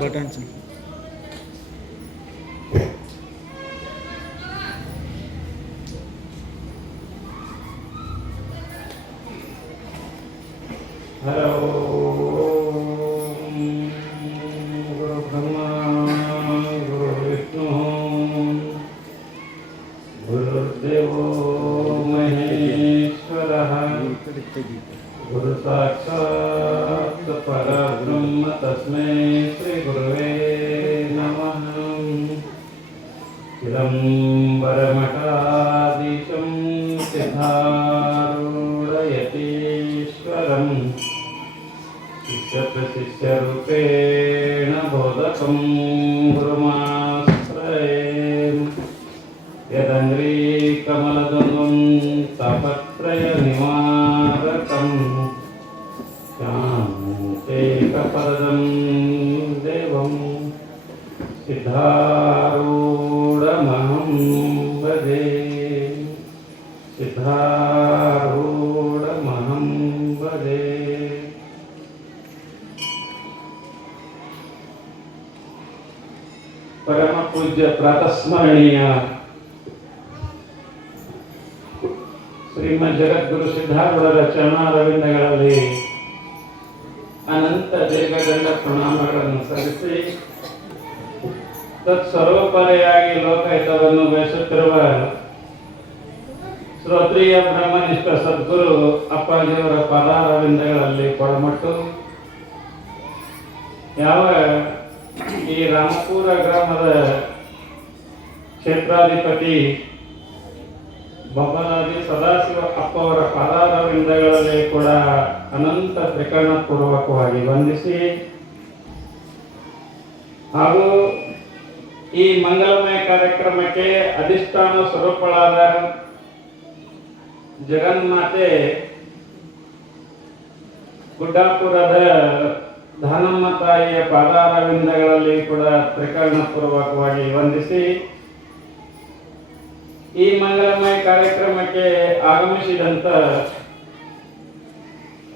Buttons हरो गुरु ब्रह्मा गुरु विष्णु गुरुर्देवो महेश्वरः गुरु साक्षात् परब्रह्म तस्मै श्री गुरुवे नमः। चिदंबरमठाधीशं सिद्धारूढयतीश्वरं शिष्यप्रशिष्यरूपेण बोधकं गुरुमाश्रये। यदङ्घ्रीकमलद्वन्द्वं तापत्रयनिवारकं शान्तेकपदं देवं सिद्धारूढमहं भजे। सिद्धारूढमहं भजे। परम पूज्य प्रातस्मरणीय ಶ್ರೀಮದ್ ಜಗದ್ಗುರು ಸಿದ್ಧಾರೂಢರ ಚರಣಾರವಿಂದಗಳಲ್ಲಿ ಅನಂತ ದೀರ್ಘದಂಡ ಪ್ರಣಾಮಗಳನ್ನು ಸಲ್ಲಿಸಿ ತತ್ಸರ್ವೋಪರಿಯಾಗಿ ಲೋಕಹಿತವನ್ನು ಬಯಸುತ್ತಿರುವ ಶ್ರೋತ್ರಿಯ ಬ್ರಹ್ಮನಿಷ್ಠ ಸದ್ಗುರು ಅಪ್ಪಾಜಿಯವರ ಪಾದಾರವಿಂದಗಳಲ್ಲಿ ಕೊಡಮಟ್ಟು ಯಾವ ಈ ರಾಮಪುರ ಗ್ರಾಮದ ಕ್ಷೇತ್ರಾಧಿಪತಿ ಬೊಮ್ಮನಾದಿ ಸದಾಶಿವ ಅಪ್ಪ ಅವರ ಪಾದಾರವಿಂದಗಳಲ್ಲಿ ಕೂಡ ಅನಂತ ತ್ರಿಕರಣ ಪೂರ್ವಕವಾಗಿ ವಂದಿಸಿ ಹಾಗೂ ಈ ಮಂಗಲಮಯ ಕಾರ್ಯಕ್ರಮಕ್ಕೆ ಅಧಿಷ್ಠಾನ ಸ್ವರೂಪಳಾದ ಜಗನ್ಮಾತೆ ಗುಡ್ಡಾಪುರದ ಧಾನಮ್ಮ ತಾಯಿಯ ಪಾದಾರವಿಂದಗಳಲ್ಲಿ ಕೂಡ ತ್ರಿಕರಣ ಪೂರ್ವಕವಾಗಿ ವಂದಿಸಿ ಈ ಮಂಗಲಮಯ ಕಾರ್ಯಕ್ರಮಕ್ಕೆ ಆಗಮಿಸಿದಂತ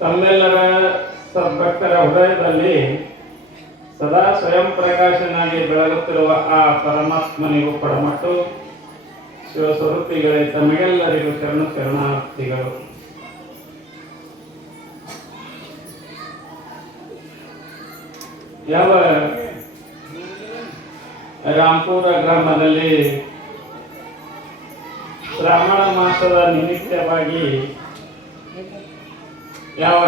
ತಮ್ಮೆಲ್ಲರ ಸದ್ಭಕ್ತರ ಹೃದಯದಲ್ಲಿ ಸದಾ ಸ್ವಯಂ ಪ್ರಕಾಶನಾಗಿ ಬೆಳಗುತ್ತಿರುವ ಆ ಪರಮಾತ್ಮನಿಗೂ ಪಡಮಟ್ಟು ಶಿವಸ್ವರೂಪಿಗಳೇ ತಮಗೆಲ್ಲರಿಗೂ ಶರಣಾರ್ಥಿಗಳು. ಯಾವ ರಾಮಪುರ ಗ್ರಾಮದಲ್ಲಿ ಶ್ರಾವಣ ಮಾಸದ ನಿಮಿತ್ತವಾಗಿ ಯಾವ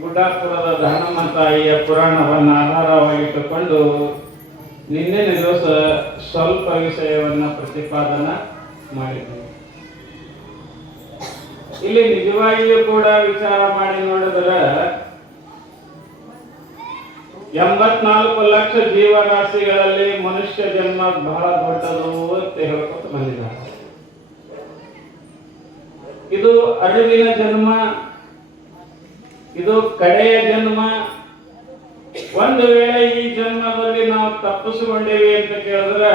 ಗುಡ್ಡಾಪುರದ ಧಾನಮ್ಮ ತಾಯಿಯ ಪುರಾಣವನ್ನು ಆಧಾರವಾಗಿಟ್ಟುಕೊಂಡು ನಿನ್ನೆ ದಿವಸ ಸ್ವಲ್ಪ ವಿಷಯವನ್ನು ಪ್ರತಿಪಾದನ ಮಾಡಿದ್ದೇವೆ. ಇಲ್ಲಿ ನಿಜವಾಗಿಯೂ ಕೂಡ ವಿಚಾರ ಮಾಡಿ ನೋಡಿದರೆ 84 ಲಕ್ಷ ಜೀವರಾಶಿಗಳಲ್ಲಿ ಮನುಷ್ಯ ಜನ್ಮ ಬಹಳ ದೊಡ್ಡದು ಅಂತ ಹೇಳ್ಕೊತ ಬಂದಿದ್ದಾರೆ. ಇದು ಅರಿವಿನ ಜನ್ಮ, ಇದು ಕಡೆಯ ಜನ್ಮ. ಒಂದು ವೇಳೆ ಈ ಜನ್ಮದಲ್ಲಿ ನಾವು ತಪ್ಪಿಸಿಕೊಂಡಿವಿ ಅಂತ ಕೇಳಿದ್ರೆ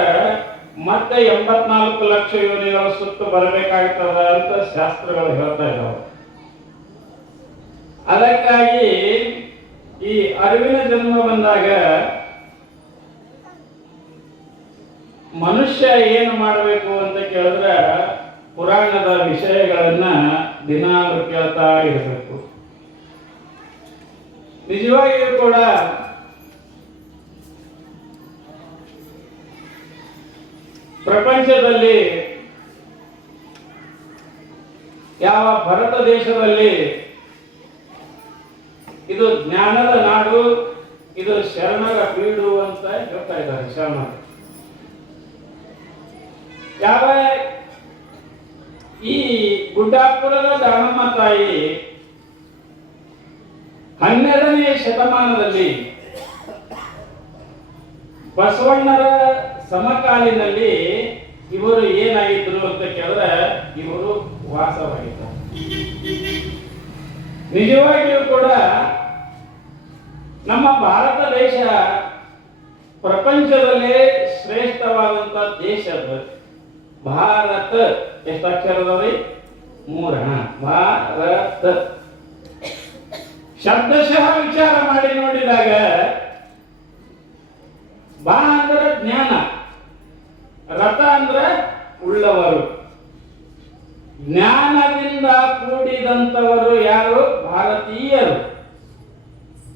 ಮತ್ತೆ 84 ಲಕ್ಷ ಯೋನಿಗಳ ಸುತ್ತು ಬರಬೇಕಾಗ್ತದ ಅಂತ ಶಾಸ್ತ್ರಗಳು ಹೇಳ್ತಾ ಇದ್ದಾವೆ. ಅದಕ್ಕಾಗಿ ಈ ಅರಿವಿನ ಜನ್ಮ ಬಂದಾಗ ಮನುಷ್ಯ ಏನು ಮಾಡಬೇಕು ಅಂತ ಕೇಳಿದ್ರೆ ಪುರಾಣದ ವಿಷಯಗಳನ್ನ ದಿನಾಲು ಕೇಳ್ತಾ ಇರಬೇಕು. ನಿಜವಾಗಿಯೂ ಕೂಡ ಪ್ರಪಂಚದಲ್ಲಿ ಯಾವ ಭಾರತ ದೇಶದಲ್ಲಿ ಇದು ಜ್ಞಾನದ ನಾಡು, ಇದು ಶರಣರ ಬೀಡು ಅಂತ ಹೇಳ್ತಾ ಇದ್ದಾರೆ ಶರಣರು. ಯಾವ ಈ ಗುಡ್ಡಾಪುರದ ದಾನಮ್ಮ ತಾಯಿ 12ನೇ ಶತಮಾನದಲ್ಲಿ ಬಸವಣ್ಣರ ಸಮಕಾಲಿನಲ್ಲಿ ಇವರು ಏನಾಗಿದ್ರು ಅಂತ ಕೇಳಿದ್ರೆ ಇವರು ವಾಸವಾಗಿದ್ದಾರೆ. ನಿಜವಾಗಿಯೂ ಕೂಡ ನಮ್ಮ ಭಾರತ ದೇಶ ಪ್ರಪಂಚದಲ್ಲೇ ಶ್ರೇಷ್ಠವಾದಂತ ದೇಶ ಅದು. ಭಾರತ ಎಷ್ಟಾಕ್ಷರದವ್ರಿ? 3. ಭಾರತ ಶಬ್ದಶಃ ವಿಚಾರ ಮಾಡಿ ನೋಡಿದಾಗ ಬಾ ಅಂದ್ರೆ ಜ್ಞಾನ, ರಥ ಅಂದ್ರೆ ಉಳ್ಳವರು. ಜ್ಞಾನದಿಂದ ಕೂಡಿದಂಥವರು ಯಾರು? ಭಾರತೀಯರು.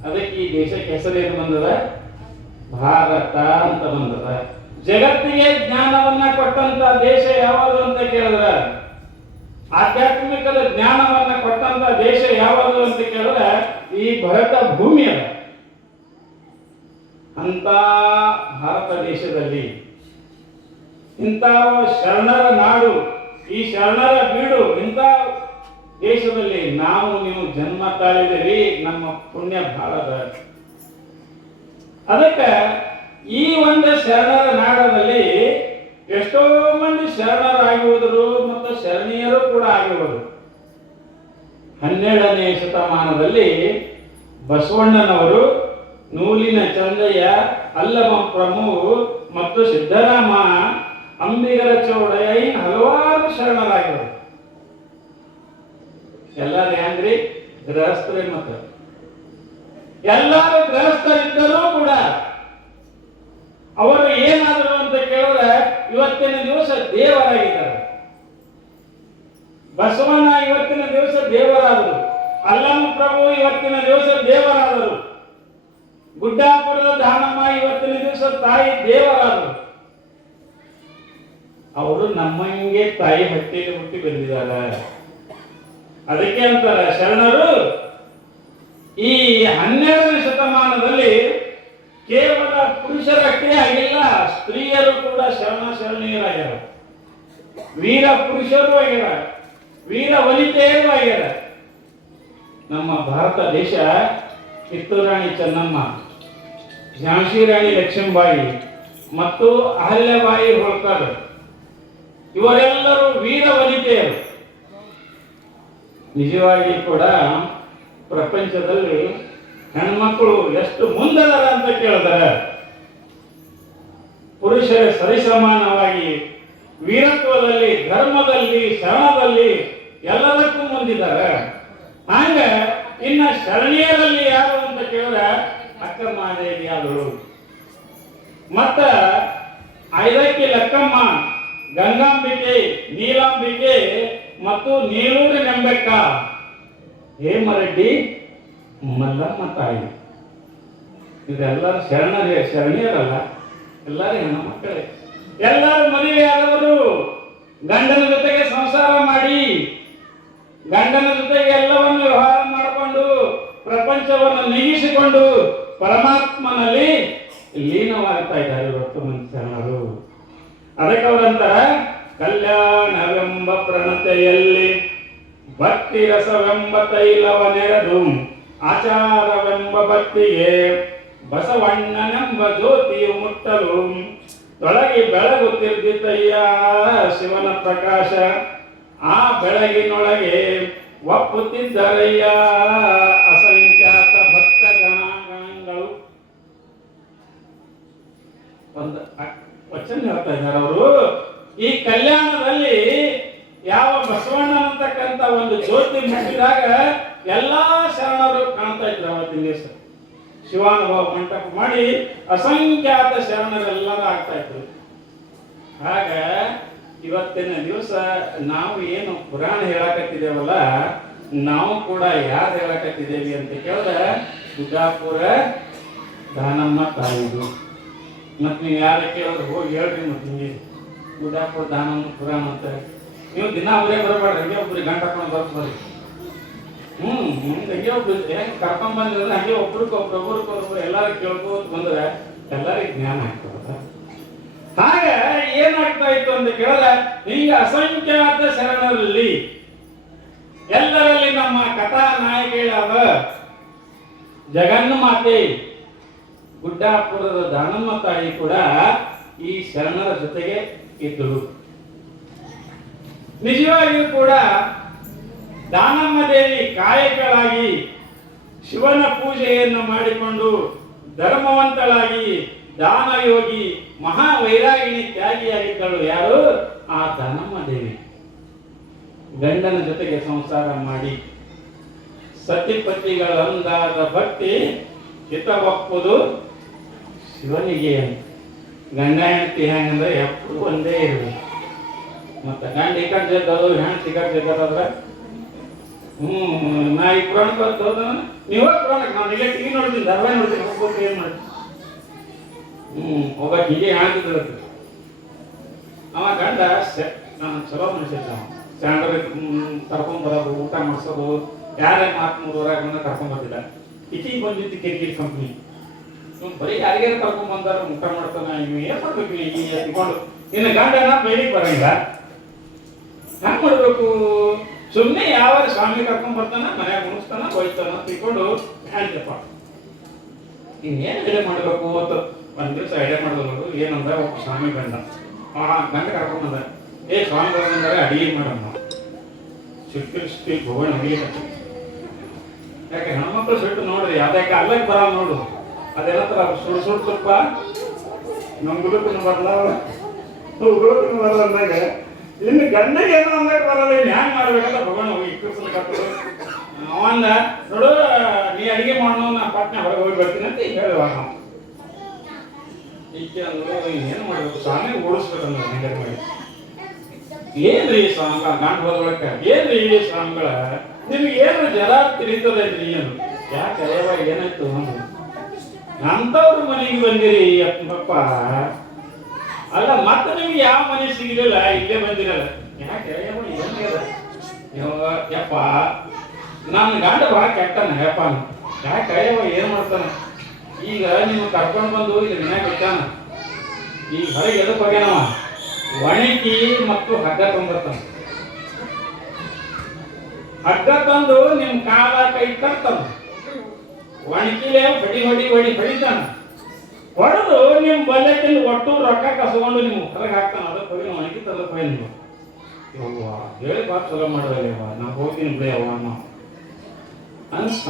ಅದಕ್ಕೆ ಈ ದೇಶಕ್ಕೆ ಹೆಸರೇನು ಬಂದದ? ಭಾರತ ಅಂತ ಬಂದದ. ಜಗತ್ತಿಗೆ ಜ್ಞಾನವನ್ನ ಕೊಟ್ಟಂತ ದೇಶ ಯಾವುದು ಅಂತ ಕೇಳಿದ್ರೆ, ಆಧ್ಯಾತ್ಮಿಕದ ಜ್ಞಾನವನ್ನ ಕೊಟ್ಟಂತ ದೇಶ ಯಾವುದು ಅಂತ ಕೇಳಿದ್ರೆ ಈ ಭರತ ಭೂಮಿ ಅದ. ಅಂತ ಭಾರತ ದೇಶದಲ್ಲಿ ಇಂಥ ಶರಣರ ನಾಡು, ಈ ಶರಣರ ಬೀಡು, ಇಂಥ ದೇಶದಲ್ಲಿ ನಾವು ನೀವು ಜನ್ಮ ತಾಳಿದೇವಿ. ನಮ್ಮ ಪುಣ್ಯ ಬಹಳ ಅದ. ಅದಕ್ಕೆ ಈ ಒಂದು ಶರಣರ ನಾಡದಲ್ಲಿ ಎಷ್ಟೋ ಮಂದಿ ಶರಣರಾಗಿ ಹೋದರು ಮತ್ತು ಶರಣೀಯರು ಕೂಡ ಆಗಿರುವರು. 12ನೇ ಶತಮಾನದಲ್ಲಿ ಬಸವಣ್ಣನವರು, ನೂಲಿನ ಚಂದಯ್ಯ, ಅಲ್ಲಮ ಪ್ರಭು ಮತ್ತು ಸಿದ್ದರಾಮ, ಅಂಬಿಗರ ಚೌಡಯ್ಯ ಹಲವಾರು ಶರಣರಾಗಿವರು. ಎಲ್ಲರೂ ಹೆಂಗ್ರಿ? ಗೃಹಸ್ಥರೇ. ಮತ್ತು ಎಲ್ಲರೂ ಗೃಹಸ್ಥರಿದ್ದರೂ ಕೂಡ ಅವರು ಏನಾದರು ಅಂತ ಕೇಳಿದ್ರೆ ಇವತ್ತಿನ ದಿವಸ ದೇವರಾಗಿದ್ದಾರೆ. ಬಸವಣ್ಣ ಇವತ್ತಿನ ದಿವಸ ದೇವರಾದರು, ಅಲ್ಲಮ ಪ್ರಭು ಇವತ್ತಿನ ದಿವಸ ದೇವರಾದರು, ಗುಡ್ಡಾಪುರದ ದಾನಮ್ಮ ಇವತ್ತಿನ ದಿವಸ ತಾಯಿ ದೇವರಾದರು. ಅವರು ನಮ್ಮಂಗೆ ತಾಯಿ ಹಟ್ಟಿಯಲ್ಲಿ ಹುಟ್ಟಿ ಬಂದಿದ್ದಾರೆ. ಅದಕ್ಕೆ ಅಂತಾರೆ ಶರಣರು. ಈ 12ನೇ ಶತಮಾನದಲ್ಲಿ ಕೇವಲ ಪುರುಷರಷ್ಟೇ ಆಗಿಲ್ಲ, ಸ್ತ್ರೀಯರು ಕೂಡ ಶರಣ ಶರಣೀಯರಾಗ್ಯಾರ. ವೀರ ಪುರುಷರು ಆಗ್ಯಾರ, ವೀರ ವನಿತೆಯರು ಆಗ್ಯಾರ. ನಮ್ಮ ಭಾರತ ದೇಶ ಕಿತ್ತೂರು ರಾಣಿ ಚೆನ್ನಮ್ಮ, ಝಾನ್ಸಿ ರಾಣಿ ಲಕ್ಷ್ಮೀಬಾಯಿ ಮತ್ತು ಅಹಲ್ಯಬಾಯಿ ಹೋಳ್ಕರ್ ಇವರೆಲ್ಲರೂ ವೀರ ವನಿತೆಯರು. ನಿಜವಾಗಿ ಕೂಡ ಪ್ರಪಂಚದಲ್ಲಿ ಹೆಣ್ಮಕ್ಳು ಎಷ್ಟು ಮುಂದದಾರ ಅಂತ ಕೇಳಿದರೆ ಪುರುಷರ ಸರಿಸಮಾನವಾಗಿ ವೀರತ್ವದಲ್ಲಿ, ಧರ್ಮದಲ್ಲಿ, ಶರಣದಲ್ಲಿ ಎಲ್ಲದಕ್ಕೂ ಮುಂದಿದ್ದಾರೆ. ಹಂಗ ಇನ್ನ ಶರಣೀಯರಲ್ಲಿ ಯಾರು ಅಂತ ಕೇಳಿದ್ರೆ ಅಕ್ಕಮಹಾದೇವಿ ಆದಳು, ಮತ್ತ ಐದಕ್ಕಿ ಲಕ್ಕಮ್ಮ, ಗಂಗಾಂಬಿಕೆ, ನೀಲಾಂಬಿಕೆ ಮತ್ತು ನೀಲೂರಿ ನೆಂಬೆಕ್ಕ, ಹೇಮರೆಡ್ಡಿ, ಮಲ್ಲಮ್ಮ ತಾಯಿ. ಇದೆಲ್ಲರೂ ಶರಣೀಯರಲ್ಲ, ಎಲ್ಲರೂ ಹೆಣ್ಣು ಮಕ್ಕಳೇ. ಎಲ್ಲರೂ ಮದುವೆ ಆದವರು, ಗಂಡನ ಜೊತೆಗೆ ಸಂಸಾರ ಮಾಡಿ, ಗಂಡನ ಜೊತೆಗೆ ಎಲ್ಲವನ್ನು ವ್ಯವಹಾರ ಮಾಡಿಕೊಂಡು, ಪ್ರಪಂಚವನ್ನು ನೀಗಿಸಿಕೊಂಡು ಪರಮಾತ್ಮನಲ್ಲಿ ಲೀನವಾಗ್ತಾ ಇದ್ದಾರೆ ಇವತ್ತು ಮಂದಿ ಶರಣರು. ಅದಕ್ಕೆ ಅವರಂತಾರ, ಕಲ್ಯಾಣವೆಂಬ ಪ್ರಣತೆಯಲ್ಲಿ ಭಕ್ತಿ ರಸವೆಂಬ ತೈಲವನೆರೆದು ಆಚಾರವೆಂಬ ಭಕ್ತಿಗೆ ಬಸವಣ್ಣನೆಂಬ ಜ್ಯೋತಿಯು ಮುಟ್ಟಲು ತೊಳಗಿ ಬೆಳಗುತ್ತಿರ್ದಿತಯ್ಯ ಶಿವನ ಪ್ರಕಾಶ. ಆ ಬೆಳಗಿನೊಳಗೆ ಒಪ್ಪುತ್ತಿದ್ದರಯ್ಯ ಅಸಂಖ್ಯಾತ ಭಕ್ತ ಗಣಗಳು. ಒಂದು ವಚನ ಹೇಳ್ತಾ ಇದ್ದಾರೆ ಅವರು. ಈ ಕಲ್ಯಾಣದಲ್ಲಿ ಯಾವ ಬಸವಣ್ಣನಂತಕ್ಕಂಥ ಒಂದು ಜ್ಯೋತಿ ಮುಟ್ಟಿದಾಗ ಎಲ್ಲಾ ಶರಣರು ಕಾಣ್ತಾ ಇದ್ರು. ಅವತ್ತಿನ ದಿವಸ ಶಿವಾನುಭವ ಮಂಟಪ ಮಾಡಿ ಅಸಂಖ್ಯಾತ ಶರಣರೆಲ್ಲರೂ ಆಗ್ತಾ ಇದ್ರು. ಆಗ ಇವತ್ತಿನ ದಿವಸ ನಾವು ಏನು ಪುರಾಣ ಹೇಳಕತ್ತಿದ್ದೇವಲ್ಲ, ನಾವು ಕೂಡ ಯಾರು ಹೇಳಕತ್ತಿದ್ದೇವೆ ಅಂತ ಕೇಳಿದ್ರೆ ಗುಡ್ಡಾಪುರ ದಾನಮ್ಮ ತಾಯಿದು. ಮತ್ತು ನೀವು ಯಾರು ಕೇಳಿದ್ರೆ ಹೋಗಿ ಹೇಳ್ರಿ. ಮತ್ತು ನಿಮಗೆ ಗುಡ್ಡಾಪುರ ದಾನಮ್ಮ ಪುರಾಣ ಅಂತ ನೀವು ದಿನ ಅವರೇ ಬರಬೇಡ್ರಿ, ಹಂಗೆ ಒಬ್ರಿಗೆ ಗಂಟೆ ಹಾಕೊಂಡು ಬರ್ತೀರಿ. ಹಂಗೆ ಒಬ್ರು ಹೆಂಗೆ ಕರ್ಕೊಂಡ್ ಬಂದಿದ್ರೆ ಹಂಗೆ ಒಬ್ರಿಗೊಬ್ರು ಎಲ್ಲಾರು ಕೇಳ್ಕೋತ ಬಂದ್ರೆ ಎಲ್ಲರಿಗೂ ಜ್ಞಾನ ಆಗ್ತದ. ಹಾಗ ಏನಾಗ್ತಾ ಇತ್ತು ಅಂತ ಕೇಳಿದ್ರೆ ಈಗ ಅಸಂಖ್ಯಾತ ಶರಣರಲ್ಲಿ ಎಲ್ಲರಲ್ಲಿ ನಮ್ಮ ಕಥಾ ನಾಯಕಿಯಾದ ಜಗನ್ಮಾತೆ ಗುಡ್ಡಾಪುರದ ದಾನಮ್ಮ ತಾಯಿ ಕೂಡ ಈ ಶರಣರ ಜೊತೆಗೆ ಇದ್ದಳು. ನಿಜವಾಗಿಯೂ ಕೂಡ ದಾನಮ್ಮ ದೇವಿ ಕಾಯಕಳಾಗಿ ಶಿವನ ಪೂಜೆಯನ್ನು ಮಾಡಿಕೊಂಡು ಧರ್ಮವಂತಳಾಗಿ ದಾನಯೋಗಿ ಮಹಾವೈರಾಗಿಣಿ ತ್ಯಾಗಿಯಾಗಿದ್ದಳು. ಯಾರು? ಆ ದಾನಮ್ಮ ದೇವಿ. ಗಂಡನ ಜೊತೆಗೆ ಸಂಸಾರ ಮಾಡಿ ಸತಿಪತಿಗಳಂದಾದ ಭಕ್ತಿ ಹಿತವಪ್ಪುದು ಶಿವನಿಗೆ. ಗಂಡ ಹೆಂಡತಿ ಹೆಂಗಂದ್ರೆ ಎಪ್ಪು ಒಂದೇ ಇರಬೇಕು. ಮತ್ತು ಗಂಡ ಈ ಕಡೆ ಜಗ್ಗದು ಹೆಣ್ತಿ ಈ ಕಡೆ ಜಗ್ಗದಾದ್ರೆ ನಾ ಈ ಪುರಾಣಕ್ಕೆ ಬರ್ತು ಹೋದ ನೀವ ಪುರಾಣಕ್ಕೆ ನಾವು ಈಗ ಟಿವಿ ನೋಡ್ತೀನಿ ಧಾರಾವಾಹಿ ನೋಡ್ತೀನಿ ಹೋಗ್ಬೇಕು ಏನು ಮಾಡಿ ಒಬ್ಬ ಹೀಗೆ ಹಾಕಿದ್ರತ್ತು ಅವ ಗಂಡ ನಾನು ಚಲೋ ಮನುಷ್ಯ ಸ್ಟ್ಯಾಂಡರ್ ಕರ್ಕೊಂಡ್ಬರೋದು ಊಟ ಮಾಡಿಸೋದು ಯಾರೇ ಮಾತು ಮೂರವರೆಗೆ ಕರ್ಕೊಂಡ್ಬರ್ತಿಲ್ಲ. ಈಚೆಗೆ ಬಂದಿತ್ತು ಕಿರಿಕಿರಿ ಕಂಪ್ನಿ ಬರೀ ಯಾರಿಗಾರು ಕರ್ಕೊಂಡ್ ಬಂದಾರ ಊಟ ಮಾಡ್ತಾನ ಇವ್ ಏನ್ ಮಾಡ್ಬೇಕು ಈಗ ತಿಳ್ಕೊಂಡು ಇನ್ನು ಗಂಡನ ಬೇಡಿಗೆ ಬರಂಗಿಲ್ಲ ಹೆಂಗ್ ಮಾಡ್ಬೇಕು? ಸುಮ್ಮನೆ ಯಾವ ಸ್ವಾಮಿ ಕರ್ಕೊಂಡ್ ಬರ್ತಾನ ಮನ್ಯಾಗ ಮುಗಿಸ್ತಾನ ಹೋಯ್ತಾನ ತಿಳ್ಕೊಂಡು ಹೇಳ್ತಪ್ಪ ಇನ್ನೇನು ಐಡಿಯಾ ಮಾಡ್ಬೇಕು ಅಂತ ಒಂದ್ ದಿವಸ ಐಡಿಯಾ ಮಾಡಿದ್ರು. ಏನಂದ್ರೆ ಒಬ್ಬ ಸ್ವಾಮಿ ಬಂದ ಗಂಡ ಕರ್ಕೊಂಡ್ ಬಂದ ಸ್ವಾಮಿ ಬಂದರೆ ಅಡಿಗೆ ಮಾಡಮ್ಮ ಸಿಟ್ಟು ಭಗವಾನ್ ಅಡಿಗೆ ಯಾಕೆ ಹೆಣ್ಮಕ್ಳು ಸಿಟ್ಟು ನೋಡ್ರಿ ಯಾವ್ದಾಕ ಅಲ್ಲಕ್ಕೆ ಬರಲ್ಲ ನೋಡು ಅದೆಲ್ಲ ಸುಡು ತುಪ್ಪ ನಮ್ಗುಲಕ್ಕೂ ಬರಲ್ಲ ಉಗುಳಕ್ಕೂ ಬರಲ್ಲ ಅಂದಾಗ ಇನ್ನು ಗಂಡಗೆ ಏನೋ ಅಂದಾಗ ಬರಲ್ಲ ಇನ್ನು ಹ್ಯಾಂಗ್ ಮಾಡ್ಬೇಕಂತ ಭಗವಾನ್ ಹೋಗಿ ಇಕ್ಕರ್ಸಲಿಕ್ಕೆ ಅವಂದ ನೋಡು ನೀ ಅಡಿಗೆ ಮಾಡೋ ನಾ ಪಟ್ನೆ ಹೊರಗೆ ಹೋಗಿ ಬರ್ತೀನಿ ಅಂತ ಹೇಳುವ ನಾವು ಈಕೆ ಅಂದ್ರು ಏನು ಮಾಡ್ಬೇಕು ಸ್ವಾಮಿ ಓಡಿಸ್ಬೇಕಂದ್ರೆ ಹಂಗಾರೆ ಮಾಡಿ ಏನ್ರಿ ಸ್ವಾಮಿಗಳ ಗಂಡ ಹೋದ್ರೊಳಕ ಏನ್ರಿ ಸ್ವಾಮಿಗಳ ನಿಮ್ಗೆ ಏನು ಜರ ತಿಳಿತದ್ರಿ ಏನು ಯಾಕೆ ಏನಾಯ್ತು ಅಂತವ್ರ ಮನೆಗೆ ಬಂದಿರಿ ಅಪ್ಪಪ್ಪ ಅಲ್ಲ ಮತ್ತೆ ನಿಮ್ಗೆ ಯಾವ ಮನೆ ಸಿಗಲಿಲ್ಲ ಇಲ್ಲೇ ಬಂದಿರಲ್ಲ ಯಾಕೆ ಯಪ್ಪ ನನ್ನ ಗಂಡ ಭಾಳ ಕೆಟ್ಟನ ಯಪ್ಪ ಯಾಕೆ ಏನ್ ಮಾಡ್ತಾನ ಈಗ ನೀವು ಕರ್ಕೊಂಡು ಬಂದು ಇಲ್ಲಿ ಮನ್ಯಾಗ ಬಿಟ್ಟಾನ ಈಗ ಹೊರಗೆ ಎದಕ್ಕೆ ಹೋಗ್ಯಾನವ ಒಣಗಿ ಮತ್ತು ಹಗ್ಗ ತೊಂಬರ್ತಾನ ಹಗ್ಗ ತಂದು ನಿಮ್ ಕಾಲ ಕೈ ಕಟ್ತಾನ ಒಣಗಿಲೆ ಹೊಡಿತಾನ ಹೊಡೆದು ನಿಮ್ ಬಲ್ಯದಲ್ಲಿ ಒಟ್ಟು ರೊಕ್ಕ ಕಸ್ಕೊಂಡು ನಿಮ್ ಹೊರಗೆ ಹಾಕ್ತಾನ ಅದಕ್ಕೆ ಹೋಗಿ ಒಣಗಿ ತದಕ್ಕೆ ಹೋಗಿ ನೀವು ಯವ್ವ ಹೇಳಿ ಬಾ ಚಲೋ ಮಾಡೋದಲ್ಲವ್ವ ನಾ ಹೋಗ್ತೀನಿ ಬಿಡಿ ಅವ್ವ ಅನ್ನೋ ಅನ್ಸ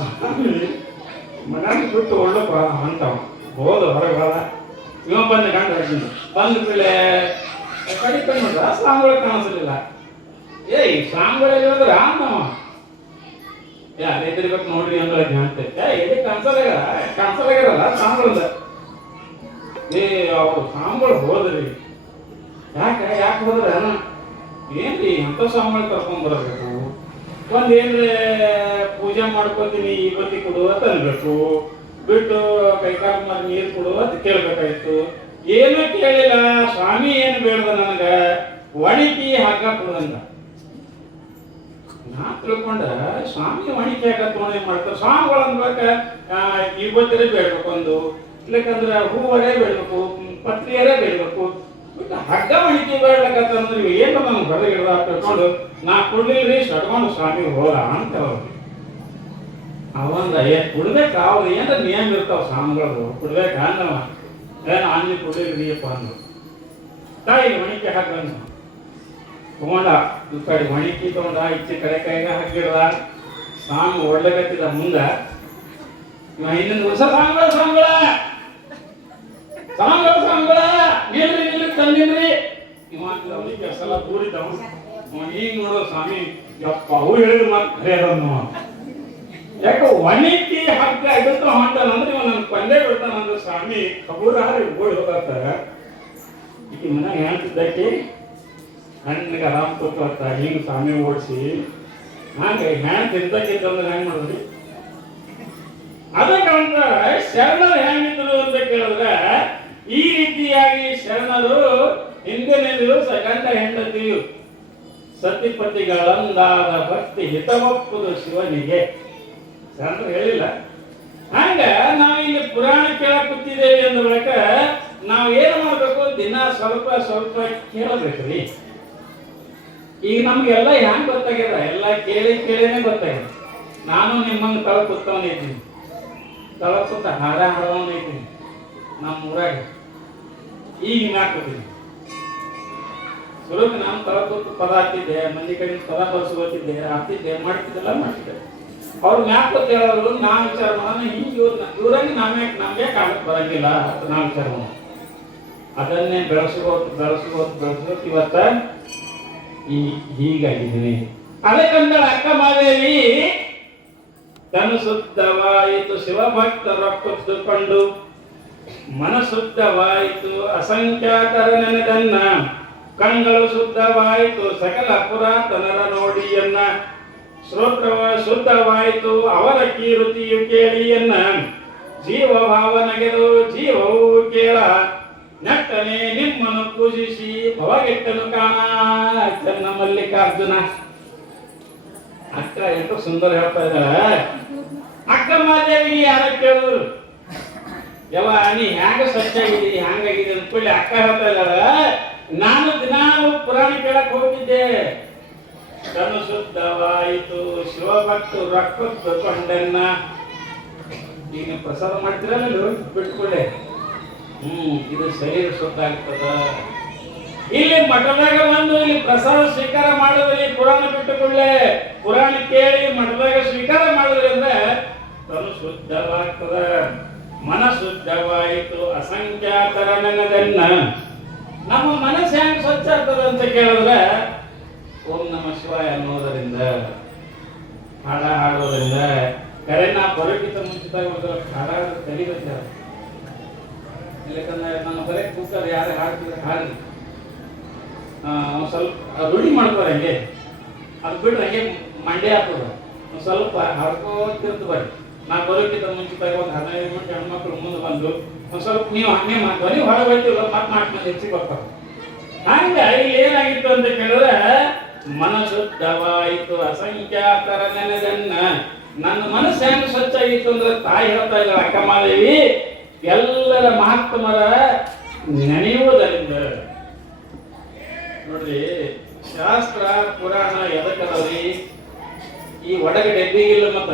ಮನೆಗೆ ಬಿಟ್ಟು ಒಳ್ಳಪ್ಪ ಅಂತವ ಹೋದ ಹೊರಗೆ ಹೋದ ಇವ ಬಂದ ಗಂಡ ಹಾಕಿದ್ದು ಬಂದ ಮೇಲೆ ಕಡಿ ನೋಡ್ರ ಸಾಂಗಳ ಕಾಣಿಸಲಿಲ್ಲ ಏಯ್ ಸಾಂಗಳಿಗೆ ಹೋದ್ರ ಅನ್ನವ ಅದೇ ತಿರ್ಬೇಕು ನೋಡ್ರಿ ಅಂದ್ರೆ ಜಾಣ್ತೆ ಎಲ್ಲಿ ಕಾಣಿಸಲಾಗ್ಯಾರಲ್ಲ ಸಾಂಗಳದ ಅವ್ರು ಸಾಂಬಳು ಹೋದ್ರಿ ಯಾಕೆ ಹೋದ್ರ ಏನ್ರಿ ಎಂತ ಸಾಂಬಳ ಕರ್ಕೊಂಡ್ ಬರಬೇಕು ಒಂದೇನ್ರೆ ಪೂಜೆ ಮಾಡ್ಕೋತೀನಿ ಇವತ್ತಿ ಕೊಡು ಅಂತ ಅನ್ಬೇಕು ಬಿಟ್ಟು ಕೈಕಾಲ ಮಾಡಿ ನೀರು ಕೊಡು ಅಂತ ಕೇಳ್ಬೇಕಾಯ್ತು ಏನೂ ಕೇಳಿಲ್ಲ ಸ್ವಾಮಿ ಏನು ಬೇಡ್ದ ನನಗ ಒಣಗಿ ಹಗ್ಗ ಕೊಡಂಗ ನಾ ತಿಳ್ಕೊಂಡ ಸ್ವಾಮಿ ಒಣಗಿ ಹಾಕ ತೊಗೊಂಡು ಏನ್ ಮಾಡ್ತಾರೆ ಸ್ವಾಮಿಗಳು ಅನ್ಬೇಕ ಇವತ್ತರೇ ಬೇಡ್ಬೇಕು ಒಂದು ಇಲ್ಲಕಂದ್ರೆ ಹೂವರೇ ಬೇಡ್ಬೇಕು ಪತ್ರಿಯರೇ ಬೇಡ್ಬೇಕು ಹಗ್ಗ ಒಣಗಿ ಬೇಡ್ಲಕ್ಕಂದ್ರೆ ನೀವು ಏನು ನಮ್ಗೆ ಹೊರಗೆ ಹಿಡ್ದ ತಿಳ್ಕೊಂಡು ನಾ ಕೊಡ್ಲಿಲ್ರಿ ಸಡ್ಕೊಂಡು ಸ್ವಾಮಿ ಹೋದ ಅಂತ ಅವಂದ ಕುಡ್ಬೇಕ ಅವ್ರು ಏನಾರ ನಿಯಮ ಇರ್ತಾವ ಸ್ವಾಮಿಗಳದು ಕುಡ್ಬೇಕ ಅಂದವ ಏನು ಆಂಜಿ ಕುಡಿಯಪ್ಪ ಅಂದ್ರು ತಾಯಿ ಒಣಗಿ ಹಗ್ಗ ತಗೊಂಡ ಈ ಕಡೆ ಒಣಗಿ ತಗೊಂಡ ಇಚ್ಚೆ ಕಡೆ ಕೈಗ ಹಾಕಿಡ್ದ ಸ್ವಾಮಿ ಒಳ್ಳೆಗತ್ತಿದ ಮುಂದ ಇನ್ನೊಂದು ಹೊಸ ಸಾಂಗಳ ನಿಲ್ರಿ ತಂದಿನ್ರಿ ಇವನಿಗೆ ಸಲ ಕೂಡಿದ್ದವ ಈಗ ನೋಡೋ ಸ್ವಾಮಿ ಯಪ್ಪ ಅವು ಹೇಳಿದ್ರು ಮಾತು ಖರೇದನ್ನು ಯಾಕೆ ಒಣಗಿ ಹಗ್ಗ ಇಡುತ್ತ ಹೊಂಟಾನಂದ್ರೆ ಇವ ನನ್ನ ಕೊಂದೇ ಬಿಡ್ತಾನಂದ್ರೆ ಸ್ವಾಮಿ ಕಬೂರಾರಿ ಓಡಿ ಹೋಗತ್ತ ಈಗ ಮನೆ ಹೇಳ್ತಿದ್ದಕ್ಕೆ ಹಣ್ಣಿಗೆ ಆರಾಮ್ ತೋರ್ತ ಹಿಂಗೆ ಸ್ವಾಮಿ ಓಡಿಸಿ ಹಂಗೆ ಹ್ಯಾಂಡ್ ತಿಂತಕ್ಕಿತ್ತಂದ್ರೆ ಹೆಂಗ್ ಮಾಡಿದ್ರಿ ಅದಕ್ಕೆ ಅಂತಾರೆ ಶರಣರು ಹೆಂಗಿದ್ರು ಅಂತ ಕೇಳಿದ್ರೆ ಈ ರೀತಿಯಾಗಿ ಶರಣರು ಹಿಂದಿನಿಂದಲೂ ಗಂಡ ಹೆಂಡತಿಯು ಸತಿಪತಿಗಳಂದಾದ ಭಕ್ತಿ ಹಿತವಪ್ಪುದು ಶಿವನಿಗೆ ಶರಣರು ಹೇಳಿಲ್ಲ ಹಂಗ ನಾವು ಇಲ್ಲಿ ಪುರಾಣ ಕೇಳಕ್ ಕೂತಿದ್ದೇವೆ ಅಂದ ಬಳಿಕ ನಾವು ಏನು ಮಾಡ್ಬೇಕು ದಿನ ಸ್ವಲ್ಪ ಸ್ವಲ್ಪ ಕೇಳಬೇಕ್ರಿ ಈಗ ನಮ್ಗೆಲ್ಲ ಹೆಂಗ್ ಗೊತ್ತಾಗ್ಯದ ಎಲ್ಲ ಕೇಳಿನೇ ಗೊತ್ತಾಗ್ಯದ ನಾನು ನಿಮ್ಮಂಗೆ ತಳ ಕೂತವನಿದ್ದೀನಿ ತಳ ಕೂತ ಹಾಡವನಿದ್ದೀನಿ ನಮ್ಮ ಊರಾಗ ಈಗ ಹಾಕೋತೀನಿ ಸುರಭಿ ನಾನು ತಳ ಕೂತು ಪದ ಹಾಕ್ತಿದ್ದೆ ಮಂದಿ ಕಡೆ ಪದ ಬರ್ಸ್ಕೊತಿದ್ದೆ ಹಾಕ್ತಿದ್ದೆ ಮಾಡ್ತಿದ್ದೆ ಅವ್ರು ಮ್ಯಾಕ್ ಕೂತ್ ಹೇಳೋರು ನಾ ವಿಚಾರ ಮಾಡೋಣ ಹಿಂಗೆ ಇವ್ರಾಗಿ ನಮ್ಗೆ ಕಾಲಕ್ಕೆ ಬರಂಗಿಲ್ಲ ಅಂತ ನಾ ವಿಚಾರ ಮಾಡೋಣ ಅದನ್ನೇ ಬೆಳೆಸ್ಕೋತ ಇವತ್ತ ಹೀಗಾಗಿದ್ದೀನಿ ಅದಕ್ಕಂತ ಅಕ್ಕ ಮಾದೇವಿ ತನು ಶುದ್ಧವಾಯಿತು ಶಿವಭಕ್ತ ರೊಕ್ಕದ್ದು ಕಂಡು ಮನ ಶುದ್ಧವಾಯಿತು ಅಸಂಖ್ಯಾತರ ನೆನೆದನ್ನ, ಕಣ್ಗಳು ಶುದ್ಧವಾಯಿತು ಸಕಲ ಪುರಾತನರ ನೋಡಿಯನ್ನ, ಶ್ರೋತ್ರವ ಶುದ್ಧವಾಯಿತು ಅವರ ಕೀರುತಿಯು ಕೇಳಿಯನ್ನ, ಜೀವ ಭಾವನಗೆದು ಜೀವವು ಕೇಳ, ನೆಟ್ಟನೆ ನಿಮ್ಮನ್ನು ಪೂಜಿಸಿ ಭವಗೆಟ್ಟನು ಕಾಣ. ಚೆನ್ನ ಮಲ್ಲಿಕಾರ್ಜುನ. ಅಕ್ಕ ಎಷ್ಟು ಸುಂದರ ಹೇಳ್ತಾ ಇದ್ದಾಳೆ. ಅಕ್ಕಮ್ಮದೇವಿಗೆ ಯಾರ ಕೇಳಿದ್ರು, ಯಾವ ನೀ ಹ್ಯಾಂಗ ಸ್ವಚ್ಛಾಗಿದ್ದೀನಿ ಹ್ಯಾಂಗಾಗಿದೆ ಅಂದ್ಕೊಳ್ಳಿ. ಅಕ್ಕ ಹೇಳ್ತಾ ಇದ್ದಾಳ, ನಾನು ದಿನಾಲು ಪುರಾಣ ಕೇಳಕ್ ಹೋಗಿದ್ದೆ, ಕಣ್ಣು ಶುದ್ಧವಾಯಿತು ಶಿವಭಕ್ತರು ರಕ್ತ ಕೊಂಡೆನ್ನ. ಈಗ ಪ್ರಸಾದ ಮಾಡ್ತೀರಲ್ಲ ಬಿಟ್ಕೊಳ್ಳೆ. ಇದು ಶರೀರ ಶುದ್ಧ ಆಗ್ತದ. ಇಲ್ಲಿ ಮಠದಾಗ ಬಂದು ಇಲ್ಲಿ ಪ್ರಸಾದ ಸ್ವೀಕಾರ ಮಾಡೋದ್ರಲ್ಲಿ ಪುರಾಣ ಬಿಟ್ಟುಕೊಳ್ಳೆ, ಪುರಾಣ ಕೇಳಿ ಮಠದಾಗ ಸ್ವೀಕಾರ ಮಾಡೋದ್ರಿಂದ ತನು ಶುದ್ಧವಾಗ್ತದ. ಮನ ಶುದ್ಧವಾಯಿತು ಅಸಂಖ್ಯಾತರ ನೆನದನ್ನ. ನಮ್ಮ ಮನಸ್ಸು ಹೆಂಗ್ ಸ್ವಚ್ಛ ಆಗ್ತದ ಅಂತ ಕೇಳಿದ್ರೆ, ಓಂ ನಮ ಶಿವಾಯ ಅನ್ನೋದರಿಂದ, ಹಾಡ ಹಾಡೋದ್ರಿಂದ. ಕರೆ ನಾ ಬರೋಕ್ಕಿಂತ ಮುಂಚಿತಾಗಿ ಹಾಡ ತೆಗಿಬೇಕು. ಯಾಕಂದ್ರೆ ನನ್ನ ಬರೀ ಕೂತಾರೆ ಯಾರು ಹಾಡ್ತಿದ್ರೆ ಹಾಡಿ ಒಂದು ಸ್ವಲ್ಪ ರೂಢಿ ಮಾಡ್ತಾರೆ. ಹಂಗೆ ಅದು ಬಿಟ್ರೆ ಹಂಗೆ ಮಂಡ್ಯ ಆಗ್ತದ. ಒಂದು ಸ್ವಲ್ಪ ಹಾಡ್ಕೋತಿರ್ತು ಬರ್ರಿ. ನಾ ಬರೋಕ್ಕಿಂತ ಮುಂಚಿತಾಗಿ ಒಂದು 15 ಮಿನಿಟ್ ಹೆಣ್ಮಕ್ಳು ಮುಂದೆ ಬಂದು ಒಂದು ಸ್ವಲ್ಪ ನೀವು ಹಂಗೆ ಧ್ವನಿ ಹೊರಗೆ ಹೋಗ್ತಿಲ್ಲ, ಮತ್ತೆ 4 ಮಂದಿ ಹೆಚ್ಚಿಗೆ ಬರ್ತಾರೆ. ಹಂಗೆ ಇಲ್ಲಿ ಏನಾಗಿತ್ತು ಅಂತ ಕೇಳಿದ್ರೆ, ಮನ ಶುದ್ಧವಾಯಿತು ಅಸಂಖ್ಯಾತರ ನೆನೆದನ್ನ. ನನ್ನ ಮನಸ್ಸು ಹೆಂಗೆ ಸ್ವಚ್ಛ ಆಗಿತ್ತು ಅಂದ್ರೆ ತಾಯಿ ಹೇಳ್ತಾ ಇಲ್ಲ ಅಕ್ಕಮ್ಮದೇವಿ, ಎಲ್ಲರ ಮಹಾತ್ಮರ ನೆನೆಯುವುದರಿಂದ. ನೋಡ್ರಿ, ಶಾಸ್ತ್ರ ಪುರಾಣ ಎದಕ್ಕದವ್ರಿ? ಈ ಒಳಗೆ ಡೆಬ್ಬಿಗಿಲ್ಲ ಮತ್ತ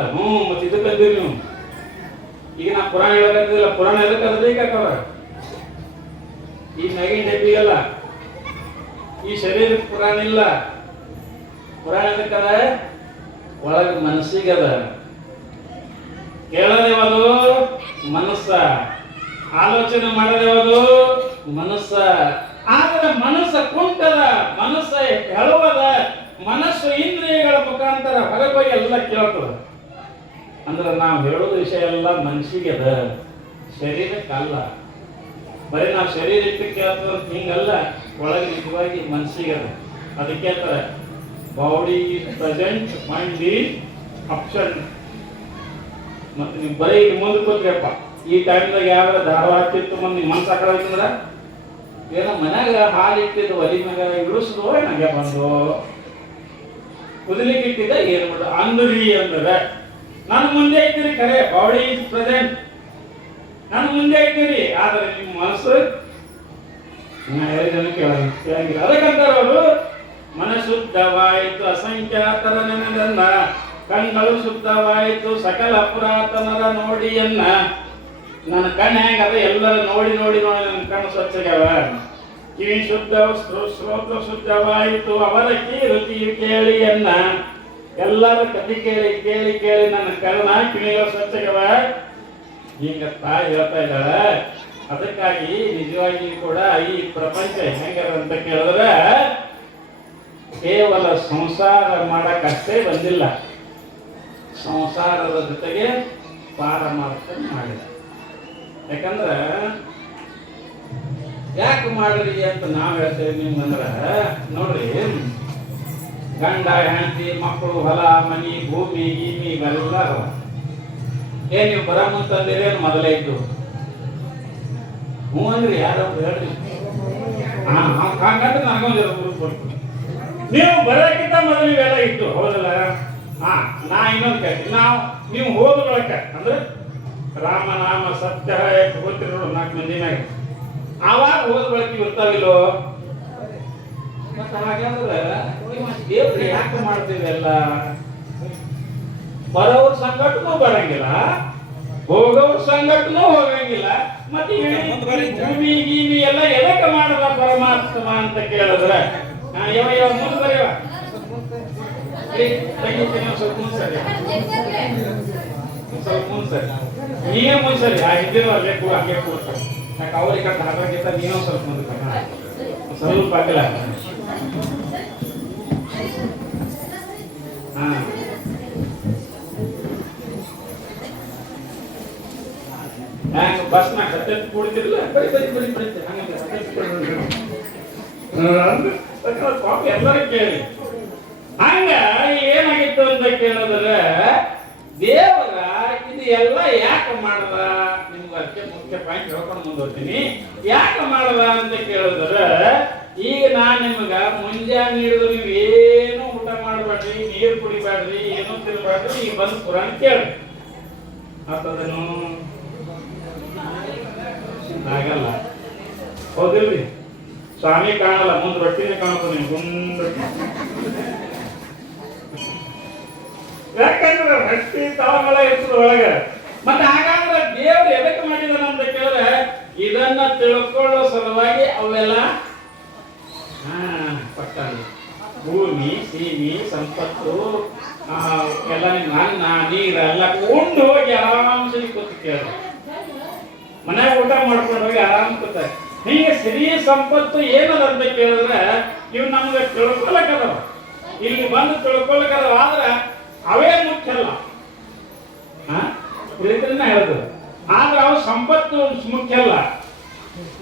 ಮತ್ತೆ ಇದಕ್ಕಂತೀವಿ ನೀವು. ಈಗ ನಾ ಪುರಾಣ ಹೇಳಕತ್ತಿಲ್ಲ, ಪುರಾಣ ಎದಕ್ಕದ್ರಿ ಕಾಕವ್ರ? ಈ ಮ್ಯಾಗಿನ ಡೆಬ್ಬಿಗಲ್ಲ, ಈ ಶರೀರಕ್ಕೆ ಪುರಾಣ ಇಲ್ಲ. ಪುರಾಣ ಎದಕ್ಕದ? ಒಳಗೆ ಮನಸ್ಸಿಗದ. ಕೇಳದೇವದು ಮನಸ್ಸ, ಆಲೋಚನೆ ಮಾಡದೇವದು ಮನಸ್ಸ. ಆದರೆ ಮನಸ್ಸ ಕುಂಟದ, ಮನಸ್ಸ ಹೇಳುವದ, ಮನಸ್ಸು ಇಂದ್ರಿಯಗಳ ಮುಖಾಂತರ ಹೊರಗೋಗಿ ಎಲ್ಲ ಕೇಳ್ತದ. ಅಂದ್ರೆ ನಾವು ಹೇಳೋದು ವಿಷಯ ಎಲ್ಲ ಮನಸ್ಸಿಗೆ ಅದ, ಶರೀರಕ್ಕಲ್ಲ. ಬರೀ ನಾವು ಶರೀರಕ್ಕೆ ಕೇಳ್ತದ ಅಂತ ಹಿಂಗಲ್ಲ, ಒಳಗೆ ನಿಜವಾಗಿ ಮನಸ್ಸಿಗೆ ಅದ. ಅದಕ್ಕೆ ಅಂತಾರೆ body is present, mind is absent. ಮತ್ತೆ ನೀವು ಬರೀ ಮುಂದೆ ಕೂತ್ರಿಯಪ್ಪ, ಈ ಟೈಮ್ದಾಗ ಯಾವ ಧಾರವಾಡ ತಿತ್ತು ಮಂದಿ ನಿಮ್ಮ ಮನ್ಸು ಆ ಕಡೆ ಹೋಯ್ತಂದ್ರ ಏನೋ ಮನ್ಯಾಗ ಹಾಲು ಇಟ್ಟಿದ್ದು ಒಲಿ ಮ್ಯಾಗ ಇಳಿಸಿದ್ವು, ನನಗೆ ಬಂದು ಕುದಿಲಿಕ್ಕೆ ಇಟ್ಟಿದ್ದ ಏನು ಮಾಡ ಅಂದ್ರಿ ಅಂದ್ರೆ ನಾನು ಮುಂದೆ ಇದ್ದೀರಿ. ಖರೆ ಬಾಡಿ ಈಸ್ ಪ್ರೆಸೆಂಟ್, ನಾನು ಮುಂದೆ ಇದ್ದೀರಿ. ಆದರೆ ನಿಮ್ಮ ಮನಸ್ಸು ಜನ ಕೇಳಂಗಿಲ್ಲ. ಅದಕ್ಕಂತಾರೆ ಅವರು, ಮನ ಶುದ್ಧವಾಯಿತು ಅಸಂಖ್ಯಾತರ ನೆನೆದನ್ನ, ಕಣ್ಗಳು ಶುದ್ಧವಾಯಿತು ಸಕಲ ಪುರಾತನರ ನೋಡಿಯನ್ನ. ನನ್ನ ಕಣ್ಣು ಹೆಂಗದ ಎಲ್ಲರ ನೋಡಿ ನೋಡಿ ನೋಡಿ ನನ್ನ ಕಣ್ಣು ಸ್ವಚ್ಛಗ್ಯಾವ. ಕಿವಿ ಶುದ್ಧ ಶ್ರೋತ್ರ ಶುದ್ಧವಾಯಿತು ಅವರ ಕೀರುತಿಯು ಕೇಳಿಯನ್ನ. ಎಲ್ಲರ ಕಥೆ ಕೇಳಿ ಕೇಳಿ ಕೇಳಿ ನನ್ನ ಕರ್ಣ ಕಿವಿಗಳು ಸ್ವಚ್ಛಗ್ಯಾವ. ಹಿಂಗ ತಾಯಿ ಹೇಳ್ತಾ ಇದ್ದಾಳೆ. ಅದಕ್ಕಾಗಿ ನಿಜವಾಗಿ ಕೂಡ ಈ ಪ್ರಪಂಚ ಹೆಂಗದ ಅಂತ ಕೇಳಿದ್ರೆ, ಕೇವಲ ಸಂಸಾರ ಮಾಡಕ್ಕಷ್ಟೇ ಬಂದಿಲ್ಲ, ಸಂಸಾರದ ಜೊತೆಗೆ ಪಾರಮಾರ್ಥ ಮಾಡಿದ. ಯಾಕಂದ್ರೆ ಯಾಕೆ ಮಾಡ್ರಿ ಅಂತ ನಾವು ಹೇಳ್ತೇವೆ ನಿಮ್ಗಂದ್ರೆ, ನೋಡ್ರಿ, ಗಂಡ ಹೆಂಡತಿ ಮಕ್ಕಳು ಹೊಲ ಮನಿ ಭೂಮಿ ಗೀಮಿ ಇವೆಲ್ಲ ಏನ್ ನೀವು ಬರ ಮುಂತಂದಿರೇನು ಮೊದಲೇ ಇದ್ದು? ಹ್ಞೂ ಅಂದ್ರಿ ಯಾರು ಹೇಳ್ರಿ. ಹಾಗಂದ್ರೆ ನನಗೊಂದು ಬರ್ತೀನಿ. ನೀವು ಬರೋಕ್ಕಿಂತ ಮೊದಲು ಇವೆಲ್ಲ ಇತ್ತು, ಹೌದಲ್ಲ? ನಾ ಇನ್ನೊಂದು ಕೇಳ್ತೀನಿ, ನೀವು ಹೋದ್ರೊಳಕ ಅಂದ್ರೆ ರಾಮನಾಮ ಸತ್ಯ ಗೊತ್ತಿರೋ 4 ಮಂದಿನಾಗ ಆವಾಗ ಹೋದ ಬಳಕೆ ಇರ್ತಾವಿಲ್ಲೋ? ಮತ್ತೆ ಹಾಗಾದ್ರೆ ದೇವ್ರು ಯಾಕೆ ಮಾಡ್ತೀವಿ ಎಲ್ಲ? ಬರೋವ್ರ ಸಂಗಟನೂ ಬರಂಗಿಲ್ಲ, ಹೋಗೋವ್ರ ಸಂಗಟನೂ ಹೋಗಂಗಿಲ್ಲ. ಮತ್ತೆ ಭೂಮಿ ಗೀಮಿ ಎಲ್ಲ ಎದಕ್ಕೆ ಮಾಡದ ಪರಮಾತ್ಮ ಅಂತ ಕೇಳಿದ್ರೆ, ಯಾವ ಮುಂದೆ ಬರೆಯವ ಸ್ವಲ್ಪ ಮುಂದ್ಸರಿ, ಸ್ವಲ್ಪ ಮುಂದ್ಸರಿ, ನೀವೇ ಮುಂದ್ಸರಿ. ಆ ಹಿಂದಿನ ಅಲ್ಲೇ ಕೂಡ ಹಂಗೆ ಕೂಡ್ತಾರೆ. ಯಾಕೆ ಅವ್ರಿಗೆ ಹಾಕಿಂತ ನೀವೇ ಸ್ವಲ್ಪ ಮುಂದೆ ಸ್ವಲ್ಪ ಆಗಿಲ್ಲ. ಹಾ ಹ್ಯಾಂಗ ಬಸ್ನಾಗ ಹತ್ತೆತ್ತು ಕೂಡ್ತಿರ್ಲಿಲ್ಲ ಬರೀ ಬರೀ ಬರೀ ಬರೀ ಹಂಗ ಪಾಪ ಎಲ್ಲರೂ ಕೇಳಿ ಹಂಗ ಏನಾಗಿತ್ತು ಅಂತ ಕೇಳಿದ್ರೆ ದೇವರ ಇದು ಎಲ್ಲ ಯಾಕೆ ಮಾಡದ ನಿಮ್ಗೆ ಅದಕ್ಕೆ ಮುಖ್ಯ ಪಾಯಿಂಟ್ ಹೇಳ್ಕೊಂಡು ಮುಂದುವರ್ತೀನಿ. ಯಾಕೆ ಮಾಡದ ಅಂತ ಕೇಳಿದ್ರೆ ಈಗ ನಾನು ನಿಮ್ಗೆ ಮುಂಜಾನೆ ಹಿಡಿದು ನೀವು ಏನು ಊಟ ಮಾಡಬೇಡ್ರಿ, ನೀರು ಕುಡಿಬೇಡ್ರಿ, ಏನೂ ತಿನ್ಬೇಡ್ರಿ, ಈಗ ಬಂದು ಪುರಾಣ ಕೇಳಿ ಆಗ್ತದೇನು? ಆಗಲ್ಲ, ಹೌದಿಲ್ರಿ? ಸ್ವಾಮಿ ಕಾಣಲ್ಲ, ಮುಂದೆ ರೊಟ್ಟಿನೇ ಕಾಣುತ್ತದೆ ನೀವು ಗುಂಡು. ಯಾಕಂದ್ರೆ ರೊಟ್ಟಿ ತಳಮಳ ಇರ್ತದ ಒಳಗೆ. ಮತ್ತೆ ಹಾಗಾದ್ರೆ ದೇವ್ರು ಎದಕ್ಕೆ ಮಾಡಿದಾನ ಅಂತ ಕೇಳಿದ್ರೆ ಇದನ್ನ ತಿಳ್ಕೊಳ್ಳೋ ಸಲುವಾಗಿ ಅವೆಲ್ಲ ಪಟ್ಟಾನ. ಭೂಮಿ, ಸೀಮಿ, ಸಂಪತ್ತು ಎಲ್ಲ ಅನ್ನ ನೀರು ಎಲ್ಲ ಕೊಂಡು ಹೋಗಿ ಆರಾಮ್ಸಲಿ ಕೂತು ಕೇಳ ಮನ್ಯಾಗ ಊಟ ಮಾಡ್ಕೊಂಡು ಹೋಗಿ ಆರಾಮ್ ಕೂತಾರೆ. ಹೀಗೆ ಸಿರಿ ಸಂಪತ್ತು ಏನದ ಅಂತ ಕೇಳಿದ್ರೆ ಇವು ನಮ್ಗೆ ತಿಳ್ಕೊಳಕದವ, ಇಲ್ಲಿ ಬಂದು ತಿಳ್ಕೊಳಕದವ. ಆದ್ರೆ ಅವೇ ಮುಖ್ಯ ಅಲ್ಲ, ಹೇಳುದು. ಆದ್ರೆ ಅವು ಸಂಪತ್ತು ಮುಖ್ಯ ಅಲ್ಲ.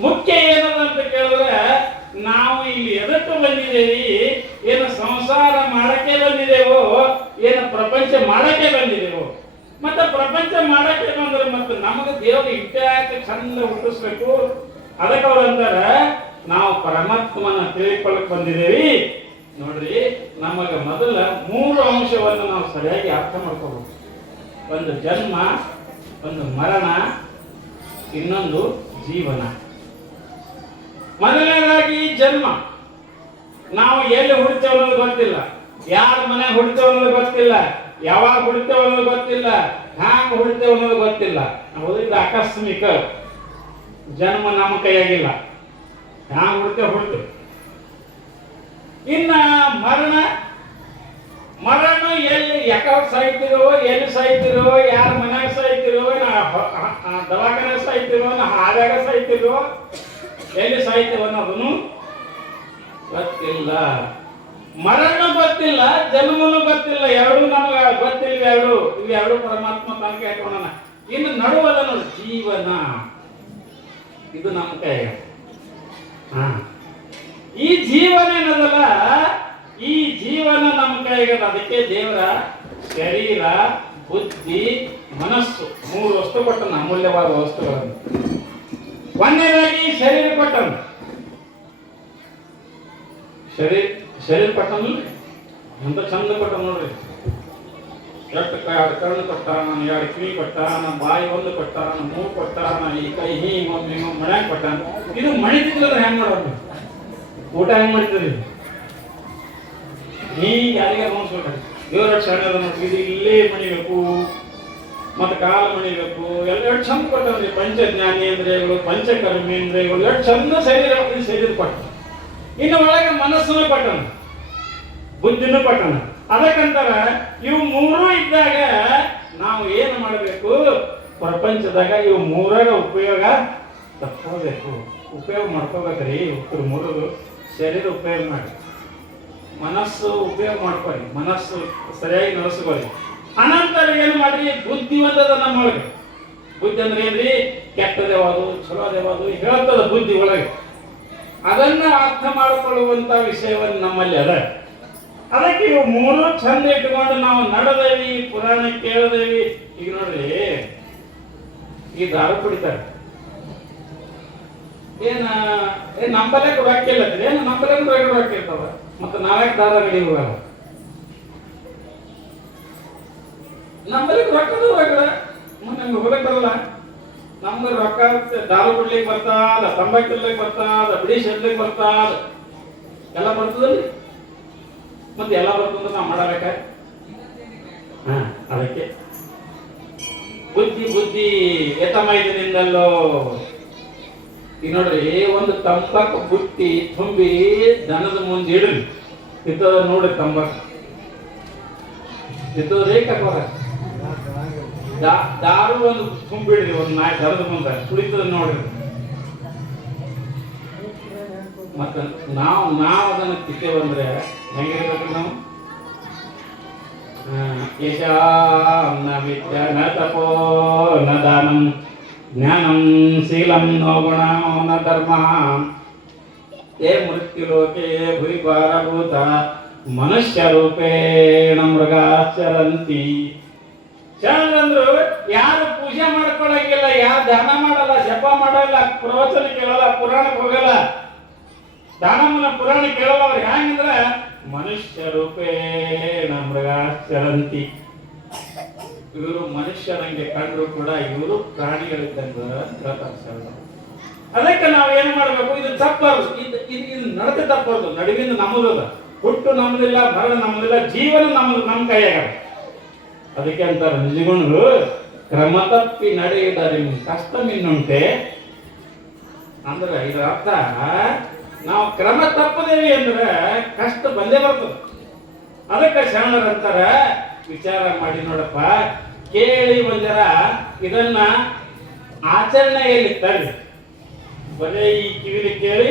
ಮುಖ್ಯ ಏನದ ಅಂತ ಕೇಳಿದ್ರೆ ನಾವು ಇಲ್ಲಿ ಎದಕ್ಕೆ ಬಂದಿದ್ದೇವೆ, ಏನು ಸಂಸಾರ ಮಾಡಕ್ಕೆ ಬಂದಿದ್ದೇವೋ, ಏನು ಪ್ರಪಂಚ ಮಾಡಕ್ಕೆ ಬಂದಿದ್ದೇವೋ. ಮತ್ತೆ ಪ್ರಪಂಚ ಮಾಡಕ್ಕೆ ಬಂದ್ರೆ ಮತ್ತೆ ನಮಗೆ ದೇವರು ಇಟ್ಟಾಕೆ ಚಂದ ಹುಟ್ಟಿಸ್ಬೇಕು. ಅದಕ್ಕೆ ಅವ್ರು ಅಂತಾರೆ ನಾವು ಪರಮಾತ್ಮನ ತಿಳಿಕೊಳ್ಳಕ್ಕೆ ಬಂದಿದ್ದೇವೆ. ನೋಡ್ರಿ, ನಮಗೆ ಮೊದಲ 3 ಅಂಶವನ್ನು ನಾವು ಸರಿಯಾಗಿ ಅರ್ಥ ಮಾಡ್ಕೋಬೇಕು. ಒಂದು ಜನ್ಮ, ಒಂದು ಮರಣ, ಇನ್ನೊಂದು ಜೀವನ. ಮೊದಲನೇದಾಗಿ ಜನ್ಮ. ನಾವು ಎಲ್ಲಿ ಹುಡ್ತೇವೆ ಅನ್ನೋದು ಗೊತ್ತಿಲ್ಲ, ಯಾರ ಮನೆ ಹುಡ್ತೇವೆ ಅನ್ನೋದು ಗೊತ್ತಿಲ್ಲ, ಯಾವಾಗ ಹುಡ್ತೇವೆ ಅನ್ನೋದು ಗೊತ್ತಿಲ್ಲ, ಹ್ಯಾಂಗ ಹುಡ್ತೇವೆ ಅನ್ನೋದು ಗೊತ್ತಿಲ್ಲ. ಇದು ಆಕಸ್ಮಿಕ ಜನ್ಮ, ನಮ್ಮ ಕೈಯಾಗಿಲ್ಲ. ಹ್ಯಾಂಗ ಹುಡ್ತೇವೆ. ಇನ್ನ ಮರಣ. ಮರಣ ಎಲ್ಲಿ ಯಾವಾಗ ಸಾಯ್ತಿರೋ, ಎಲ್ಲಿ ಸಾಯ್ತಿರೋ, ಯಾರ ಮನ್ಯಾಗ ಸಾಯ್ತಿರೋ, ದವಾಖಾನೆ ಸಾಯ್ತಿರೋ, ಹಾದಾಗ ಸಾಯ್ತಿರೋ, ಎಲ್ಲಿ ಸಾಯ್ತಿರೋ ಅನ್ನೋದನ್ನು ಗೊತ್ತಿಲ್ಲ. ಮರಣ ಗೊತ್ತಿಲ್ಲ, ಜನ್ಮನು ಗೊತ್ತಿಲ್ಲ. ಎರಡು ನಮಗೆ ಗೊತ್ತಿಲ್ಲ. ಇವೆರಡು ಪರಮಾತ್ಮ ತನಕ ಹಾಕೋಣ. ಇನ್ನು ನಡುವಲ್ಲ ನೋಡಿ ಜೀವನ, ಇದು ನಮ್ಮ ಕೈ. ಈ ಜೀವನ ಏನದಲ್ಲ, ಈ ಜೀವನ ನಮ್ಮ ಕೈಗೆ. ಅದಕ್ಕೆ ದೇವರ ಶರೀರ, ಬುದ್ಧಿ, ಮನಸ್ಸು 3 ವಸ್ತು ಕೊಟ್ಟನ, ಅಮೂಲ್ಯವಾದ ವಸ್ತುಗಳನ್ನು. ಒಂದನೇದಾಗಿ ಶರೀರ ಕೊಟ್ಟನು. ಶರೀರ ಕೊಟ್ಟನು ಅಂತ ಚಂದ ಕೊಟ್ಟ ನೋಡ್ರಿ. 2 ಕಣ್ಣು ಕೊಟ್ಟಾನ, 2 ಕಿವಿ ಕೊಟ್ಟಾನ, ಬಾಯಿ 1 ಕೊಟ್ಟಾನ, ಮೂಗು ಕೊಟ್ಟಾನ, ಈ ಕೈ ಮನ್ಯಾಗ ಕೊಟ್ಟಾನ. ಇದು ಮಣಿತಿದ್ರೆ ಹೆಂಗ್ ಮಾಡೋದು? ಊಟ ಹೆಂಗ್ ಮಾಡ್ತೀರಿ? ಹೀಗೆ ಯಾರಿಗೆ ನೋಡ್ಸ್ಬೇಕು. ದೇವರ ಶರಣ ಇದು ಇಲ್ಲೇ ಮಣಿಬೇಕು, ಮತ್ತೆ ಕಾಲ ಮಣಿಬೇಕು. ಎಲ್ಲ ಚಂದ ಕೊಟ್ಟವ್ರಿ. ಪಂಚಜ್ಞಾನೇಂದ್ರಿಯಗಳು, ಪಂಚಕರ್ಮೇಂದ್ರಿಯಗಳು, ಎಷ್ಟು ಚಂದ ಶರೀರ ಕೊಟ್ಟ. ಇನ್ನು ಒಳಗೆ ಮನಸ್ಸನ್ನು ಕೊಟ್ಟನು, ಬುದ್ಧಿನೂ ಕೊಟ್ಟನು. ಅದಕ್ಕಂತಾರ ಇವು 3 ಇದ್ದಾಗ ನಾವು ಏನು ಮಾಡಬೇಕು? ಪ್ರಪಂಚದಾಗ ಇವು 3ರ ಉಪಯೋಗ ತಕ್ಕೋಬೇಕು, ಉಪಯೋಗ ಮಾಡ್ಕೋಬೇಕ್ರಿ. 3 ಶರೀರ ಉಪಯೋಗ ಮಾಡಿ, ಮನಸ್ಸು ಉಪಯೋಗ ಮಾಡ್ಕೊಳ್ಳಿ, ಮನಸ್ಸು ಸರಿಯಾಗಿ ನಡೆಸ್ಕೊಳ್ಳಿ. ಅನಂತರ ಏನು ಮಾಡ್ರಿ? ಬುದ್ಧಿ ಒಂದದ ನಮ್ಮೊಳಗೆ. ಬುದ್ಧಿ ಅಂದ್ರೆ ಏನ್ರಿ? ಕೆಟ್ಟದೇವಾದು, ಚಲೋದೇವಾದು ಹೇಳ್ತದ ಬುದ್ಧಿ ಒಳಗೆ. ಅದನ್ನ ಅರ್ಥ ಮಾಡಿಕೊಳ್ಳುವಂತ ವಿಷಯವನ್ನು ನಮ್ಮಲ್ಲಿ ಅದ. ಅದಕ್ಕೆ ಇವು 3 ಚಂದ ಇಟ್ಕೊಂಡು ನಾವು ನಡೆದೇವಿ, ಪುರಾಣ ಕೇಳದೇವಿ. ಈಗ ನೋಡ್ರಿ, ಈ ದಾರು ಕುಡಿತಾರೆ. ನಂಬಲೆ ರೊಕ್ಕ ಇಲ್ಲತ್ರಿ, ನಂಬಲೆ ರೊಕ್ಕ ಇರ್ತದ. ಮತ್ತೆ ನಾವ್ಯಾಕೆ ದಾರ ಗಡಿ ಹೋಗಲ್ಲ? ನಂಬಲೆ ರೊಕ್ಕದ ನಿಮ್ಗೆ ಹೋಗಕ್ ಬರಲ್ಲ. ನಮ್ಗೆ ರೊಕ್ಕ ದಾರು ಬಿಡ್ಲಿಕ್ಕೆ ಬರ್ತಾದ, ತಂಬಾಕು ತಿನ್ಲಿಕ್ಕೆ ಬರ್ತಾದ, ಬಿಡಿ ಸೇರ್ಲಿಕ್ಕೆ ಬರ್ತಾದ, ಎಲ್ಲ ಬರ್ತದಲ್ಲಿ. ಮತ್ತೆ ಎಲ್ಲ ಬರ್ತಂದ್ರೆ ನಾವು ಮಾಡಬೇಕ. ಅದಕ್ಕೆ ಬುದ್ಧಿ ಎತ್ತಮೈದಿನಿಂದಲ್ಲೋ. ಈಗ ನೋಡ್ರಿ, ಒಂದು ತಂಬಾಕು ಬುಟ್ಟಿ ತುಂಬಿ ದನದ ಮುಂದೆ ಇಡ್ರಿ, ಇದ್ದದ ನೋಡ್ರಿ. ತಂಬಾಕು ಇದ್ದದ್ರೇ ಕಟ್ಕೋರ. ದಾರು ಒಂದು ತುಂಬಿಡ್ರಿ, ಒಂದು ನಾಯಿ ದನದ ಮುಂದೆ ಕುಡಿತದ ನೋಡ್ರಿ. ಮತ್ತ ನಾವು ಅದನ್ನ ಕಿತ್ತೇವಂದ್ರೆ ಹೆಂಗಿರ್ಬೇಕು ನಾವು? ಯಶಾಂ ನ ವಿದ್ಯ ನ ತಪೋ ನ ದಾನಂ ಜ್ಞಾನಂ ಶೀಲಂ ನೋ ಗುಣ ನ ಧರ್ಮ ಏ ಮೃತ್ಯುಲೋಕೆ ಭುವಿ ಭಾರಭೂತ ಮನುಷ್ಯ ರೂಪೇಣ ಮೃಗಾಚರಂತಿ. ಶರಣರಂದ್ರು ಯಾರು ಪೂಜೆ ಮಾಡ್ಕೊಳಂಗಿಲ್ಲ, ಯಾರು ಧ್ಯಾನ ಮಾಡಲ್ಲ, ಜಪ ಮಾಡಲ್ಲ, ಪ್ರವಚನ ಕೇಳಲ್ಲ, ಪುರಾಣಕ್ಕೆ ಹೋಗಲ್ಲ, ದಾನಮನ ಪುರಾಣ ಕೇಳಲ್ಲ, ಅವ್ರು ಹೆಂಗಂದ್ರ ಮನುಷ್ಯ ರೂಪೇಣ ಮೃಗಾಚರಂತಿ. ಇವರು ಮನುಷ್ಯರಂಗೆ ಕಂಡ್ರು ಕೂಡ ಇವರು ಪ್ರಾಣಿಗಳಿದ್ದಂಗ ಹೇಳ್ತಾರೆ ಶರಣ. ಅದಕ್ಕೆ ನಾವು ಏನು ಮಾಡಬೇಕು, ಇದು ತಪ್ಪದು, ಇದು ನಡತೆ ತಪ್ಪದು. ನಡುವಿಂದ ನಮ್ಮದಲ್ಲ, ಹುಟ್ಟು ನಮ್ಮದಿಲ್ಲ, ಮರಣ ನಮ್ಮದಿಲ್ಲ, ಜೀವನ ನಮ್ಮದು, ನಮ್ಮ ಕೈಯಾಗ. ಅದಕ್ಕೆ ಅಂತಾರೆ ನಿಜಗುಣರು ಕ್ರಮ ತಪ್ಪಿ ನಡೆಯುವುದರಿ ಕಷ್ಟ ಮಿನ್ನುಂಟೆ. ಅಂದ್ರೆ ಇದರ ಅರ್ಥ ನಾವು ಕ್ರಮ ತಪ್ಪದೇವಿ ಅಂದ್ರೆ ಕಷ್ಟ ಬಂದೇ ಬರ್ತದೆ. ಅದಕ್ಕೆ ಶರಣರಂತಾರ ವಿಚಾರ ಮಾಡಿ ನೋಡಪ್ಪ, ಕೇಳಿ ಬಂದರ ಇದನ್ನ ಆಚರಣೆಯಲ್ಲಿ ತಳ್ಳಿ. ಬರೇ ಈ ಕಿವಿಲಿ ಕೇಳಿ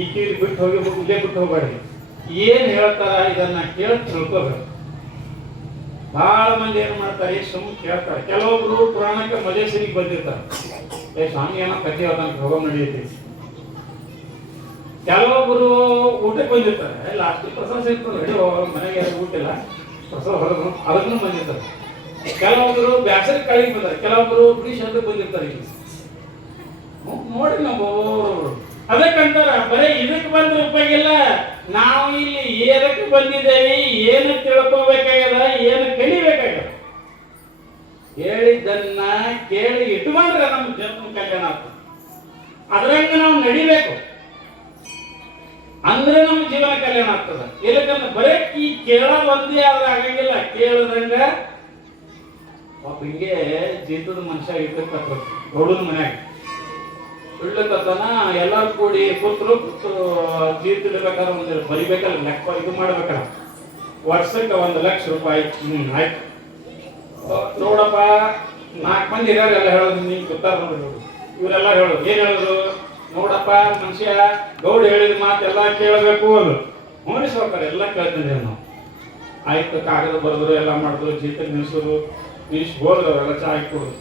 ಈ ಕಿವಿಲಿ ಬಿಟ್ಟು ಹೋಗಿ ಇಲ್ಲೇ ಬಿಟ್ಟು ಹೋಗ್ಬೇಡಿ. ಏನ್ ಹೇಳ್ತಾರ ಇದನ್ನ ಕೇಳಿ ತಿಳ್ಕೋಬೇಕು. ಬಹಳ ಮಂದಿ ಏನ್ ಮಾಡ್ತಾರೆ, ಸುಮ್ ಕೇಳ್ತಾರೆ. ಕೆಲವೊಬ್ರು ಪುರಾಣಕ್ಕೆ ಮಜೇಶ್ವರಿಗೆ ಬಂದಿರ್ತಾರೆ, ಸ್ವಾಮಿ ಏನೋ ಕಥೆ ಹೇಳ್ತಾನೆ ಹೋಗೋ ನಡೆಯುತ್ತೆ. ಕೆಲವೊಬ್ರು ಊಟಕ್ಕೆ ಬಂದಿರ್ತಾರೆ, ಲಾಸ್ಟ್ ಪ್ರಸಾದ ಸಿಗ್ತದೆ, ರೆಡಿ ಮನೆಗೆ ಊಟ ಇಲ್ಲ, ಪ್ರಸಾದ ಹೊರಗೆ ಅದನ್ನು ಬಂದಿರ್ತಾರೆ. ಕೆಲವೊಬ್ರು ಬ್ಯಾಸರಿ ಕಳಿಗೆ ಬಂದಾರೆ, ಕೆಲವೊಬ್ರು ಬ್ರಿಟಿಷ್ ಅಂತ ಬಂದಿರ್ತಾರೆ. ನೋಡಿ ನಾವು ಅದಕ್ಕಂತಾರ ಬರೀ ಇದಕ್ಕೆ ಬಂದ್ರೆ ಉಪಯೋಗ ಇಲ್ಲ. ನಾವು ಇಲ್ಲಿ ಏನಕ್ಕೆ ಬಂದಿದ್ದೇವೆ, ಏನು ತಿಳ್ಕೋಬೇಕಾಗ್ಯದ, ಏನು ಕಲಿಬೇಕಾಗ್ಯದ, ಹೇಳಿದ್ದನ್ನ ಕೇಳಿ ಇಟ್ಕೊಂಡ್ರೆ ನಮ್ಮ ಜನ್ಮ ಕಲ್ಯಾಣ ಆಗ್ತದೆ. ಅದ್ರಂಗ ನಾವು ನಡಿಬೇಕು ಅಂದ್ರೆ ನಮ್ಮ ಜೀವನ ಕಲ್ಯಾಣ ಆಗ್ತದೆ. ಇಲ್ಲಕಂದ್ರೆ ಬರೀ ಈ ಕೇಳ ಒಂದೇ ಆದ್ರೆ ಆಗಂಗಿಲ್ಲ. ಕೇಳದಂಗ ಒಬ್ಬ ಹಿಂಗೆ ಜೀತದ ಮನುಷ್ಯ ಇರ್ಬೇಕತ್ತ ರೋಡದ ಮನ್ಯಾಗ ಇಡ್ಲಕತ್ತನ, ಎಲ್ಲಾರು ಕೂಡಿ ಕೂತ್ರು ಜೀತಿಡ್ಬೇಕಾದ್ರೆ ಒಂದು ಬರಿಬೇಕಲ್ಲ, ಲೆಕ್ಕ ಇದು ಮಾಡ್ಬೇಕಲ್ಲ, ವರ್ಷಕ್ಕೆ 1,00,000 ರೂಪಾಯಿ. ಆಯ್ತು ನೋಡಪ್ಪ, 4 ಮಂದಿ ಹಿರಿಯರೆಲ್ಲ ಹೇಳೋದು, ನೀನ್ ಗೊತ್ತಾರ ನೋಡು. ಇವರೆಲ್ಲ ಹೇಳೋದು ಏನ್ ಹೇಳಿದ್ರು, ನೋಡಪ್ಪ ಮನುಷ್ಯ ಗೌಡ ಹೇಳಿದ ಮಾತೆಲ್ಲ ಕೇಳಬೇಕು ಅಲ್ಲ. ಹೋಲಿಸ್ಬೇಕಾರೆ ಎಲ್ಲ ಕೇಳ್ತಿದ್ದೇವೆ ನಾವು. ಆಯ್ತು, ಕಾಗದ ಬರೆದ್ರು, ಎಲ್ಲ ಮಾಡಿದ್ರು, ಜೀತಕ್ಕೆ ನಿಲ್ಸೋದು, ನಿಲ್ಸಿ ಹೋದ್ರು, ಅವರೆಲ್ಲ ಚಾ ಹಾಕಿ ಕೊಡುದು.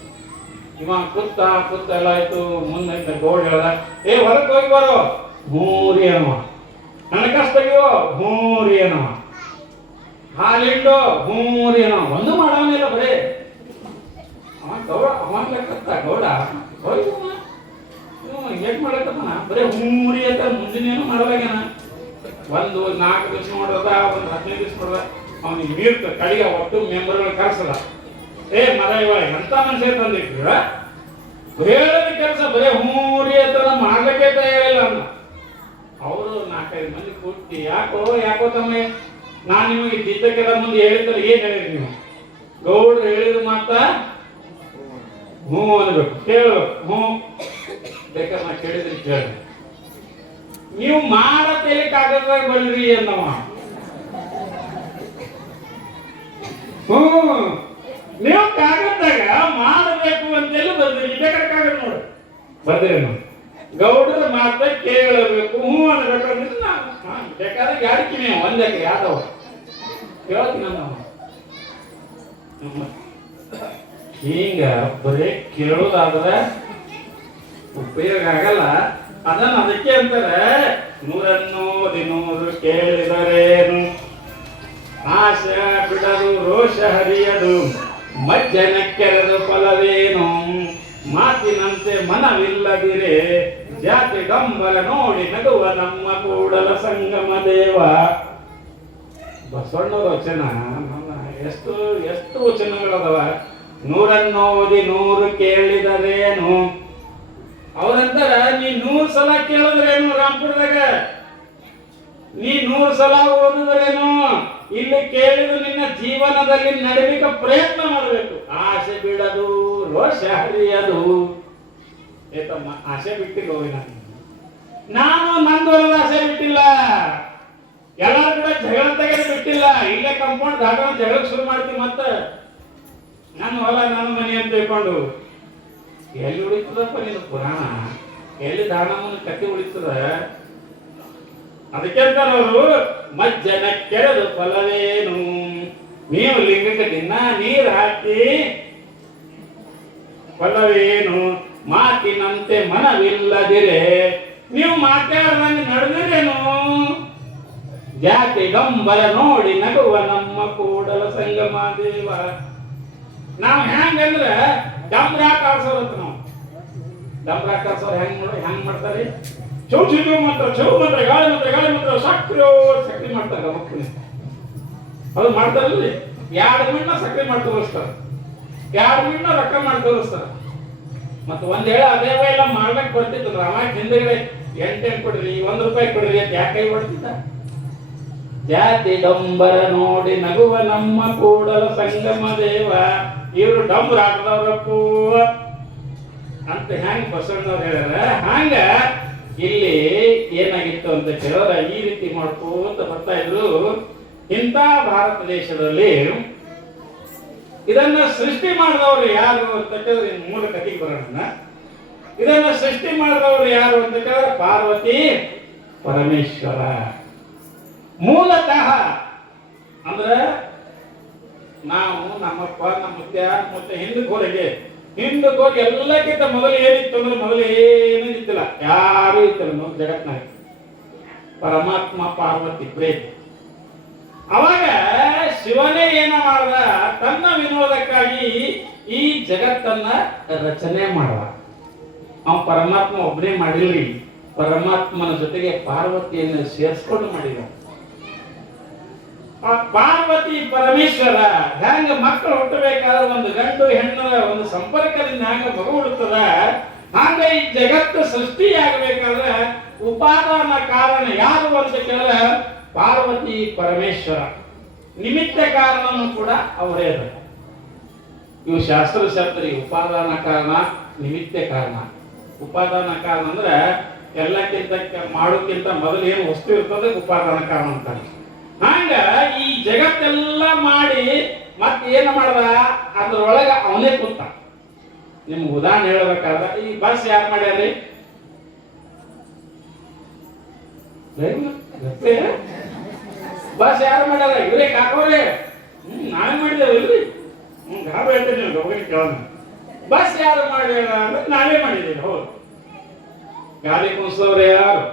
ಇವ ಕುತ್ತ ಎಲ್ಲ ಆಯ್ತು. ಮುಂದೆ ಗೌಡ ಹೇಳ್ದ, ಏ ಹೊರಗೆ ಹೋಗಿ ಬರೋ, ಹೂರಿ ಏನವ, ನನ್ನ ಕಷ್ಟ ತೆಗಿಯೋ, ಹೂರಿ ಏನವ, ಹಾಲಿಂಡು ಹೂರಿ ಏನವ, ಒಂದು ಮಾಡವನಿಲ್ಲ ಬರೇ. ಅವ ಗೌಡ ಅವಾಗ್ಲತ್ತ ಗೌಡ ಹೋಗಿ ಹೇಗ್ ಮಾಡಕತ್ತಾನ, ಬರೇ ಹೂರಿ ಅಂತ ಮುಂದಿನೇನು ಮಾಡಲಾಗೇನ. ಒಂದು 4 ದಿವಸ ನೋಡ್ರದ, ಒಂದು 15 ದಿವಸ ನೋಡ್ದ, ಅವನಿಗೆ ಮೀರ್ತ ಕಡಿಗೆ ಒಟ್ಟು ಮೆಂಬರ್ಗಳು ಕರ್ಸಲ್ಲ. ಏ ಮರ ಇವ ಎಂತ ಮನುಷ್ಯ ತಂದಿಟ್ರ, ಹೇಳಿದ ಕೆಲಸ ಬರೇ ಹೂರಿ ಅಂತ ಮಾಡ್ಲಿಕ್ಕೆ ತಯಾರಿಲ್ಲ ಅನ್ನ. ಅವರು 4-5 ಮಂದಿ ಕೂತಿ, ಯಾಕೋ ತಮ್ಮ, ನಾನ್ ನಿಮಗೆ ದಿದ್ದಕ್ಕೆಲ್ಲ ಮುಂದೆ ಹೇಳಿದ್ರೆ ಏನ್ ಹೇಳಿರಿ ನೀವು, ಗೌಡ್ರು ಹೇಳಿದ ಮಾತ ಹ್ಞೂ ಅನ್ಬೇಕು, ಕೇಳ್ಬೇಕು. ಹ್ಞೂ ಬೇಕಾದ್ರೆ ನಾ ಕೇಳಿದ್ರಿ ಕೇಳಿ, ನೀವು ಮಾಡತ್ತೇಲಿ ಕಾಗದಾಗ ಬಳ್ರಿ ಅನ್ನವ. ನೀವು ಕಾಗದಾಗ ಮಾಡಬೇಕು ಅಂತೇಳಿ ಬರ್ದಿರಿ, ಬೇಕಾದ್ರೆ ಕಾಗದ ನೋಡಿ ಬರ್ದಿರಿ. ನಾವು ಗೌಡರ ಮಾತ ಕೇಳಬೇಕು, ಹ್ಞೂ ಅನ್ಬೇಕು. ಬೇಕಾದ್ರೆ ಯಾಡ್ತೀನಿ ಒಂದಕ್ಕೆ ಯಾದವ ಕೇಳ್ತೀನಿ ನಾವು. ಹಿಂಗ ಬರೀ ಕೇಳೋದಾದ್ರೆ ಉಪಯೋಗ ಆಗಲ್ಲ. ಅದಕ್ಕೆ ಅಂತಾರೆ, 100 ಕೇಳಿದರೇನು, ಆಶೆ ಬಿಡದು ರೋಷ ಹರಿಯದು, ಮಜ್ಜನ ಕೆರೆದು ಫಲವೇನು, ಮಾತಿನಂತೆ ಮನವಿಲ್ಲದಿರೆ ಜಾತಿ ಡಂಬಲ ನೋಡಿ ನಗುವ ನಮ್ಮ ಕೂಡಲ ಸಂಗಮ ದೇವ. ಬಸವಣ್ಣವ್ರ ವಚನ ಎಷ್ಟು ವಚನಗಳದವ. 100 ಕೇಳಿದರೇನು, ಅವ್ರಂತಾರ ನೀ 100 ಸಲ ಕೇಳಿದ್ರೇನು, ರಾಮ್ಪುರದಾಗ ನೀ 100 ಸಲ ಓದಿದ್ರೇನು, ಇಲ್ಲಿ ಕೇಳಿದ್ರು ನಿನ್ನ ಜೀವನದಲ್ಲಿ ನಡಲಿಕ್ಕೆ ಪ್ರಯತ್ನ ಮಾಡಬೇಕು. ಆಸೆ ಬಿಡದು ರೋಷ ಹರಿಯದು. ಏತಮ್ಮ ಆಸೆ ಬಿಟ್ಟಿಲ್ಲ, ಹೋಗಿ ನಾನು ನಂದೊಳದ ಆಸೆ ಬಿಟ್ಟಿಲ್ಲ, ಎಲ್ಲಾರು ಕೂಡ ಜಗಳ ತೆಗೆದು ಬಿಟ್ಟಿಲ್ಲ. ಇಲ್ಲೇ ಕಂಪೌಂಡ್ ದಾಟೋ ಜಗಳಕ್ಕೆ ಶುರು ಮಾಡ್ತೀವಿ. ಮತ್ತೆ ನನ್ನ ಹೊಲ ನನ್ನ ಮನೆ ಅಂತ ತಿಳ್ಕೊಂಡು ಎಲ್ಲಿ ಉಳಿತದಪ್ಪ ನೀನು ಪುರಾಣ, ಎಲ್ಲಿ ದಾನಮ್ಮನ ಕತೆ ಉಳಿತದ. ಅದಕ್ಕೆ ಅಂತಾರೆ ಅವರು, ಮಜ್ಜನ ಕೆರೆದು ಫಲವೇನು, ನೀವು ಲಿಂಗಕ್ಕೆ ದಿನ ನೀರು ಹಾಕಿ ಫಲವೇನು ಮಾತಿನಂತೆ ಮನವಿಲ್ಲದಿರೆ ನೀವು ಮಾತಾಡ್ದಂಗೆ ನಡೆದಿರೇನು ಜಾತಿ ಡಂಬರ ನೋಡಿ ನಗುವ ನಮ್ಮ ಕೂಡಲ ಸಂಗಮ ದೇವ. ನಾವು ಹೆಂಗಂದ್ರ ಡಂಬ್ರ ಕಾಡ್ಸೋರತ್ತ ನಾವು ಡಂಬ್ರ ಕಾಡ್ಸೋರು ಹೆಂಗ್ ಮಾಡ್ತಾರೆ ಚೌ ಮಂತ್ರ ಗಾಳಿ ಮಂತ್ರ ಸಕ್ರಿ ಮಾಡ್ತಾರೆ ಮಕ್ಕಳು ಅದು ಮಾಡ್ತಾರಲ್ಲಿ 2 ಮಿಣ್ಣ ಸಕ್ರಿ ಮಾಡಿ ತೋರಿಸ್ತಾರೆ 2 ಮಿಣ್ಣ ರೊಕ್ಕ ಮಾಡಿ ತೋರಿಸ್ತಾರೆ. ಮತ್ತೆ ಒಂದ್ ಹೇಳ ಅದೇ ಎಲ್ಲ ಮಾಡ್ಬೇಕು ಬರ್ತಿತ್ತು ಅವಾಗ ಹಿಂದೆಗಡೆ 8 ಕೊಡ್ರಿ 1 ರೂಪಾಯಿ ಕೊಡ್ರಿ ಅಂತ ಯಾಕೆ ಕೈ ಹೊಡ್ತಿದ್ದ. ಜಾತಿ ಡಂಬರ ನೋಡಿ ನಗುವ ನಮ್ಮ ಕೂಡಲ ಸಂಗಮ ದೇವ. ಇವರು ಡಂಬರ ಹಾಕದವ್ರಪ್ಪು ಅಂತ ಹೆಂಗ್ ಬಸವಣ್ಣವ್ರು ಹೇಳ್ಯಾರ. ಹಂಗ ಇಲ್ಲಿ ಏನಾಗಿತ್ತು ಅಂತ ಕೇಳಿದ್ರೆ ಈ ರೀತಿ ಮಾಡ್ಕೋತ ಬರ್ತಾ ಇದ್ರು. ಇಂಥ ಭಾರತ ದೇಶದಲ್ಲಿ ಇದನ್ನ ಸೃಷ್ಟಿ ಮಾಡಿದವರು ಯಾರು ಅಂತ ಕೇಳಿದ್ರೆ ಮೂಲ ಕಥೆಗೆ ಬರೋಣ. ಇದನ್ನ ಸೃಷ್ಟಿ ಮಾಡಿದವರು ಯಾರು ಅಂತ ಕೇಳಿದ್ರೆ ಪಾರ್ವತಿ ಪರಮೇಶ್ವರ. ಮೂಲತಃ ಅಂದ್ರೆ ನಾವು ನಮ್ಮಪ್ಪ ನಮ್ಮ ಮುತ್ತೆ ಹಿಂದಕ್ಕೆ ಹೋಗಿ ಎಲ್ಲಕ್ಕಿಂತ ಮೊದಲು ಏನಿತ್ತು ಅಂದ್ರೆ ಮೊದಲು ಏನೂ ಇತ್ತಿಲ್ಲ, ಯಾರು ಇತ್ತಿಲ್ಲ ಮೊದಲು ಜಗತ್ನಾಗ. ಪರಮಾತ್ಮ ಪಾರ್ವತಿ ಪ್ರೇಮ. ಅವಾಗ ಶಿವನೇ ಏನ ಮಾಡ್ದ, ತನ್ನ ವಿನೋದಕ್ಕಾಗಿ ಈ ಜಗತ್ತನ್ನ ರಚನೆ ಮಾಡುವ. ಅವ ಪರಮಾತ್ಮ ಒಬ್ಬನೇ ಮಾಡಿಲ್ರಿ, ಪರಮಾತ್ಮನ ಜೊತೆಗೆ ಪಾರ್ವತಿಯನ್ನು ಸೇರಿಸ್ಕೊಂಡು ಮಾಡಿದ. ಪಾರ್ವತಿ ಪರಮೇಶ್ವರ ಹೆಂಗ ಮಕ್ಕಳು ಹುಟ್ಟಬೇಕಾದ್ರೆ ಒಂದು ಗಂಡು ಹೆಣ್ಣು ಒಂದು ಸಂಪರ್ಕದಿಂದ ಹೆಂಗ ಮಗು ಹುಡುತ್ತದ, ಹಾಗ ಈ ಜಗತ್ತು ಸೃಷ್ಟಿಯಾಗಬೇಕಾದ್ರೆ ಉಪಾದಾನ ಕಾರಣ ಯಾರು ಅಂತ ಕೇಳಿದ್ರೆ ಪಾರ್ವತಿ ಪರಮೇಶ್ವರ. ನಿಮಿತ್ತ ಕಾರಣನೂ ಕೂಡ ಅವರೇ. ಇವು ಶಾಸ್ತ್ರ ಶಬ್ದ. ಉಪಾದಾನ ಕಾರಣ, ನಿಮಿತ್ತ ಕಾರಣ. ಉಪಾದಾನ ಕಾರಣ ಅಂದ್ರೆ ಎಲ್ಲಕ್ಕಿಂತ ಮಾಡೋಕ್ಕಿಂತ ಮೊದಲು ಏನು ವಸ್ತು ಇರ್ತದೆ ಉಪಾದಾನ ಕಾರಣ ಅಂತಾರೆ. ಹಂಗ ಈ ಜಗತ್ತೆಲ್ಲ ಮಾಡಿ ಮತ್ತೆ ಏನು ಮಾಡ್ದ, ಅದ್ರೊಳಗ ಅವನೇ ಕೂತ. ನಿಮ್ಗೆ ಉದಾಹರಣೆ ಹೇಳ್ಬೇಕಾದ್ರೆ ಈ ಬಸ್ ಯಾರು ಮಾಡ್ಯಾರಿ? ಬಸ್ ಯಾರು ಮಾಡ್ಯಾರ? ಇವರೇ ಕಾಕೋರೆ. ನಾವೇ ಮಾಡಿದ್ದೇವೆ ಇಲ್ರಿ. ಗಾಬರಿ ಹೇಳ್ತೇನೆ ನೀವು ಗೌರಿ ಕೇಳೋಣ. ಬಸ್ ಯಾರು ಮಾಡ್ಯಾರ ಅಂದ್ರೆ ನಾವೇ ಮಾಡಿದ್ದೇವೆ. ಹೌದು. ಗಾಡಿ ಕುಣಿಸೋರು ಯಾರು?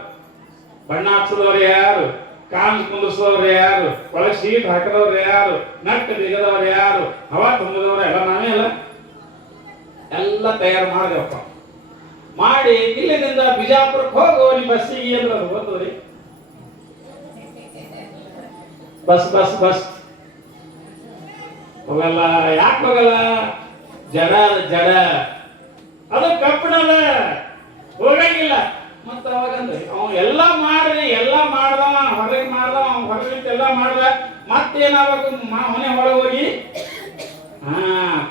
ಬಣ್ಣ ಹಚ್ಚದವ್ರು ಯಾರು? ಕಾಂಜ್ ಕುಂದಿಸೋರು ಯಾರು? ಒಳಗೆ ಸೀಟ್ ಹಾಕಿದವ್ರು ಯಾರು? ನಟ್ಟು ಬಿಗದವ್ರು ಯಾರು? ಹವಾ ತುಂಬಿದವ್ರು ಎಲ್ಲ ನಾವೇ ಅಲ್ಲ. ಎಲ್ಲ ತಯಾರು ಮಾಡಿದೆವಪ್ಪ. ಮಾಡಿ ಇಲ್ಲಿಂದ ಬಿಜಾಪುರಕ್ಕೆ ಹೋಗೋ ನಿಮ್ಮ ಬಸ್ಸಿಗೆ ಅಂದ್ರೆ ಅದು ಗೊತ್ತದ್ರಿ. ಬಸ್ ಬಸ್ ಬಸ್ ಹೋಗಲ್ಲ. ಯಾಕೆ ಹೋಗಲ್ಲ? ಜಡ ಜಡ ಅದು ಕಪ್ಪಣದ ಹೋಗಂಗಿಲ್ಲ. ಮತ್ತ ಅವಾಗಂದ್ರೆ ಅವ ಎಲ್ಲ ಮಾಡ್ರಿ, ಎಲ್ಲ ಮಾಡ್ದವ, ಹೊರಗೆ ಮಾಡ್ದವ, ಹೊರಗಿಂತ ಎಲ್ಲ ಮಾಡ್ದ. ಮತ್ತೇನಾಗಬೇಕು? ಅವನೇ ಒಳಗೆ ಹೋಗಿ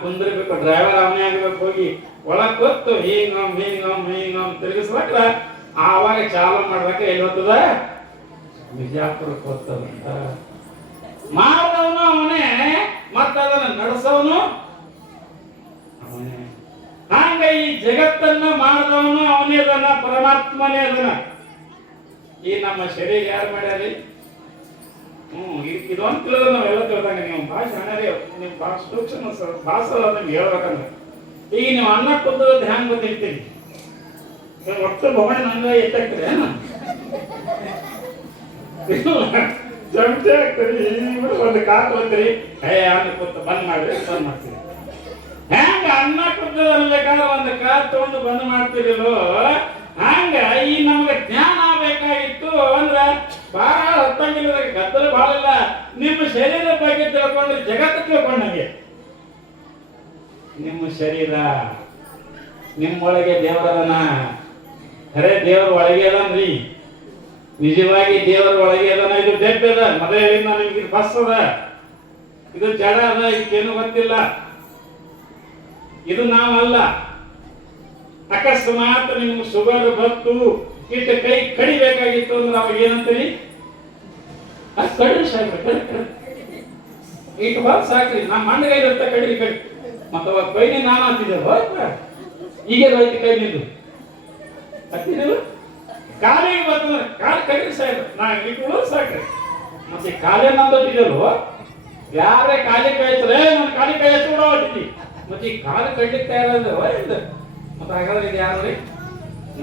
ಕುಂದ್ರಬೇಕು. ಡ್ರೈವರ್ ಅವನೇ ಆಗ್ಬೇಕು. ಹೋಗಿ ಒಳಗೆ ಕೂತು ಹಿಂಗಮ್ ತಿರುಗಿಸ್ಬೇಕ. ಆವಾಗ ಚಾಲು ಮಾಡ್ಬೇಕ. ಎಲ್ಲಿ ಹೋಗ್ತದ? ಬಿಜಾಪುರಕ್ಕೆ ಹೋಗ್ತದಂತ. ಮಾಡ್ದವನು ಅವನೇ, ಮತ್ತ ಅದನ್ನ ನಡೆಸವನು ಅವನೇ. ಹಂಗ ಈ ಜಗತ್ತನ್ನ ಮಾಡಿದವನು ಅವನೇ ಅದನ್ನ, ಪರಮಾತ್ಮನೇ ಅದನ್ನ. ಈ ನಮ್ಮ ಶರೀರ ಯಾರು ಮಾಡ್ಯಾರಿ? ಇದೊಂದು ತಿಳಿದ್ರೆ ನಾವೆಲ್ಲ ತಿಳ್ದಂಗೆ. ನೀವು ಭಾಷೆ ಹಣರಿ, ನೀವು ಭಾಳ ಸೂಕ್ಷ್ಮ ಭಾಷೆ ನಿಮ್ಗೆ ಹೇಳ್ಬೇಕಂದ್ರೆ ಈಗ ನೀವು ಅನ್ನ ಕುದ್ದದ್ದು ಹ್ಯಾಂಗ ಗೊತ್ತಿರ್ತೀರಿ? ಒಟ್ಟು ಭವನ ನಂಗ ಎತ್ತಾಗ್ತದೆ ಏನ? ಚಮಚ ಹಾಕ್ತೀರಿ, ಒಂದು ಕಾಕು ಹೋಗ್ತೀರಿ, ಅನ್ನ ಕೂತ ಬಂದ್ ಮಾಡ್ರಿ, ಬಂದ್ ಮಾಡ್ತೀರಿ. ಹೆಂಗ ಅನ್ನ ಕುದ್ದದ ಅನ್ಬೇಕಾದ್ರೆ ಒಂದು ಕಾರ್ ತಗೊಂಡು ಬಂದ್ ಮಾಡ್ತಿರಲ್ಲೋ, ಹಂಗ ಈ ನಮ್ಗೆ ಜ್ಞಾನ ಆಗ್ಬೇಕಾಗಿತ್ತು. ಅಂದ್ರ ಬಹಳ ಹತ್ತಂಗಿಲ್ಲ, ಗದ್ದಲ ಬಹಳ ಇಲ್ಲ. ನಿಮ್ಮ ಶರೀರ ಬಗ್ಗೆ ತಿಳ್ಕೊಂಡ್ರೆ ಜಗತ್ತು ತಿಳ್ಕೊಂಡಂಗೆ. ನಿಮ್ಮ ಶರೀರ, ನಿಮ್ಮೊಳಗೆ ದೇವರದನ. ಖರೆ ದೇವರ ಒಳಗೆ ಅದನ್ರಿ. ನಿಜವಾಗಿ ದೇವರ ಒಳಗೆ ಅದನ. ಇದು ಡೆಡ್ ಅದ, ಮದುವೆಯಿಂದ ನಿಮ್ಗೆ ಬಸ್ ಅದ, ಇದು ಜಡ ಅದ, ಇದಕ್ಕೇನು ಗೊತ್ತಿಲ್ಲ. ಇದು ನಾವಲ್ಲ. ಅಕಸ್ಮಾತ್ ನಿಮ್ಗೆ ಶುಗರ್ ಬಂತು, ಇಟ್ಟು ಕೈ ಕಡಿಬೇಕಾಗಿತ್ತು ಅಂದ್ರೆ ಅವಾಗ ಏನಂತೀರಿ? ಕಡ್ರಿ ಸಾಕ್ರಿ, ಇಟ್ಟು ಬಂದು ಸಾಕ್ರಿ. ನಮ್ಮ ಮಣ್ಣಗೈಲಿರ್ತ ಕಡ್ರಿ ಕಡಿ. ಮತ್ತ ಅವಾಗ ಕೈನಿ ನಾನು ಹತ್ತಿದ್ದೆ. ಈಗ ಹೋಯ್ತು ಕೈ ನಿಂದು ಹತ್ತಿದಿಲ್ಲ. ಕಾಲಿಗೆ ಬರ್ತಂದ್ರೆ ಕಾಲು ಕಡ್ರಿ ಸಾಯ್ತು. ನಾ ಇಟ್ಟು ಸಾಕ್ರಿ. ಮತ್ತೆ ಕಾಲೇ ನಂದಿದಲ್ವ? ಯಾರೇ ಕಾಲಿ ಕೈ ಹಚ್ಚರೆ ನನ್ನ ಕಾಲಿ ಕೈ ಹಚ್ಚಿ ಕೂಡ ಹೊಟ್ಟಿದ್ದಿ. ಮತ್ತೆ ಈ ಕಾಲು ಕಡ್ಲಿಕ್ಕೆ ತಯಾರಾದ್ರೆ ಇಲ್ಲ. ಮತ್ತೆ ಹಾಗಾದ್ರೆ ಇದು ಯಾರ್ರಿ?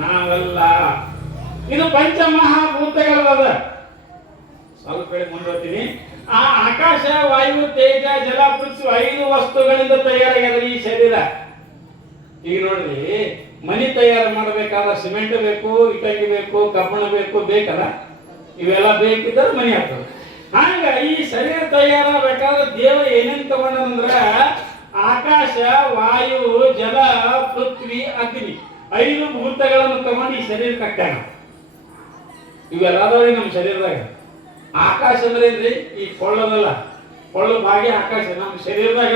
ನಾವೆಲ್ಲ. ಇದು ಪಂಚಮಹಾಭೂತಗಳದ. ಸ್ವಲ್ಪ ಕಡೆ ಮುಂದುವರ್ತೀನಿ. ಆ ಆಕಾಶ, ವಾಯು, ತೇಜ, ಜಲ, ಪೃಥ್ವಿ 5 ವಸ್ತುಗಳಿಂದ ತಯಾರಾಗ್ಯದ ಈ ಶರೀರ. ಈಗ ನೋಡ್ರಿ, ಮನಿ ತಯಾರು ಮಾಡಬೇಕಾದ್ರೆ ಸಿಮೆಂಟ್ ಬೇಕು, ಇಟಂಗಿ ಬೇಕು, ಕಬ್ಬಣ ಬೇಕು, ಬೇಕಲ್ಲ. ಇವೆಲ್ಲ ಬೇಕಿದ್ದರೆ ಮನಿ ಆಗ್ತದೆ. ಹಂಗ ಈ ಶರೀರ ತಯಾರಾಗಬೇಕಾದ್ರೆ ದೇವರು ಏನೇನು ತಗೊಂಡಂದ್ರ ಆಕಾಶ, ವಾಯು, ಜಲ, ಪೃಥ್ವಿ, ಅಗ್ನಿ 5 ಭೂತಗಳನ್ನು ತಗೊಂಡು ಈ ಶರೀರ ಕಟ್ಟಾನ. ಇವೆಲ್ಲದವ್ರಿ ನಮ್ಮ ಶರೀರದಾಗ. ಆಕಾಶ ಅಂದ್ರೆ ಏನ್ರಿ? ಈ ಕೊಳ್ಳದಲ್ಲ, ಕೊಳ್ಳ ಭಾಗ್ಯ ಆಕಾಶ ನಮ್ಮ ಶರೀರದಾಗ.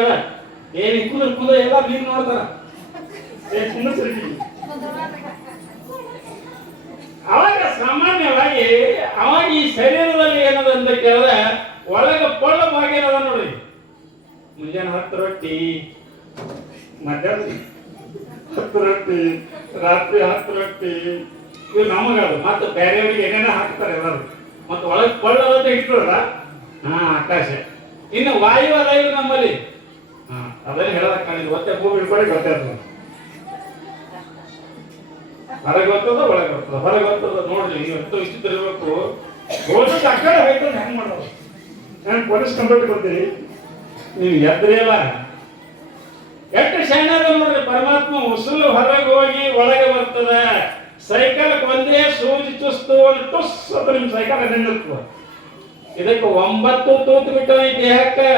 ಏನ್ ಕುಂದ್ರ ಎಲ್ಲ ನೀನ್ ನೋಡ್ತಾರ. ಅವಾಗ ಸಾಮಾನ್ಯವಾಗಿ ಅವಾಗ ಈ ಶರೀರದಲ್ಲಿ ಏನದ ಅಂತ ಕೇಳಿದ್ರೆ ಒಳಗ ಕೊಳ್ಳ ಭಾಗ್ಯ ಅದ ನೋಡ್ರಿ. ಮುಂಜಾನೆ 10 ರೊಟ್ಟಿ, ಮಧ್ಯಾಹ್ನ 10 ರೊಟ್ಟಿ, ರಾತ್ರಿ 10 ರೊಟ್ಟಿ. ಇವು ನಮಗದು. ಮತ್ತೆ ಬೇರೆಯವ್ರಿಗೆ ಏನೇನೋ ಹಾಕ್ತಾರೆ ಎಲ್ಲರೂ. ಮತ್ತೆ ಒಳಗೆ ಕೊಳ್ಳದ ಇಟ್ಕೊಳ್ರ. ಆಕಾಶ. ಇನ್ನು ವಾಯು ಅದ ಇಲ್ಲ ನಮ್ಮಲ್ಲಿ. ಅದನ್ನ ಹೇಳೋದಕ್ಕೆ ಕಾಣಿಲ್ಲ. ಒತ್ತೆ ಭೂಮಿ ಇಟ್ಕೊಳ್ಳಿ ಗೊತ್ತಾಯ್ತು. ಹೊರಗೆ ಗೊತ್ತದ, ಒಳಗೆ ಗೊತ್ತದ. ಹೊರಗೆ ಗೊತ್ತದ ನೋಡ್ರಿ. ಇವತ್ತು ಇಷ್ಟು ಇರಬೇಕು. ರೋಡ್ ಆ ಕಡೆ ಹೋಯ್ತು ಹೆಂಗ್ ಮಾಡೋದು? ನಾನು ಪೊಲೀಸ್ ಕಂಪ್ಲೇಂಟ್ ಕೊಡ್ತೀರಿ. ನೀವು ಎದ್ರಿ ಅಲ್ಲ. ಎಷ್ಟು ಶಾಣದ ನೋಡ್ರಿ ಪರಮಾತ್ಮ. ಉಸುಲು ಹೊರಗೆ ಹೋಗಿ ಒಳಗೆ ಬರ್ತದ. ಸೈಕಲ್ ಒಂದೇ ಸೂಜಿ ಚುಸ್ತು ಒಂದು ಟುಸ್ ಅಂತ ನಿಮ್ ಸೈಕಲ್ ನಿಲ್ಲುತ್ತ. ಇದಕ್ಕೆ 9 ತೂತು ಬಿಟ್ಟ ಈ ದೇಹಕ್ಕೆ.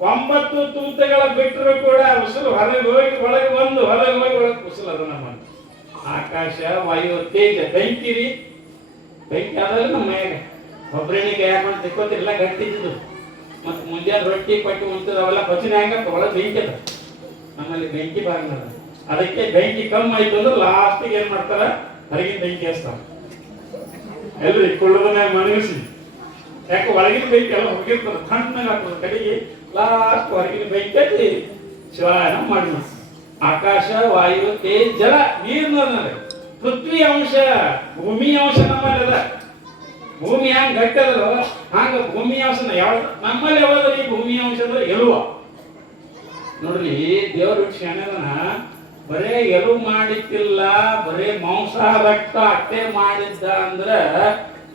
9 ತೂತುಗಳ ಬಿಟ್ಟರು ಕೂಡ ಉಸುಲು ಹೊರಗೆ ಹೋಗಿ ಒಳಗೆ ಬಂದು, ಹೊರಗೆ ಹೋಗಿ ಒಳಗೆ ಉಸುಲು ಅದು ನಮ್ಮ ಆಕಾಶ, ವಾಯು, ತೇಜ. ಬೆಂಕಿ ರೀ, ಬೆಂಕಿ ಆದ್ರೆ ನಮ್ಮ ಮೈಯಾಗ ಒಬ್ಬರಣಿಗೆ ಯಾಕೆ ತಿಕ್ಕೋತಿರ್ಲ ಗಟ್ಟಿದ್ದು. ಮತ್ತೆ ಮುಂಜಾನೆ ರೊಟ್ಟಿ ಪಟ್ಟಿ ಉಂಟದ ಅವೆಲ್ಲ ಪಚನೆ ಹಂಗ ಒಳಗೆ ಬೆಂಕಿ ಅದ. ನಮ್ಮಲ್ಲಿ ಬೆಂಕಿ ಬಾಗಿನ. ಅದಕ್ಕೆ ಬೆಂಕಿ ಕಮ್ಮಿ ಆಯ್ತು ಅಂದ್ರೆ ಲಾಸ್ಟಿಗೆ ಏನ್ ಮಾಡ್ತಾರ? ಹೊರಗಿನ ಬೆಂಕಿ ಹಚ್ತಾರ. ಎಲ್ರಿ ಕೊಳ್ಳದನ್ನ ಮನಗಿಸಿ. ಯಾಕೆ ಒಳಗಿನ ಬೆಂಕಿ ಎಲ್ಲ ಹೋಗಿರ್ತಾರ, ತಣ್ಣಗೆ ಹಾಕೋದು. ಕಡೆಗೆ ಲಾಸ್ಟ್ ಹೊರಗಿನ ಬೆಂಕಿ ಹಚ್ಚಿ ಶಿವಾಯನ ಮಾಡಿ. ಆಕಾಶ, ವಾಯು, ತೇಜ, ಜಲ ನೀರಿನ ಪೃಥ್ವಿ ಅಂಶ, ಭೂಮಿ ಅಂಶ ನಮ್ಮಲ್ಲಿ ಅದ. ಭೂಮಿ ಹಂಗ ಗಟ್ಟದಲ್ಲ ಹಂಗ ಭೂಮಿ ಅಂಶನ ಯಾವ್ದು ನಮ್ಮಲ್ಲಿ ಯಾವ್ದು? ಈ ಭೂಮಿ ಅಂಶ ಅಂದ್ರೆ ಎಲುವ. ನೋಡ್ರಿ, ದೇವ್ರ ಶಾಣೆದನ ಬರೇ ಎಲು ಮಾಡಿದ್ದಿಲ್ಲ, ಬರೇ ಮಾಂಸ ರಕ್ತ ಅಟ್ಟೆ ಮಾಡಿದ್ದ ಅಂದ್ರ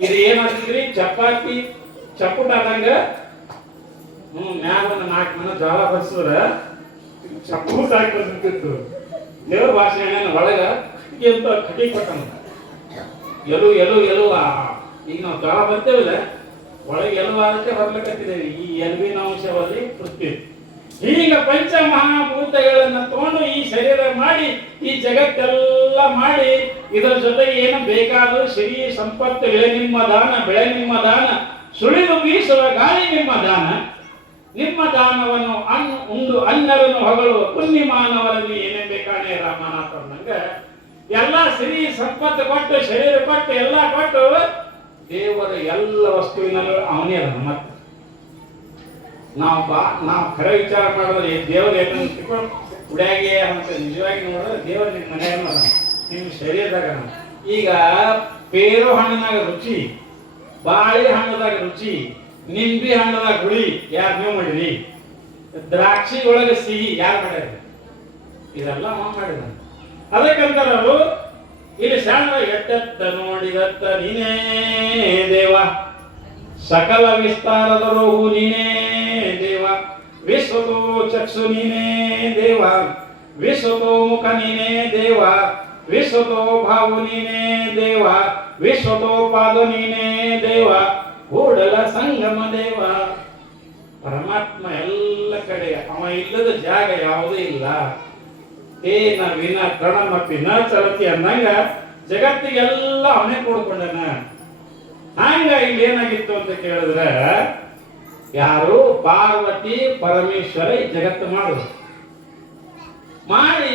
ಇದು ಏನಾಗ್ತದ್ರಿ? ಚಪಾತಿ ಚಪ್ಪುಟ ಆದಂಗ. ಮ್ಯಾಗ ಒಂದು 4 ಮನ ಜೋಳ ಬಸಿದ್ರ ಚಪ್ಪೂಟ ಹಾಕಿತ್ತು. ದೇವ್ರ ಭಾಷೆ ಒಳಗ ಅಂತ ಕಟಿ ಕೊಟ್ಟನ. ಎಲು ಎಲು ಎಲುವ. ಈಗ ನಾವು ಜೋಳ ಬರ್ತೇವಿಲ್ಲ, ಒಳಗೆ ಎಲುವ ಅದಕ್ಕೆ ಬರ್ಲಿಕ್ಕತ್ತಿದ್ದೇವೆ. ಈ ಎಲುವಿನ ಅಂಶವಾಗಿ ಪೃಥ್ವಿ. ಈಗ ಪಂಚಮಹಾಭೂತಗಳನ್ನ ತಗೊಂಡು ಈ ಶರೀರ ಮಾಡಿ, ಈ ಜಗತ್ತೆಲ್ಲ ಮಾಡಿ, ಇದರ ಜೊತೆಗೆ ಏನು ಬೇಕಾದರೂ ಸಿರಿ ಸಂಪತ್ತು, ಬೆಳೆ ನಿಮ್ಮ ದಾನ, ಬೆಳೆ ನಿಮ್ಮ ದಾನ, ಸುಳಿದು ಬೀಸುವ ಗಾಳಿ ನಿಮ್ಮ ದಾನ. ನಿಮ್ಮ ದಾನವನ್ನು ಉಂಡು ಅನ್ನರನ್ನು ಹೊಗಳುವ ಪುಣ್ಯಮಾನವರಲ್ಲಿ ಏನೇ ಬೇಕಾಣೆ ರಾಮನಾಥನಂಗ ಎಲ್ಲ ಸಿರಿ ಸಂಪತ್ತು ಕೊಟ್ಟು, ಶರೀರ ಕೊಟ್ಟು, ಎಲ್ಲ ಕೊಟ್ಟು, ದೇವರ ಎಲ್ಲ ವಸ್ತುವಿನಲ್ಲೂ ಅವನೇ ಅದ. ಮತ್ತೆ ನಾವು ಖರೆ ವಿಚಾರ ಮಾಡಿದ್ರೆ ದೇವರು ಏನಂತ ಉಡ್ಯಾಗೆ ಅಂತ ನಿಜವಾಗಿ ನೋಡಿದ್ರೆ ದೇವರು ನಿಮ್ಮ ಮನೆಯಲ್ಲ, ನಿಮ್ಮ ಶರೀರದಾಗ. ಈಗ ಪೇರು ಹಣ್ಣಿನಾಗ ರುಚಿ, ಬಾಳೆ ಹಣ್ಣದಾಗ ರುಚಿ, ನಿಂಬೆ ಹಣ್ಣದಾಗ ಹುಳಿ ಯಾರು ನೀವು ಮಾಡಿರಿ? ದ್ರಾಕ್ಷಿ ಒಳಗೆ ಸಿಹಿ ಯಾರು ಮಾಡ್ಯಾರ? ಇದೆಲ್ಲ ಮಾಡಿದ. ಅದಕ್ಕಂತಾರ ಅವರು ಇಲ್ಲಿ ಸಣ್ಣ ಎಟ್ಟೆತ್ತ ನೋಡಿದತ್ತ ನೀನೇ ದೇವ, ಸಕಲ ವಿಸ್ತಾರದ ರೋಹು ನೀನೇ ದೇವ, ವಿಶ್ವತೋ ಚಕ್ಷು ನೀನೇ ದೇವ, ವಿಶ್ವತೋ ಮುಖ ನೀನೇ ದೇವ, ವಿಶ್ವತೋ ಭಾವು ನೀನೇ ದೇವ, ವಿಶ್ವತೋ ಪಾದ ನೀನೇ ದೇವ, ಕೂಡಲ ಸಂಗಮ ದೇವ. ಪರಮಾತ್ಮ ಎಲ್ಲ ಕಡೆ, ಅವ ಇಲ್ಲದ ಜಾಗ ಯಾವುದೂ ಇಲ್ಲ. ತೇನ ವಿನ ತೃಣಮಪಿ ನ ಚರತಿ ಅನ್ನಂಗ ಜಗತ್ತಿಗೆಲ್ಲ ಅವನೇ ಕೊಡ್ಕೊಂಡನ. ಹಂಗ ಇಲ್ಲಿ ಏನಾಗಿತ್ತು ಅಂತ ಕೇಳಿದ್ರೆ, ಯಾರು ಪಾರ್ವತಿ ಪರಮೇಶ್ವರ ಈ ಜಗತ್ತು ಮಾಡುದು ಮಾಡಿ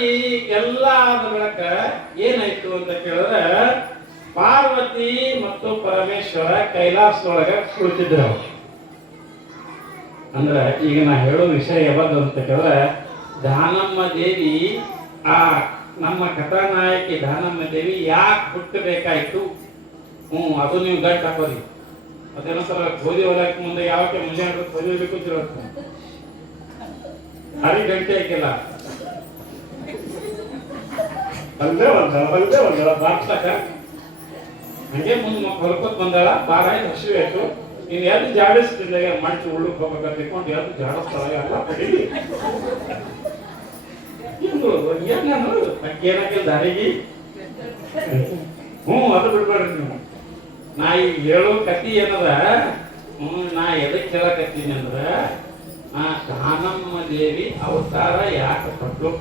ಎಲ್ಲ ಆದ ಬಳಿಕ ಏನಾಯ್ತು ಅಂತ ಕೇಳಿದ್ರೆ, ಪಾರ್ವತಿ ಮತ್ತು ಪರಮೇಶ್ವರ ಕೈಲಾಸದೊಳಗ ಕುಳಿತಿದ್ರು. ಅಂದ್ರ ಈಗ ನಾ ಹೇಳೋ ವಿಷಯ ಯಾವುದು ಅಂತ ಕೇಳಿದ್ರೆ, ದಾನಮ್ಮ ದೇವಿ, ಆ ನಮ್ಮ ಕಥಾನಾಯಕಿ ದಾನಮ್ಮ ದೇವಿ ಯಾಕೆ ಹುಟ್ಟಬೇಕಾಯ್ತು? ಅದು ನೀವು ಗಂಟು ಹಾಕೋರಿ. ಅದೇನೋಸಲ ಗೋಧಿ ಹೊಲಕ್ಕೆ ಮುಂದೆ ಯಾವಕ್ಕೆ ಮುಂಜಾನೆ ಗೋಧಿ ಬೇಕು ಯಾರಿಗೆ ಗಂಟೆ ಹಾಕಿಲ್ಲ. ಹೊಲ್ದೇ ಒಂದಳ ಬಾರ್ಸಕ ಹಂಗೆ ಮುಂದೆ ಮಕ್ಕಳು ಹೊಲ್ಕೊತ್ ಬಂದಾಳ ಬಾರ ಹಸಿವೆ ಆಯ್ತು ಇನ್ನು ಎದ್ದು ಜಾಡಿಸ್ತಿಲ್ಲ ಮಡಿಸಿ ಉಳ್ಳಕ್ಕೆ ಹೋಗ್ಬೇಕಂತ ತಿಳ್ಕೊಂಡು ಎದ್ದು ಜಾಡಿಸ್ತಾಳ ಎಲ್ಲ ಕಡೀಲಿ ಏನಾಗಿಲ್ಲ ದಾರಿಗೆ ಅದು ಬಿಡ್ಬೇಡ್ರಿ ನೀವು ನಾ ಈಗ ಹೇಳೋ ಕತಿ ಏನದ ನಾ ಎದಕ್ಕೆ ಹೇಳಕತ್ತೀನಿ ಅಂದ್ರ ಕಾನಮ್ಮ ದೇವಿ ಅವತಾರ ಯಾಕೆ ಪಟ್ಲು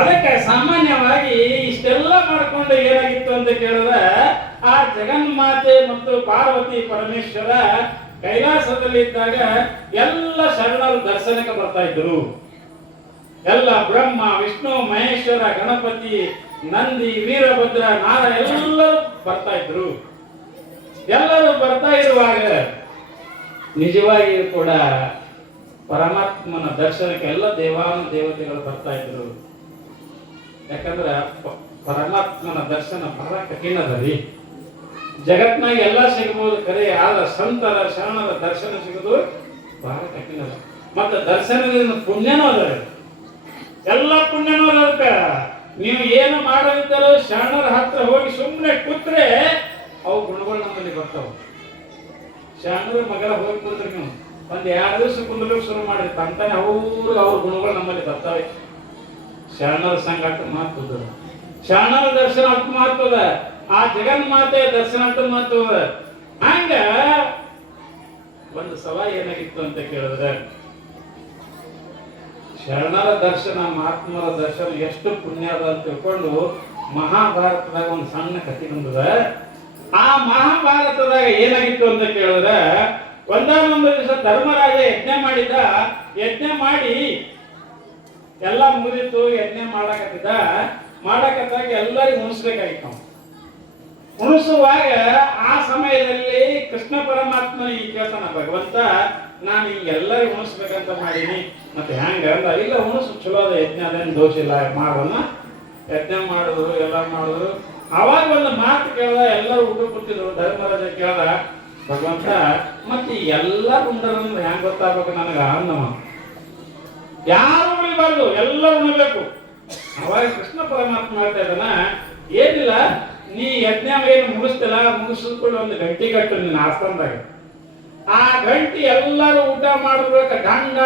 ಅದಕ್ಕೆ ಸಾಮಾನ್ಯವಾಗಿ ಇಷ್ಟೆಲ್ಲ ಮಾಡ್ಕೊಂಡು ಏನಾಗಿತ್ತು ಅಂತ ಕೇಳಿದ್ರೆ ಆ ಜಗನ್ಮಾತೆ ಮತ್ತು ಪಾರ್ವತಿ ಪರಮೇಶ್ವರ ಕೈಲಾಸದಲ್ಲಿದ್ದಾಗ ಎಲ್ಲ ಶರಣರು ದರ್ಶನಕ್ಕೆ ಬರ್ತಾ ಇದ್ರು ಎಲ್ಲ ಬ್ರಹ್ಮ ವಿಷ್ಣು ಮಹೇಶ್ವರ ಗಣಪತಿ ನಂದಿ ವೀರಭದ್ರ ನಾರ ಎಲ್ಲರೂ ಬರ್ತಾ ಇದ್ರು ಎಲ್ಲರೂ ಬರ್ತಾ ಇರುವಾಗ ನಿಜವಾಗಿ ಕೂಡ ಪರಮಾತ್ಮನ ದರ್ಶನಕ್ಕೆ ಎಲ್ಲ ದೇವಾನು ದೇವತೆಗಳು ಬರ್ತಾ ಇದ್ರು ಯಾಕಂದ್ರೆ ಪರಮಾತ್ಮನ ದರ್ಶನ ಬಹಳ ಕಠಿಣದ ರೀ ಜಗತ್ನಾಗ ಎಲ್ಲ ಸಿಗಬಹುದು ಕರೆ ಆದ ಸಂತರ ಶರಣರ ದರ್ಶನ ಸಿಗೋದು ಬಹಳ ಕಠಿಣ ಮತ್ತೆ ದರ್ಶನದಿಂದ ಪುಣ್ಯನೂ ಅದ ಎಲ್ಲ ಪುಣ್ಯನೂ ಅದಕ್ಕ ನೀವು ಏನು ಮಾಡೋದಿದ್ದರೂ ಶರಣರ ಹತ್ರ ಹೋಗಿ ಸುಮ್ಮನೆ ಕೂತ್ರೆ ಅವು ಗುಣಗಳು ನಮ್ಮಲ್ಲಿ ಬರ್ತಾವ ಶರಣರ ಮಗಳ ಹೋಗಿ ಕೂತ್ರೆ ನೀವು ಒಂದ್ 2 ದಿವಸ ಕುಂದಲಿಕ್ಕೆ ಶುರು ಮಾಡಿ ತಂತಾನೆ ಅವ್ರ ಗುಣಗಳು ನಮ್ಮಲ್ಲಿ ಬರ್ತಾವೆ ಶರಣರ ಸಂಘ ಅಷ್ಟು ಮಹತ್ವದ ಶರಣರ ದರ್ಶನ ಅಷ್ಟು ಮಹತ್ವದ ಆ ಜಗನ್ಮಾತೆಯ ದರ್ಶನ ಅಷ್ಟು ಮಹತ್ವದ ಹಂಗ ಒಂದು ಸಲ ಏನಾಗಿತ್ತು ಅಂತ ಕೇಳಿದ್ರೆ ಶರಣರ ದರ್ಶನ ಮಹಾತ್ಮರ ದರ್ಶನ ಎಷ್ಟು ಪುಣ್ಯ ಅದ ಅಂತ ತಿಳ್ಕೊಂಡು ಮಹಾಭಾರತದಾಗ ಒಂದು ಸಣ್ಣ ಕಥೆ ಬಂದದ ಆ ಮಹಾಭಾರತದಾಗ ಏನಾಗಿತ್ತು ಅಂತ ಕೇಳಿದ್ರೆ ಒಂದಾನೊಂದು ದಿವಸ ಧರ್ಮರಾಜ ಯಜ್ಞ ಮಾಡಿದ್ದ ಯಜ್ಞ ಮಾಡಿ ಎಲ್ಲ ಮುಗಿದಿತ್ತು ಯಜ್ಞ ಮಾಡಕತ್ತಾಗ ಎಲ್ಲರಿಗೂ ಉಣಿಸ್ಬೇಕಾಗಿತ್ತು ನಾವು ಉಣಿಸುವಾಗ ಆ ಸಮಯದಲ್ಲಿ ಕೃಷ್ಣ ಪರಮಾತ್ಮ ಈ ಕೇಳ್ತಾನ ಭಗವಂತ ನಾನು ಎಲ್ಲರಿಗೂ ಉಣಿಸ್ಬೇಕಂತ ಮಾಡೀನಿ ಮತ್ತೆ ಹೆಂಗ ಅಂದ ಇಲ್ಲ ಉಣಿಸು ಚಲೋ ಅದ ಯಜ್ಞ ಅದೇನು ದೋಷ ಇಲ್ಲ ಮಾಡೋಣ ಯಜ್ಞ ಮಾಡಿದ್ರು ಎಲ್ಲ ಮಾಡಿದ್ರು ಅವಾಗ ಒಂದು ಮಾತು ಕೇಳ್ದ ಎಲ್ಲರೂ ಊಟ ಕೂತಿದ್ರು ಧರ್ಮರಾಜ ಕೇಳ್ದ ಭಗವಂತ ಮತ್ತೆ ಎಲ್ಲ ಉಂಡರಂದ್ರೆ ಹೆಂಗ್ ಗೊತ್ತಾಗ್ಬೇಕು ನನಗ ಅನ್ನವ ಯಾರು ಉಳಿಬಾರ್ದು ಎಲ್ಲರೂ ಉಣಬೇಕು ಅವಾಗ ಕೃಷ್ಣ ಪರಮಾತ್ಮ ಹೇಳ್ತಾ ಇದ್ದಾನ ಏನಿಲ್ಲ ನೀ ಯಜ್ಞ ಏನು ಮುಗಿಸ್ತಿಲ್ಲ ಮುಗಿಸ್ಕೊಂಡು ಒಂದು ಗಂಟೆ ಕಟ್ಟು ನಿನ್ನ ಆಸ್ಥಾನದಾಗ ಆ ಗಂಟೆ ಎಲ್ಲರೂ ಊಟ ಮಾಡ್ಬೇಕು ಗಂಡ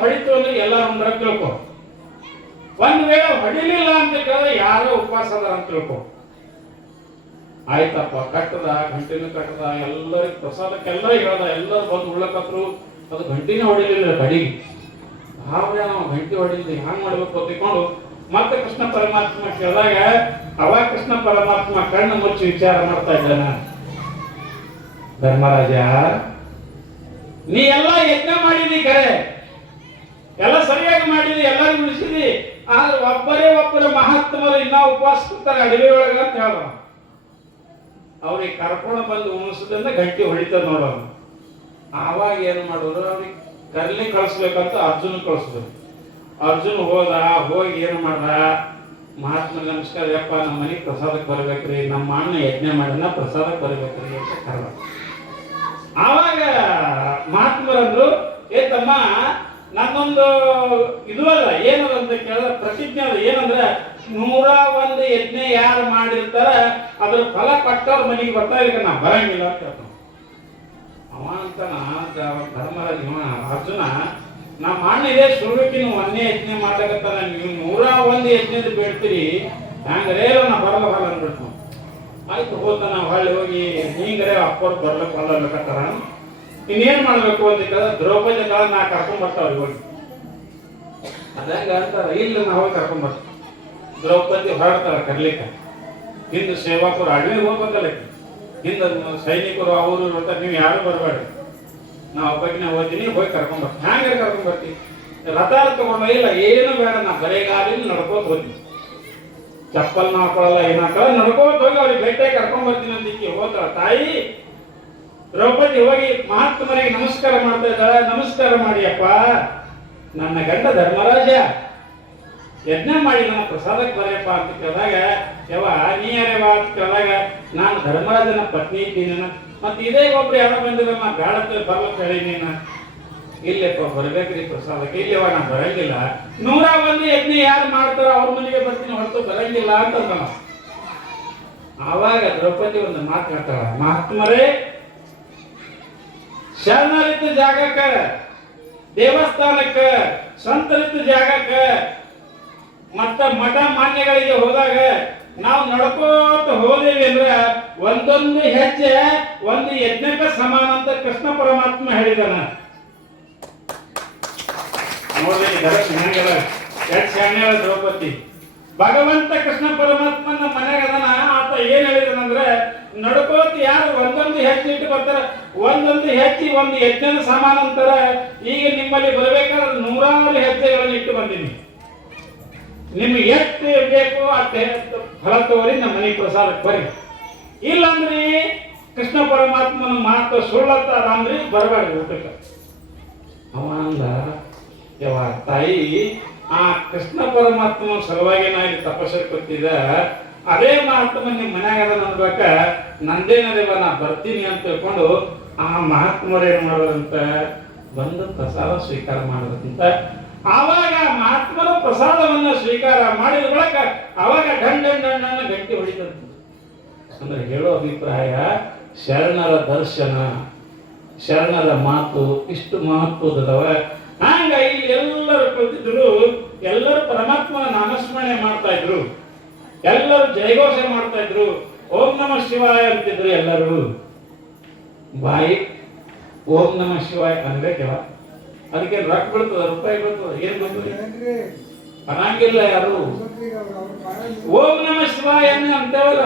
ಹೊಡಿತು ಅಂದ್ರೆ ಎಲ್ಲರೂ ಉಂಡ್ರ ತಿಳ್ಕೊ ಒಂದ್ ವೇಳೆ ಹೊಡಿಲಿಲ್ಲ ಅಂತ ಕೇಳಿದ್ರೆ ಯಾರೋ ಉಪವಾಸ ಅದಾರ ಅಂತ ತಿಳ್ಕೊ ಆಯ್ತಪ್ಪ ಕಟ್ಟದ ಗಂಟಿನ ಕಟ್ಟದ ಎಲ್ಲರಿಗೂ ಪ್ರಸಾದಕ್ಕೆಲ್ಲ ಹೇಳ್ದ ಎಲ್ಲರೂ ಬಂದು ಉಳ್ಳಕತ್ರು ಅದು ಗಂಟಿನೇ ಹೊಡಿಲಿಲ್ಲ ಕಡಿಗೆ ಭಾವನೆ ನಾವು ಗಂಟೆ ಹೊಡಿಲಿಲ್ಲ ಹ್ಯಾಂಗ್ ಮಾಡ್ಬೇಕು ತಿಳ್ಕೊಂಡು ಮತ್ತೆ ಕೃಷ್ಣ ಪರಮಾತ್ಮ ಕೇಳಿದಾಗ ಅವಾಗ ಕೃಷ್ಣ ಪರಮಾತ್ಮ ಕಣ್ಣು ಮುಚ್ಚಿ ವಿಚಾರ ಮಾಡ್ತಾ ಇದ್ದಾನ ಧರ್ಮರಾಜ ನೀ ಎಲ್ಲ ಯಜ್ಞ ಮಾಡಿದಿ ಕರೆ ಎಲ್ಲ ಸರಿಯಾಗಿ ಮಾಡಿದಿ ಎಲ್ಲರಿಗೂ ಉಳಿಸಿದಿ ಆದ್ರೆ ಒಬ್ಬರೇ ಮಹಾತ್ಮರು ಇನ್ನ ಉಪವಾಸ ಕೂತಾರೆ ಅಡವಿ ಒಳಗ ಅಂತ ಹೇಳ ಅವ್ರಿಗೆ ಕರ್ಕೊಂಡು ಬಂದು ಉಣಿಸೋದ್ರಿಂದ ಗಂಟೆ ಹೊಡಿತದ ನೋಡೋಣ ಆವಾಗ ಏನು ಮಾಡೋರು ಅವ್ರಿಗೆ ಕರ್ಲಿ ಕಳಿಸ್ಬೇಕಂತ ಅರ್ಜುನ ಕಳಿಸ್ಬೇಕು ಅರ್ಜುನ್ ಹೋಗಿ ಏನು ಮಾಡ್ದ ಮಹಾತ್ಮ ನಮಸ್ಕಾರ ಯಪ್ಪ ನಮ್ಮ ಮನೆಗೆ ಪ್ರಸಾದಕ್ಕೆ ಬರ್ಬೇಕ್ರಿ ನಮ್ಮ ಅಣ್ಣ ಯಜ್ಞ ಮಾಡಿನ ಪ್ರಸಾದಕ್ಕೆ ಬರ್ಬೇಕ್ರಿ ಅಂತ ಕರ್ದ ಆವಾಗ ಮಹಾತ್ಮರಂದ್ರು ಏ ತಮ್ಮ ನನ್ನೊಂದು ಇದು ಅಲ್ಲ ಏನದ ಅಂತ ಕೇಳಿದ್ರೆ ಪ್ರತಿಜ್ಞೆ ಅದ ಏನಂದ್ರೆ 101 ಯಜ್ಞ ಯಾರು ಮಾಡಿರ್ತಾರ ಅದ್ರ ಫಲ ಪಟ್ಟವ್ರ ಮನೆಗೆ ಬರ್ತಾ ಇಲ್ಲ ನಾ ಬರಂಗಿಲ್ಲ ಅಂತ ಹೇಳ್ತಾನ ಅವ ಅಂತಾನ ಧರ್ಮರಾಜ ಅರ್ಜುನ ನಮ್ಮ ಅಣ್ಣ ಇದೆ ಸುಳ್ಬೇಕಿನ 1ನೇ ಯಜ್ಞ ಮಾಡ್ಲಾಕತ್ತಾನ ನೀವು 101 ಯಜ್ಞದ ಬೇಡ್ತೀರಿ ಹ್ಯಾಂಗರೇ ನಾ ಬರಲ್ಲ ಅಂದ್ಬಿಡ್ತು ಆಯ್ತು ಹೋಗ್ತಾನ ಹೊಳ್ಳಿ ಹೋಗಿ ಹಿಂಗರೇ ಅಪ್ಪವ್ರು ಬರ್ಲಕ್ಕೆ ಹೊಲ್ಲಕತ್ತಾರ ಇನ್ನೇನ್ ಮಾಡ್ಬೇಕು ಅಂತ ಕೇಳಿದ್ರೆ ದ್ರೌಪದಿ ನಾ ಕರ್ಕೊಂಡ್ ಬರ್ತಾವ್ರಿ ಹೋಗಿ ಅದಂಗ ಅಂತಾರ ಇಲ್ಲ ನಾ ಹೋಗಿ ಕರ್ಕೊಂಡ್ ಬರ್ತೀವಿ ದ್ರೌಪದಿ ಹೊರಡ್ತಾರ ಕರ್ಲಿಕ್ಕೆ ಹಿಂದೆ ಸೇವಕರು ಅಡವಿಗೆ ಹೋಗ್ಬೇಕಲ್ಲ ಹಿಂದ ಸೈನಿಕರು ಅವರು ಇರ್ತಾರೆ ನೀವು ಯಾರು ಬರಬೇಡ್ರಿ ನಾ ಒಬ್ಬಕಿನ ಹೋಗ್ತೀನಿ ಹೋಗಿ ಕರ್ಕೊಂಡ್ ಬರ್ತೀನಿ ಹ್ಯಾಂಗ ಕರ್ಕೊಂಡ್ ಬರ್ತೀವಿ ರಥ ತಗೊಂಡ ಇಲ್ಲ ಏನು ಬೇಡ ನಾ ಬರೇಗಾಲಿನ ನಡ್ಕೋತ ಹೋಗ್ತೀನಿ ಚಪ್ಪಲ್ ಹಾಕೊಳ್ಳಲ್ಲ ಏನ್ ಹಾಕಲ್ಲ ನಡ್ಕೋತ ಹೋಗಿ ಅವ್ರಿಗೆ ಭೇಟಿಯಾಗಿ ಕರ್ಕೊಂಡ್ ಬರ್ತೀನಿ ಅಂತ ಹೋಗ್ತಾಳ ತಾಯಿ ದ್ರೌಪದಿ ಹೋಗಿ ಮಹಾತ್ಮರಿಗೆ ನಮಸ್ಕಾರ ಮಾಡ್ತಾ ಇದ್ದಾಳೆ ನಮಸ್ಕಾರ ಮಾಡಿಯಪ್ಪ ನನ್ನ ಗಂಡ ಧರ್ಮರಾಜ ಯಜ್ಞ ಮಾಡಿ ನನ್ನ ಪ್ರಸಾದಕ್ಕೆ ಬರೆಯಪ್ಪ ಅಂತ ಕೇಳಿದಾಗ ಯವ ನೀ ಯಾರೇವ ಅಂತ ಕೇಳಿದಾಗ ನಾನು ಧರ್ಮರಾಜನ ಪತ್ನಿ ಇದ್ದೀನಿ ಮತ್ತೆ ಇದೇ ಒಬ್ರು ಯಾರೋ ಬಂದಿಲ್ಲ ನಾ ಬೇಡ ಬರ್ಲಕ್ಕೆ ಹೇಳಿ ನೀನು ಇಲ್ಲಪ್ಪ ಬರ್ಬೇಕ್ರಿ ಪ್ರಸಾದಕ್ಕೆ, ಇಲ್ಲವ ನಾ ಬರಂಗಿಲ್ಲ, 101 ಯಜ್ಞ ಯಾರು ಮಾಡ್ತಾರ ಅವ್ರ ಮನೆಗೆ ಬರ್ತೀನಿ ಹೊರತು ಬರಂಗಿಲ್ಲ ಅಂತ. ಆವಾಗ ದ್ರೌಪದಿ ಒಂದು ಮಾತು ಹೇಳ್ತಾಳ, ಮಹಾತ್ಮರೇ, ಶರಣರಿದ್ದ ಜಾಗಕ್ಕ, ದೇವಸ್ಥಾನಕ್ಕ, ಸಂತರಿದ್ದ ಜಾಗಕ್ಕ, ಮತ್ತ ಮಠ ಮಾನ್ಯಗಳಿಗೆ ಹೋದಾಗ ನಾವು ನಡ್ಕೋತ ಹೋದೇವಿ ಅಂದ್ರೆ ಒಂದೊಂದು ಹೆಜ್ಜೆ ಒಂದು ಯಜ್ಞಕ್ಕೆ ಸಮಾನ ಅಂತ ಕೃಷ್ಣ ಪರಮಾತ್ಮ ಹೇಳಿದಾನ. ನೋಡ್ರಿ ದ್ರೌಪದಿ ಭಗವಂತ ಕೃಷ್ಣ ಪರಮಾತ್ಮನ ಮನೆಗೆ ಅದನ. ಆತ ಏನ್ ಹೇಳಿದಾನಂದ್ರೆ, ನಡ್ಕೋತ ಯಾರು ಒಂದೊಂದು ಹೆಜ್ಜೆ ಇಟ್ಟು ಬರ್ತಾರ, ಒಂದೊಂದು ಹೆಜ್ಜೆ ಒಂದು ಯಜ್ಞದ ಸಮಾನ ಅಂತಾರ. ಈಗ ನಿಮ್ಮಲ್ಲಿ ಬರಬೇಕಾದ್ರೆ 100 ಹೆಜ್ಜೆಗಳನ್ನು ಇಟ್ಟು ಬಂದೀನಿ, ನಿಮ್ಗೆ ಎಷ್ಟು ಬೇಕು ಅಷ್ಟು ಫಲ ತಗೋರಿ, ನಮ್ಮ ಮನೆಗೆ ಪ್ರಸಾದಕ್ಕೆ ಬರ್ರಿ. ಇಲ್ಲಂದ್ರಿ ಕೃಷ್ಣ ಪರಮಾತ್ಮನ ಮಾತು ಸುಳ್ಳತ್ತಾರ ಅಂದ್ರಿ ಬರಬೇಡ್ರಿ ಊಟಕ್ಕೆ. ಅವ ಅಂದ, ಯವ್ವ ತಾಯಿ, ಆ ಕೃಷ್ಣ ಪರಮಾತ್ಮನ ಸಲುವಾಗಿ ನಾ ಇಲ್ಲಿ ತಪಸ್ಸಕ್ಕೆ ಕೂತಿದ್ದ, ಅದೇ ಮಹಾತ್ಮ ನಿಮ್ಮ ಮನ್ಯಾಗ ಅನ್ಬೇಕ, ನಂದೇನದೇವ ನಾ ಬರ್ತೀನಿ ಅಂತ ತಿಳ್ಕೊಂಡು ಆ ಮಹಾತ್ಮರು ಏನ್ ಮಾಡೋದಂತ ಬಂದು ಪ್ರಸಾದ ಸ್ವೀಕಾರ ಮಾಡೋದಂತ. ಆವಾಗ ಮಹಾತ್ಮರ ಪ್ರಸಾದವನ್ನ ಸ್ವೀಕಾರ ಮಾಡಿದ ಬಳಿಕ ಅವಾಗ ದಂಡನ್ನ ಗಟ್ಟಿ ಹೊಡಿತಂತ. ಅಂದ್ರೆ ಹೇಳೋ ಅಭಿಪ್ರಾಯ, ಶರಣರ ದರ್ಶನ, ಶರಣರ ಮಾತು ಇಷ್ಟು ಮಹತ್ವದವ. ಹಂಗ ಇಲ್ಲಿ ಎಲ್ಲರೂ ಕೂತಿದ್ರು, ಎಲ್ಲರೂ ಪರಮಾತ್ಮನ ನಾಮಸ್ಮರಣೆ ಮಾಡ್ತಾ ಇದ್ರು, ಎಲ್ಲರೂ ಜಯಘೋಷ ಮಾಡ್ತಾ ಇದ್ರು, ಓಂ ನಮಃ ಶಿವಾಯ ಅಂತಿದ್ರು. ಎಲ್ಲರೂ ಬಾಯಿ ಓಂ ನಮಃ ಶಿವಾಯ ಅನ್ಬೇಕವ, ಅದಕ್ಕೆ ರೊಕ್ಕ ಬೀಳ್ತದ, ರೂಪಾಯಿ ಬೀಳ್ತದ, ಏನ್ ಬಂದ್ರಿ ಅನ್ನಂಗಿಲ್ಲ ಯಾರು. ಓಂ ನಮಃ ಶಿವಾಯ ಅಂತೇವಲ್ಲ,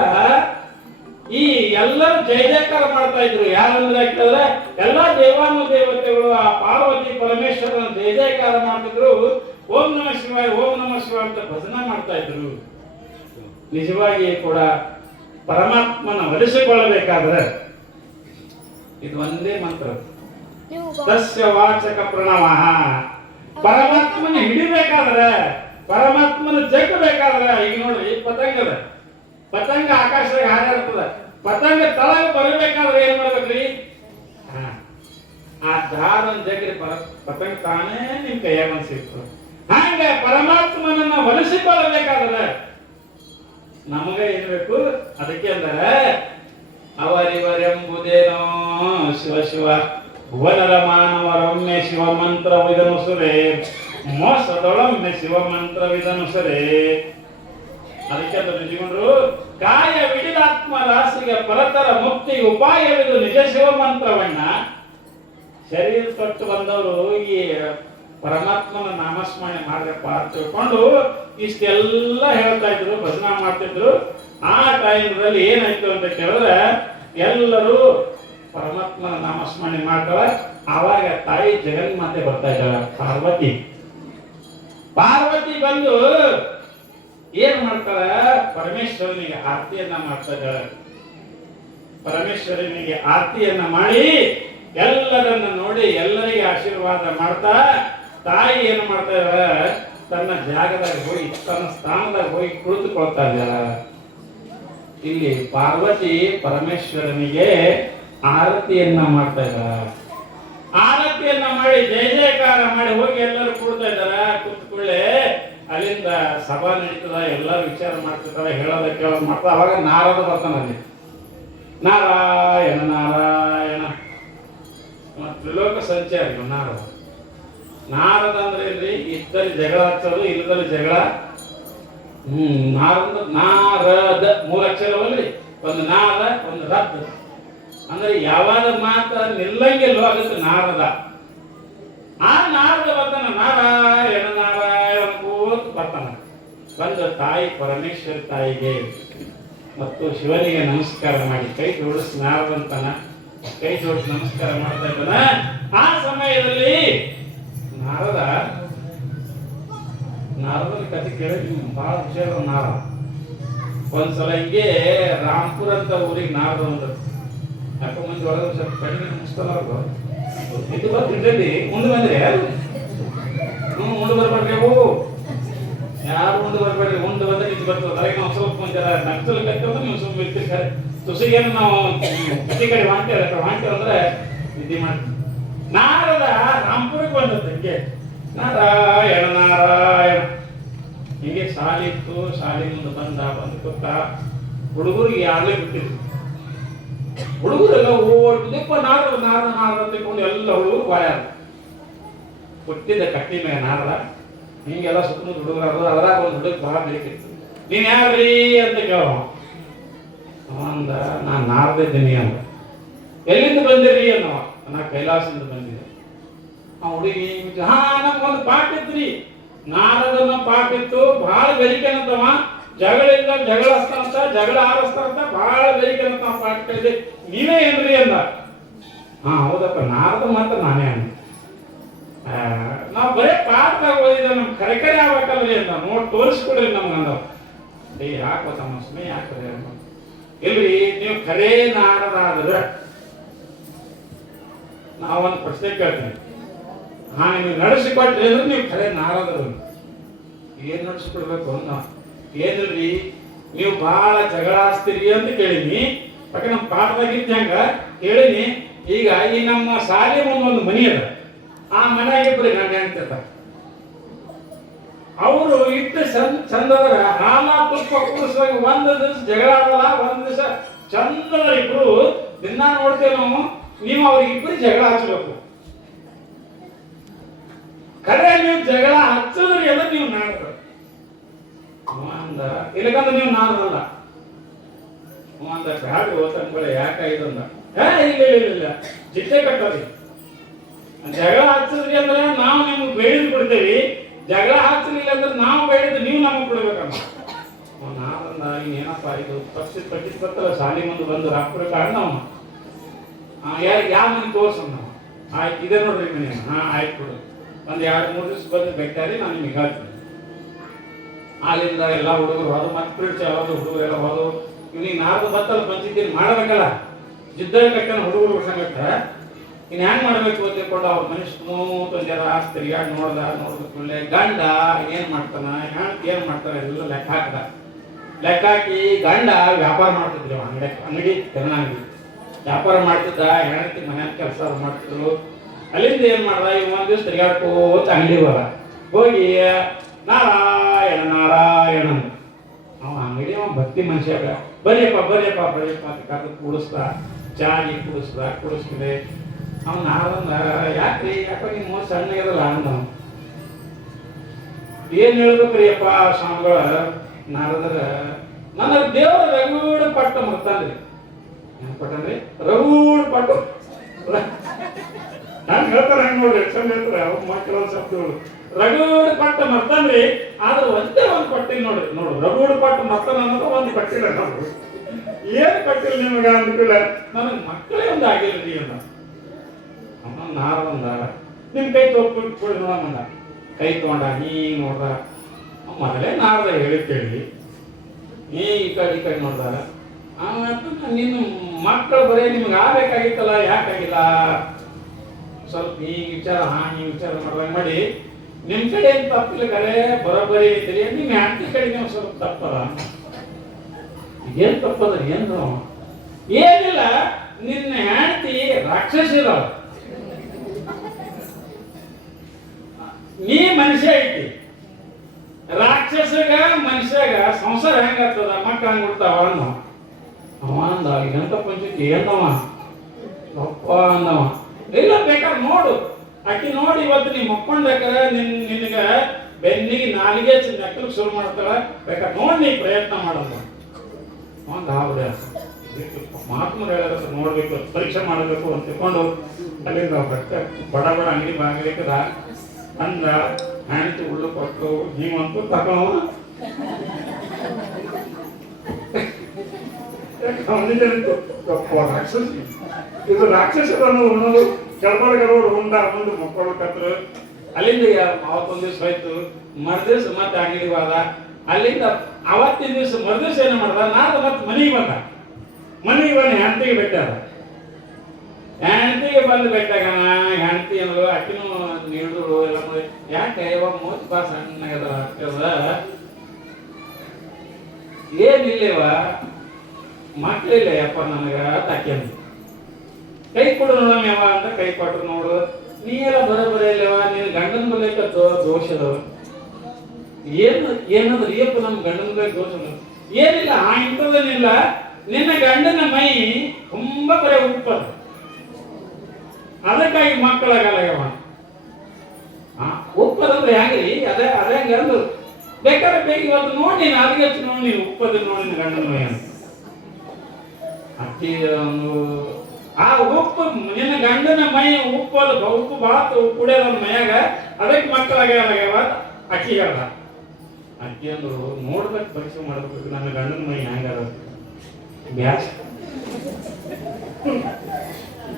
ಈ ಎಲ್ಲರೂ ಜಯ ಜಯಕಾರ ಮಾಡ್ತಾ ಇದ್ರು. ಯಾರಂದ್ರೆ ಕೇಳಿದ್ರೆ ಎಲ್ಲಾ ದೇವಾನು ದೇವತೆಗಳು ಆ ಪಾರ್ವತಿ ಪರಮೇಶ್ವರನ ಜಯ ಜಯಕಾರ ಮಾಡ್ತಿದ್ರು. ಓಂ ನಮಃ ಶಿವಾಯ, ಓಂ ನಮಃ ಶಿವಾಯ ಅಂತ ಭಜನೆ ಮಾಡ್ತಾ ಇದ್ರು. ನಿಜವಾಗಿ ಕೂಡ ಪರಮಾತ್ಮನ ಒಲಿಸಿಕೊಳ್ಳಬೇಕಾದ್ರೆ ಇದು ಒಂದೇ ಮಂತ್ರ, ತಸ್ಯ ವಾಚಕ ಪ್ರಣವಃ. ಪರಮಾತ್ಮನ ಹಿಡಿಬೇಕಾದ್ರೆ, ಪರಮಾತ್ಮನ ಜಗ್ಗಬೇಕಾದ್ರೆ, ಈಗ ನೋಡ್ರಿ ಪತಂಗದ, ಪತಂಗ ಆಕಾಶದಾಗ ಹಾರಾಡ್ತದ, ಪತಂಗ ತಳಗ ಬರಬೇಕಾದ್ರೆ ಏನ್ ಮಾಡ್ಬೇಕ್ರಿ, ಆ ದಾರನ್ ಜಗ್ರಿ ಪತಂಗ ತಾನೇ ನಿಮ್ ಕೈಯಾಗ ಸಿಗ್ತದೆ. ಹಂಗ ಪರಮಾತ್ಮನನ್ನ ಒಲಿಸಿಕೊಳ್ಳಬೇಕಾದ್ರೆ ನಮಗೆ ಏನ್ ಬೇಕು, ಅದಕ್ಕೆ ಅಂದ್ರೆ ಅವರಿವರೆಂಬುದೇನೋ ಶಿವ ಶಿವ ಭುವನರ ಮಾನವರೊಮ್ಮೆ ಶಿವ ಮಂತ್ರವಿದನುಸರೆ, ಮೋಸದೊಳೊಮ್ಮೆ ಶಿವ ಮಂತ್ರವಿದನುಸರೆ. ಅದಕ್ಕೆ ನಿಜಗೊಂಡ್ರು, ಕಾಯವಿಡಿದಾತ್ಮ ರಾಶಿಗೆ ಪರತರ ಮುಕ್ತಿ ಉಪಾಯವಿದು ನಿಜ ಶಿವ ಮಂತ್ರವನ್ನ ಶರೀರ ತೊಟ್ಟು ಬಂದವರು ಈ ಪರಮಾತ್ಮನ ನಾಮಸ್ಮರಣೆ ಮಾಡ್ರಪ್ಪ ಅಂತ ತಿಳ್ಕೊಂಡು ಇಷ್ಟೆಲ್ಲ ಹೇಳ್ತಾ ಇದ್ರು, ಭಜನಾ ಮಾಡ್ತಿದ್ರು. ಆ ಟೈಮ್ದಲ್ಲಿ ಏನಾಯ್ತು ಅಂತ ಕೇಳಿದ್ರೆ ಎಲ್ಲರೂ ಪರಮಾತ್ಮನ ನಾಮಸ್ಮರಣೆ ಮಾಡ್ತಾಳೆ. ಆವಾಗ ತಾಯಿ ಜಗನ್ಮಾತೆ ಬರ್ತಾ ಇದ್ದಾಳೆ, ಪಾರ್ವತಿ. ಪಾರ್ವತಿ ಬಂದು ಏನ್ ಮಾಡ್ತಾಳೆ, ಪರಮೇಶ್ವರನಿಗೆ ಆರತಿಯನ್ನ ಮಾಡ್ತಾ ಇದ್ದಾಳೆ. ಪರಮೇಶ್ವರನಿಗೆ ಆರತಿಯನ್ನ ಮಾಡಿ ಎಲ್ಲರನ್ನ ನೋಡಿ ಎಲ್ಲರಿಗೆ ಆಶೀರ್ವಾದ ಮಾಡ್ತಾ ತಾಯಿ ಏನು ಮಾಡ್ತಾ ಇದ್ದಾಳೆ, ತನ್ನ ಜಾಗದಾಗ ಹೋಗಿ, ತನ್ನ ಸ್ಥಾನದಾಗ ಹೋಗಿ ಕುಳಿತುಕೊಳ್ತಾ ಇದ್ದಾಳೆ. ಇಲ್ಲಿ ಪಾರ್ವತಿ ಪರಮೇಶ್ವರನಿಗೆ ಆರತಿಯನ್ನ ಮಾಡ್ತಾ ಇದ್ದಾಳೆ. ಆರತಿಯನ್ನ ಮಾಡಿ ಜಯ ಜಯಕಾರ ಮಾಡಿ ಹೋಗಿ ಎಲ್ಲರೂ ಕೂಡ್ತಾ ಇದ್ದಾರೆ. ಕೂತ್ಕೊಳ್ಳೆ ಅಲ್ಲಿಂದ ಸಭಾ ನಡೀತದ, ಎಲ್ಲರೂ ವಿಚಾರ ಮಾಡ್ತಿರ್ತಾರೆ, ಹೇಳೋದ ಕೇಳೋದು ಮಾಡ್ತಾರೆ. ಅವಾಗ ನಾರದ ಬರ್ತಾನೆ ಅಲ್ಲಿ, ನಾರಾಯಣ ನಾರಾಯಣ ತ್ರಿಲೋಕ ಸಂಚಾರಿ ನಾರದ. ನಾರದ ಅಂದ್ರೆ ಇಲ್ಲಿ ಇದ್ದಲ್ಲಿ ಜಗಳ ಹಚ್ಚೋದು, ಇಲ್ಲದಲ್ಲಿ ಜಗಳ. ನಾರದ 3 ಅಕ್ಷರವಲ್ರಿ, ಒಂದು ನಾದ ಒಂದು ರದ್. ಅಂದ್ರೆ ಯಾವಾಗ ಮಾತ ನಿಲ್ಲಂಗಿಲ್ವೋ ಅದಕ್ಕೆ ನಾರದ. ಆ ನಾರದ ಬರ್ತಾನ, ನಾರಾಯಣ ನಾರಾಯಣ ಕೂತ್ ಬರ್ತಾನ. ಬಂದ ತಾಯಿ ಪರಮೇಶ್ವರಿ ತಾಯಿಗೆ ಮತ್ತು ಶಿವನಿಗೆ ನಮಸ್ಕಾರ ಮಾಡಿ ಕೈ ಜೋಡಿಸಿ ನಾರದಂತಾನ, ಕೈ ಜೋಡಿಸಿ ನಮಸ್ಕಾರ ಮಾಡ್ತಾ ಇದ್ದಾನ. ಆ ಸಮಯದಲ್ಲಿ ನಾರದನ ಕಥೆ ಕೇಳಿ ಬಹಳ ವಿಷಯ. ನಾರದ ಒಂದ್ಸಲ ಹಿಂಗೆ ರಾಮ್ಪುರ ಅಂತ ಊರಿಗೆ ನಾರದ ಒಂದು ಯಾಕೋ ಮಂದಿ ಒಳಗೆ ಸ್ವಲ್ಪ ಕಡಿಮೆ ಮುಗಿಸ್ತಾರ. ಇದು ಬರ್ತಿದ್ದಲ್ಲಿ ಮುಂದೆ ಬಂದ್ರೆ ಮುಂದೆ ಬರ್ಬೇಡ್ರಿ, ಯಾರು ಮುಂದೆ ಬರ್ಬೇಡ್ರಿ. ಮುಂದೆ ಬಂದ್ರೆ ಇದು ಬರ್ತದೆ. ಅದಕ್ಕೆ ನಾವು ಸ್ವಲ್ಪ ನಕ್ಸಲ್ ಕಟ್ಟೋದು ನೀವು ಸುಮ್ಮನೆ ಇರ್ತೀರಿ. ತುಸಿಗೇನು ನಾವು ತುಸಿ ಕಡೆ ವಾಂಟೇವೆ ಅಂದ್ರೆ ನಿದ್ದೆ ಮಾಡ್ತೀವಿ. ನಾರದ ರಾಂಪುರಕ್ಕೆ ಬಂದದ್ದಕ್ಕೆ ನಾರಾಯಣ ನಾರಾಯಣ ಹಿಂಗೆ ಶಾಲೆ ಇತ್ತು, ಶಾಲೆ ಮುಂದೆ ಬಂದು ಕೂತ ಹುಡುಗರಿಗೆ ಯಾರೇ ಬಿಟ್ಟಿದ್ರು. ಹುಡುಗರೆಲ್ಲ ಓಡ್ಬಿದ್ದಪ್ಪ ನಾರದ ನಾರದ ನಾರದ ತಿಳ್ಕೊಂಡು ಎಲ್ಲ ಹುಡುಗರು ಬಾಯಾರ ಕೊಟ್ಟಿದ್ದ ಕಟ್ಟಿ ಮೇಲೆ ನಾರದ ಹಿಂಗೆಲ್ಲ ಸುತ್ತಮುತ್ತ ಹುಡುಗರು ಅದ್ರಾಗ ಒಂದು ಹುಡುಗ ಬಹಳ ಬೇಕಿತ್ತು. ನೀನ್ ಯಾರ್ರೀ ಅಂತ ಕೇಳವ. ಅಂದ ನಾನು ನಾರದ ಇದ್ದೀನಿ ಅಂದ. ಎಲ್ಲಿಂದ ಬಂದಿರಿ ಅನ್ನವ. ನಾ ಕೈಲಾಸದಿಂದ ಬಂದಿದ್ದೆ. ಆ ಹುಡುಗಿ ಹಾ ನಮ್ಗೊಂದು ಪಾಠ ಇತ್ರಿ, ನಾರದನ ಪಾಠ ಇತ್ತು, ಬಹಳ ಬೆರಿಕೆ ಅಂತವ, ಜಗಳಿಂದ ಜಗಳ ಹಸ್ತಾರಂತ, ಜಗಳ ಆರಸ್ತಾರಂತ, ಬಹಳ ಬೆರಿಕೆ ಅಂತ ಪಾಠ ಕೇಳಿದೆ. ನೀವೇ ಏನ್ರಿ ಅಂದ. ಹಾ ಹೌದಪ್ಪ ನಾರದ ಮಾತ್ರ ನಾನೇ ಅಂದ. ನಾವ್ ಬರೇ ಪಾಠದಾಗ ಓದಿದ ನಮ್ ಕರೆ ಕರೆ ಆಗ್ಬೇಕಲ್ರಿ ಅಂದ. ನೋಡಿ ತೋರಿಸ್ಕೊಡ್ರಿ ನಮ್ಗೆ ಅಂದವ. ಯಾಕೆ ತಮ್ಮ ಸುಮ್ಮನೆ ಯಾಕೆ ಇಲ್ರಿ ನೀವು ಖರೇ ನಾರದ ಆದ್ರೆ ನಾವೊಂದು ಪ್ರಶ್ನೆ ಕೇಳ್ತೀನಿ. ಹಾ ನೀವು ನಡೆಸಿಕೊಟ್ರಿ ಅಂದ್ರೆ ನೀವು ಖರೆ ನಾರದರು. ಏನ್ ನಡೆಸಿಕೊಡ್ಬೇಕು ಅಂದ. ಏನಿಲ್ರಿ ನೀವು ಬಹಳ ಜಗಳ ಆಸ್ತಿರಿ ಅಂತ ಕೇಳಿನಿ. ಯಾಕೆ ನಮ್ಮ ಪಾಠದಾಗಿದ್ದ ಹಂಗ ಕೇಳಿನಿ. ಈಗ ಈ ನಮ್ಮ ಶಾಲೆ ಮುಂದೊಂದು ಮನಿ ಅದ, ಆ ಮನೆಯಾಗ ಇಬ್ರಿ ಗಂಡ ಹೆಂಡ್ತಿರ್ತಾರ. ಅವರು ಇಟ್ಟು ಚಂದದ್ರ ಹಾಲ ತುಪ್ಪ ಕುಡಿಸುವಾಗ ಒಂದು ದಿವಸ ಜಗಳ ಆಡಲ್ಲ, ಒಂದ್ ದಿವಸ ಚಂದದ ಇಬ್ರು ದಿನ ನೋಡ್ತೇವೆ ನಾವು. ನೀವು ಅವ್ರಿಗಿಬ್ಬರು ಜಗಳ ಹಚ್ಚಬೇಕು. ಕರೆ ನೀವು ಜಗಳ ಹಚ್ಚದ್ರಿ ಅಂದ್ರೆ ನೀವು ನಾಡ್ರ ಅಂದ. ಇಲ್ಲಕಂದ್ರೆ ನೀವು ನಾಡ್ರಲ್ಲ ಅಂದ. ಬ್ಯಾಡ್ರಿ ಓದ್ತಂಬಳೆ ಯಾಕಾಯ್ತಂದ. ಇಲ್ಲ ಇಲ್ಲ ಇಲ್ಲ ಜಿದ್ದೆ ಕಟ್ಟರಿ. ಜಗಳ ಹಚ್ಚದ್ರಿ ಅಂದ್ರೆ ನಾವು ನಿಮ್ಗೆ ಬೇಡಿದ್ ಕೊಡ್ತೇವಿ, ಜಗಳ ಹಚ್ಚಲಿಲ್ಲ ಅಂದ್ರೆ ನಾವು ಬೇಡಿದ್ದು ನೀವು ನಮಗೆ ಕೊಡ್ಬೇಕಂತ. ನಾವಂದ ಇನ್ನೇನಪ್ಪ ಇದು ಪಕ್ಷಿ ಬರ್ತಲ್ಲ ಶಾಲೆ ಮುಂದೆ ಬಂದು ರಾಪುರ ಕಾರಣ ಅವನು ಯಾವ ಮನೆ ತೋರ್ಸಮ್ ನಾವು. ಆಯ್ತು ಇದೆ ನೋಡ್ರಿ ಮನೆ. ಹಾ ಆಯ್ತು ಕೊಡು. ಒಂದು 2-3 ದಿವಸ ಬಂದು ಬೇಕಾದ್ರೆ ನಾನು ನಿಮಗೆ ಹೇಳ್ತೀನಿ. ಅಲ್ಲಿಂದ ಎಲ್ಲ ಹುಡುಗರು ಹೋದು, ಮತ್ತೆ ಪ್ರಿಡ್ಸ್ ಯಾವುದು ಹುಡುಗರು ಎಲ್ಲ ಹೋದು. ಇವ್ನಿಗೆ ನಾಲ್ಕು ಬತ್ತಲ್ಲಿ ಪಂಚಾಯ್ತಿ ಮಾಡಬೇಕಲ್ಲ, ಜಿದ್ದ ಕಟ್ಟನ ಹುಡುಗರು ಸಂಗಟ ಇನ್ನು ಹೆಂಗ್ ಮಾಡ್ಬೇಕು ಅಂತ ತಿಳ್ಕೊಂಡು ಅವ್ರ ಮನೆ ಸ್ಮೂತ್ ಒಂದು ಜರ ತಿರುಗಾಡಿ ನೋಡ್ಬೇಕು. ಗಂಡ ಏನ್ ಮಾಡ್ತಾನ, ಹೆಣ್ತಿ ಏನ್ ಮಾಡ್ತಾರ ಎಲ್ಲ ಲೆಕ್ಕ ಹಾಕದ. ಲೆಕ್ಕ ಹಾಕಿ ಗಂಡ ವ್ಯಾಪಾರ ಮಾಡ್ತಿದ್ರು, ಅಂಗಡಿ ತೆರನಾಂಗಡಿ ವ್ಯಾಪಾರ ಮಾಡ್ತಿದ್ದ. ಹೆಣ್ತಿ ಮನ್ಯಾಗ ಕೆಲಸ ಮಾಡ್ತಿದ್ರು. ಅಲ್ಲಿಂದ ಏನ್ ಮಾಡ್ದ, ಇವ್ ಒಂದ್ ದಿವಸ ತಿರುಗಾಡ್ಕೋತ ಅಂಗಡಿ ಹೋಗಿ ನಾರಾಯಣ ನಾರಾಯಣ. ಅವ ಅಂಗಡಿ ಅವ ಭಕ್ತಿ ಮನುಷ್ಯ. ಬರಿಯಪ್ಪ ಅಂತ ಕರೆದು ಕೂಡಿಸ್ದ, ಚಾಗಿ ಕುಡಿಸ್ದೆ. ಅವ್ನು ನಾರದಂದ ಯಾಕ್ರಿ ಯಾಕೋ ನಿಮ್ ಮೋಸ ಸಣ್ಣ ಇರಲ್ಲ ಅಂದ. ಏನ್ ಹೇಳ್ಬೇಕ್ರಿ ಅಪ್ಪ ಸ್ವಾಮಿಗಳ ನಾರದರ ನನ್ನ ದೇವರ ರಗೂಡ ಪಟ್ಟ ಮರ್ತಾನ್ರಿ. ಏನ್ ಪಟ್ಟನ್ರಿ? ರಗೂಡ ಪಟ್ಟು ನಾನು ಹೇಳ್ತಾರೆ ಹೆಂಗ್ ನೋಡ್ರಿ, ಚಂದ ಹೇಳ್ತಾರೆ ಅವ್ರ ಮಕ್ಕಳ ಶಬ್ದಗಳು. ರಗೂಡ ಪಟ್ಟ ಮರ್ತಾನ್ರಿ, ಆದ್ರೆ ಒಂದೇ ಒಂದು ಪಟ್ಟಿಲ್ಲ ನೋಡ್ರಿ. ರಗೂಡ ಪಟ್ಟ ಮರ್ತಾನ ಅನ್ನೋದು ಒಂದು ಪಟ್ಟಿಲ್ಲ ನೋಡ್ರಿ. ಏನ್ ಪಟ್ಟಿಲ್ಲ ನಿಮಗ ಅಂದ್ಕೂಲ ನನಗೆ ಮಕ್ಕಳೇ ಒಂದು ಆಗಿಲ್ರಿ ಅಂದ. ನಾರದಂದ ನಿಮ್ ಕೈ ತೊಗೊಂಡು ನೋಡಂದ. ಕೈ ತಗೊಂಡ ಹೀಗ್ ನೋಡ್ದ. ಮೊದಲೇ ನಾರದ ಹೇಳಿ ಕೇಳಿ ಈ ಕಡೆ ನೋಡ್ದಾರ. ನೀನು ಮಕ್ಕಳು ಬರೇ ನಿಮ್ಗೆ ಆಗ್ಬೇಕಾಗಿತ್ತಲ್ಲ, ಯಾಕಾಗಿಲ್ಲ? ಸ್ವಲ್ಪ ಈ ವಿಚಾರ ಈ ವಿಚಾರ ಮಾಡ್ದಂಗ ಮಾಡಿ ನಿಮ್ ಕಡೆ ಏನ್ ತಪ್ಪಿಲ್ಲ, ಕರೆ ಬರೋಬ್ಬರಿ ಐತಿರಿ. ನಿಮ್ ಹೆಂಡತಿ ಕಡೆ ನೀವು ಸ್ವಲ್ಪ ತಪ್ಪದ. ಏನ್ ತಪ್ಪದ ಏನು? ಏನಿಲ್ಲ, ನಿನ್ನ ಹೆಂಡತಿ ರಾಕ್ಷಸಿದಾವ, ನೀ ಮನುಷ್ಯ ಐತಿ. ರಾಕ್ಷಸಗ ಮನುಷ್ಯಾಗ ಸಂಸಾರ ಹೆಂಗಾಗ್ತದ, ಮಕ್ಕಳು ಹಂಗ ಹುಡ್ತಾವ ಅನ್ನೋ. ಅವ ಅಂದ ಎಂತ ಪಂಚಾಯ್ತಿ ಏನವ ಅಪ್ಪ ಅಂದವ. ಇಲ್ಲ ಬೇಕಾದ್ರೆ ನೋಡು, ಆಕಿ ನೋಡಿ ಇವತ್ತು ನೀ ಮಕ್ಕೊಂಡಾಕರ ನಿನಗ ಬೆನ್ನಿಗೆ ನಾಲಿಗೆ ನೆಕ್ಕಲಿಕ್ಕೆ ಶುರು ಮಾಡ್ತಾಳ, ಬೇಕಾದ್ರೆ ನೋಡಿ ನೀ ಪ್ರಯತ್ನ ಮಾಡೋದು. ಒಂದು ಹೌದ ಮಹಾತ್ಮರು ಹೇಳೋದು ನೋಡ್ಬೇಕು, ಪರೀಕ್ಷೆ ಮಾಡಬೇಕು ಅಂತ ತಿಳ್ಕೊಂಡು ಅಲ್ಲಿಂದ ಬಟ್ಟೆ ಬಡ ಅಂಗಡಿ ಬಾಗಿಲಿಕ್ಕದ ಅಂದ. ಹೆಂಡತಿ ಉಳ್ಳು ಕೊಟ್ಟು ನೀವಂತೂ ತಗೋ ರಾಕ್ಷಸಿ. ಇದು ರಾಕ್ಷಸರನ್ನು ಉಣ್ಣೋದು ಕೆಳಬಾರ್ಗರೋಡು ಮುಂದೆ ಮಕ್ಕಳು ಕತ್ರು. ಅಲ್ಲಿಂದ ಅವತ್ತೊಂದ್ ದಿವ್ಸ ಹೋಯ್ತು. ಮರ್ದಿವ್ಸ ಮತ್ತೆ ಅಂಗಡಿ ಹೋದ. ಅಲ್ಲಿಂದ ಅವತ್ತಿನ ದಿವ್ಸ ಮರ್ದಿವ್ಸ ಏನ ಮಾಡ್ದ, ನಾಳೆ ಮತ್ತೆ ಮನೆಗೆ ಬಂದ. ಹೆಂಡತಿಗೆ ಬೆಟ್ಟಾದ. ಹೆಂಡತಿಗೆ ಬಂದು ಬೆಟ್ಟಾಗ ಹೆಂಡತಿ ಅಂದ್ರು, ಅಕ್ಕಿನೂ ನೀಡಿದ್ರು ಎಲ್ಲ ಮಾಡಿ. ಯಾಕೆ ಇವಾಗ ಮೂವತ್ತು ಬಾ ಸಣ್ಣಗದ ಏನಿಲ್ಲವ ಮಕ್ಳಿಲ್ಲ ಯಪ್ಪ ನನಗ ತಾಕಿ ಅಂದ್ರು. ಕೈ ಕೊಡು ನೋಡಮ್ಮ ಯಾವ ಅಂತ ಕೈ ಕೊಟ್ಟರು. ನೋಡು ನೀ ಎಲ್ಲ ಬರೋಬರೇ ಇಲ್ಲವ, ನೀನು ಗಂಡನ ಬಲಕ ದೋಷ ಅದಾವ. ಏನಾದ್ರು ಏಪ್ಪ ನಮ್ಮ ಗಂಡನ ಬಲಕ ದೋಷ ಅದ? ಏನಿಲ್ಲ, ಆ ಇಂಥದ್ದೇನಿಲ್ಲ. ನಿನ್ನ ಗಂಡನ ಮೈ ತುಂಬಾ ಬರೀ ಉಪ್ಪದ, ಅದಕ್ಕಾಗಿ ಮಕ್ಕಳಾಗಲ್ಲವ. ಉಪ್ಪದಂದ್ರೆ ಹೆಂಗ್ರಿ? ಅದೇ ಹೆಂಗ ಅಂದ್ರು ಬೇಕಾದ್ರೆ ಬೇಗ ಇವತ್ತು ನೋಡಿ ನೀನು ಅದಿಗೆ ಹಚ್ಚಿ ನೋಡಿ, ನೀನು ಉಪ್ಪದ ನೋಡಿ ನಿನ್ನ ಗಂಡನ ಮೈ ಅಂತ ಅಕ್ಕಿ ಆ ಉಪ್ಪು ನಿನ್ನ ಗಂಡನ ಮೈ ಉಪ್ಪದ ಉಪ್ಪು ಬಾತು ಕುಡಿಯೋದ ಮೈಯಾಗ, ಅದಕ್ಕೆ ಮಕ್ಕಳಾಗ್ಯಾವ ಅಕ್ಕಿ ಹೇಳ್ದ. ಅಕ್ಕಿ ಅಂದ್ರು ನೋಡ್ಬೇಕು, ಪರೀಕ್ಷೆ ಮಾಡ್ಬೇಕು ನನ್ನ ಗಂಡನ ಮೈ ಹೆಂಗಾರ.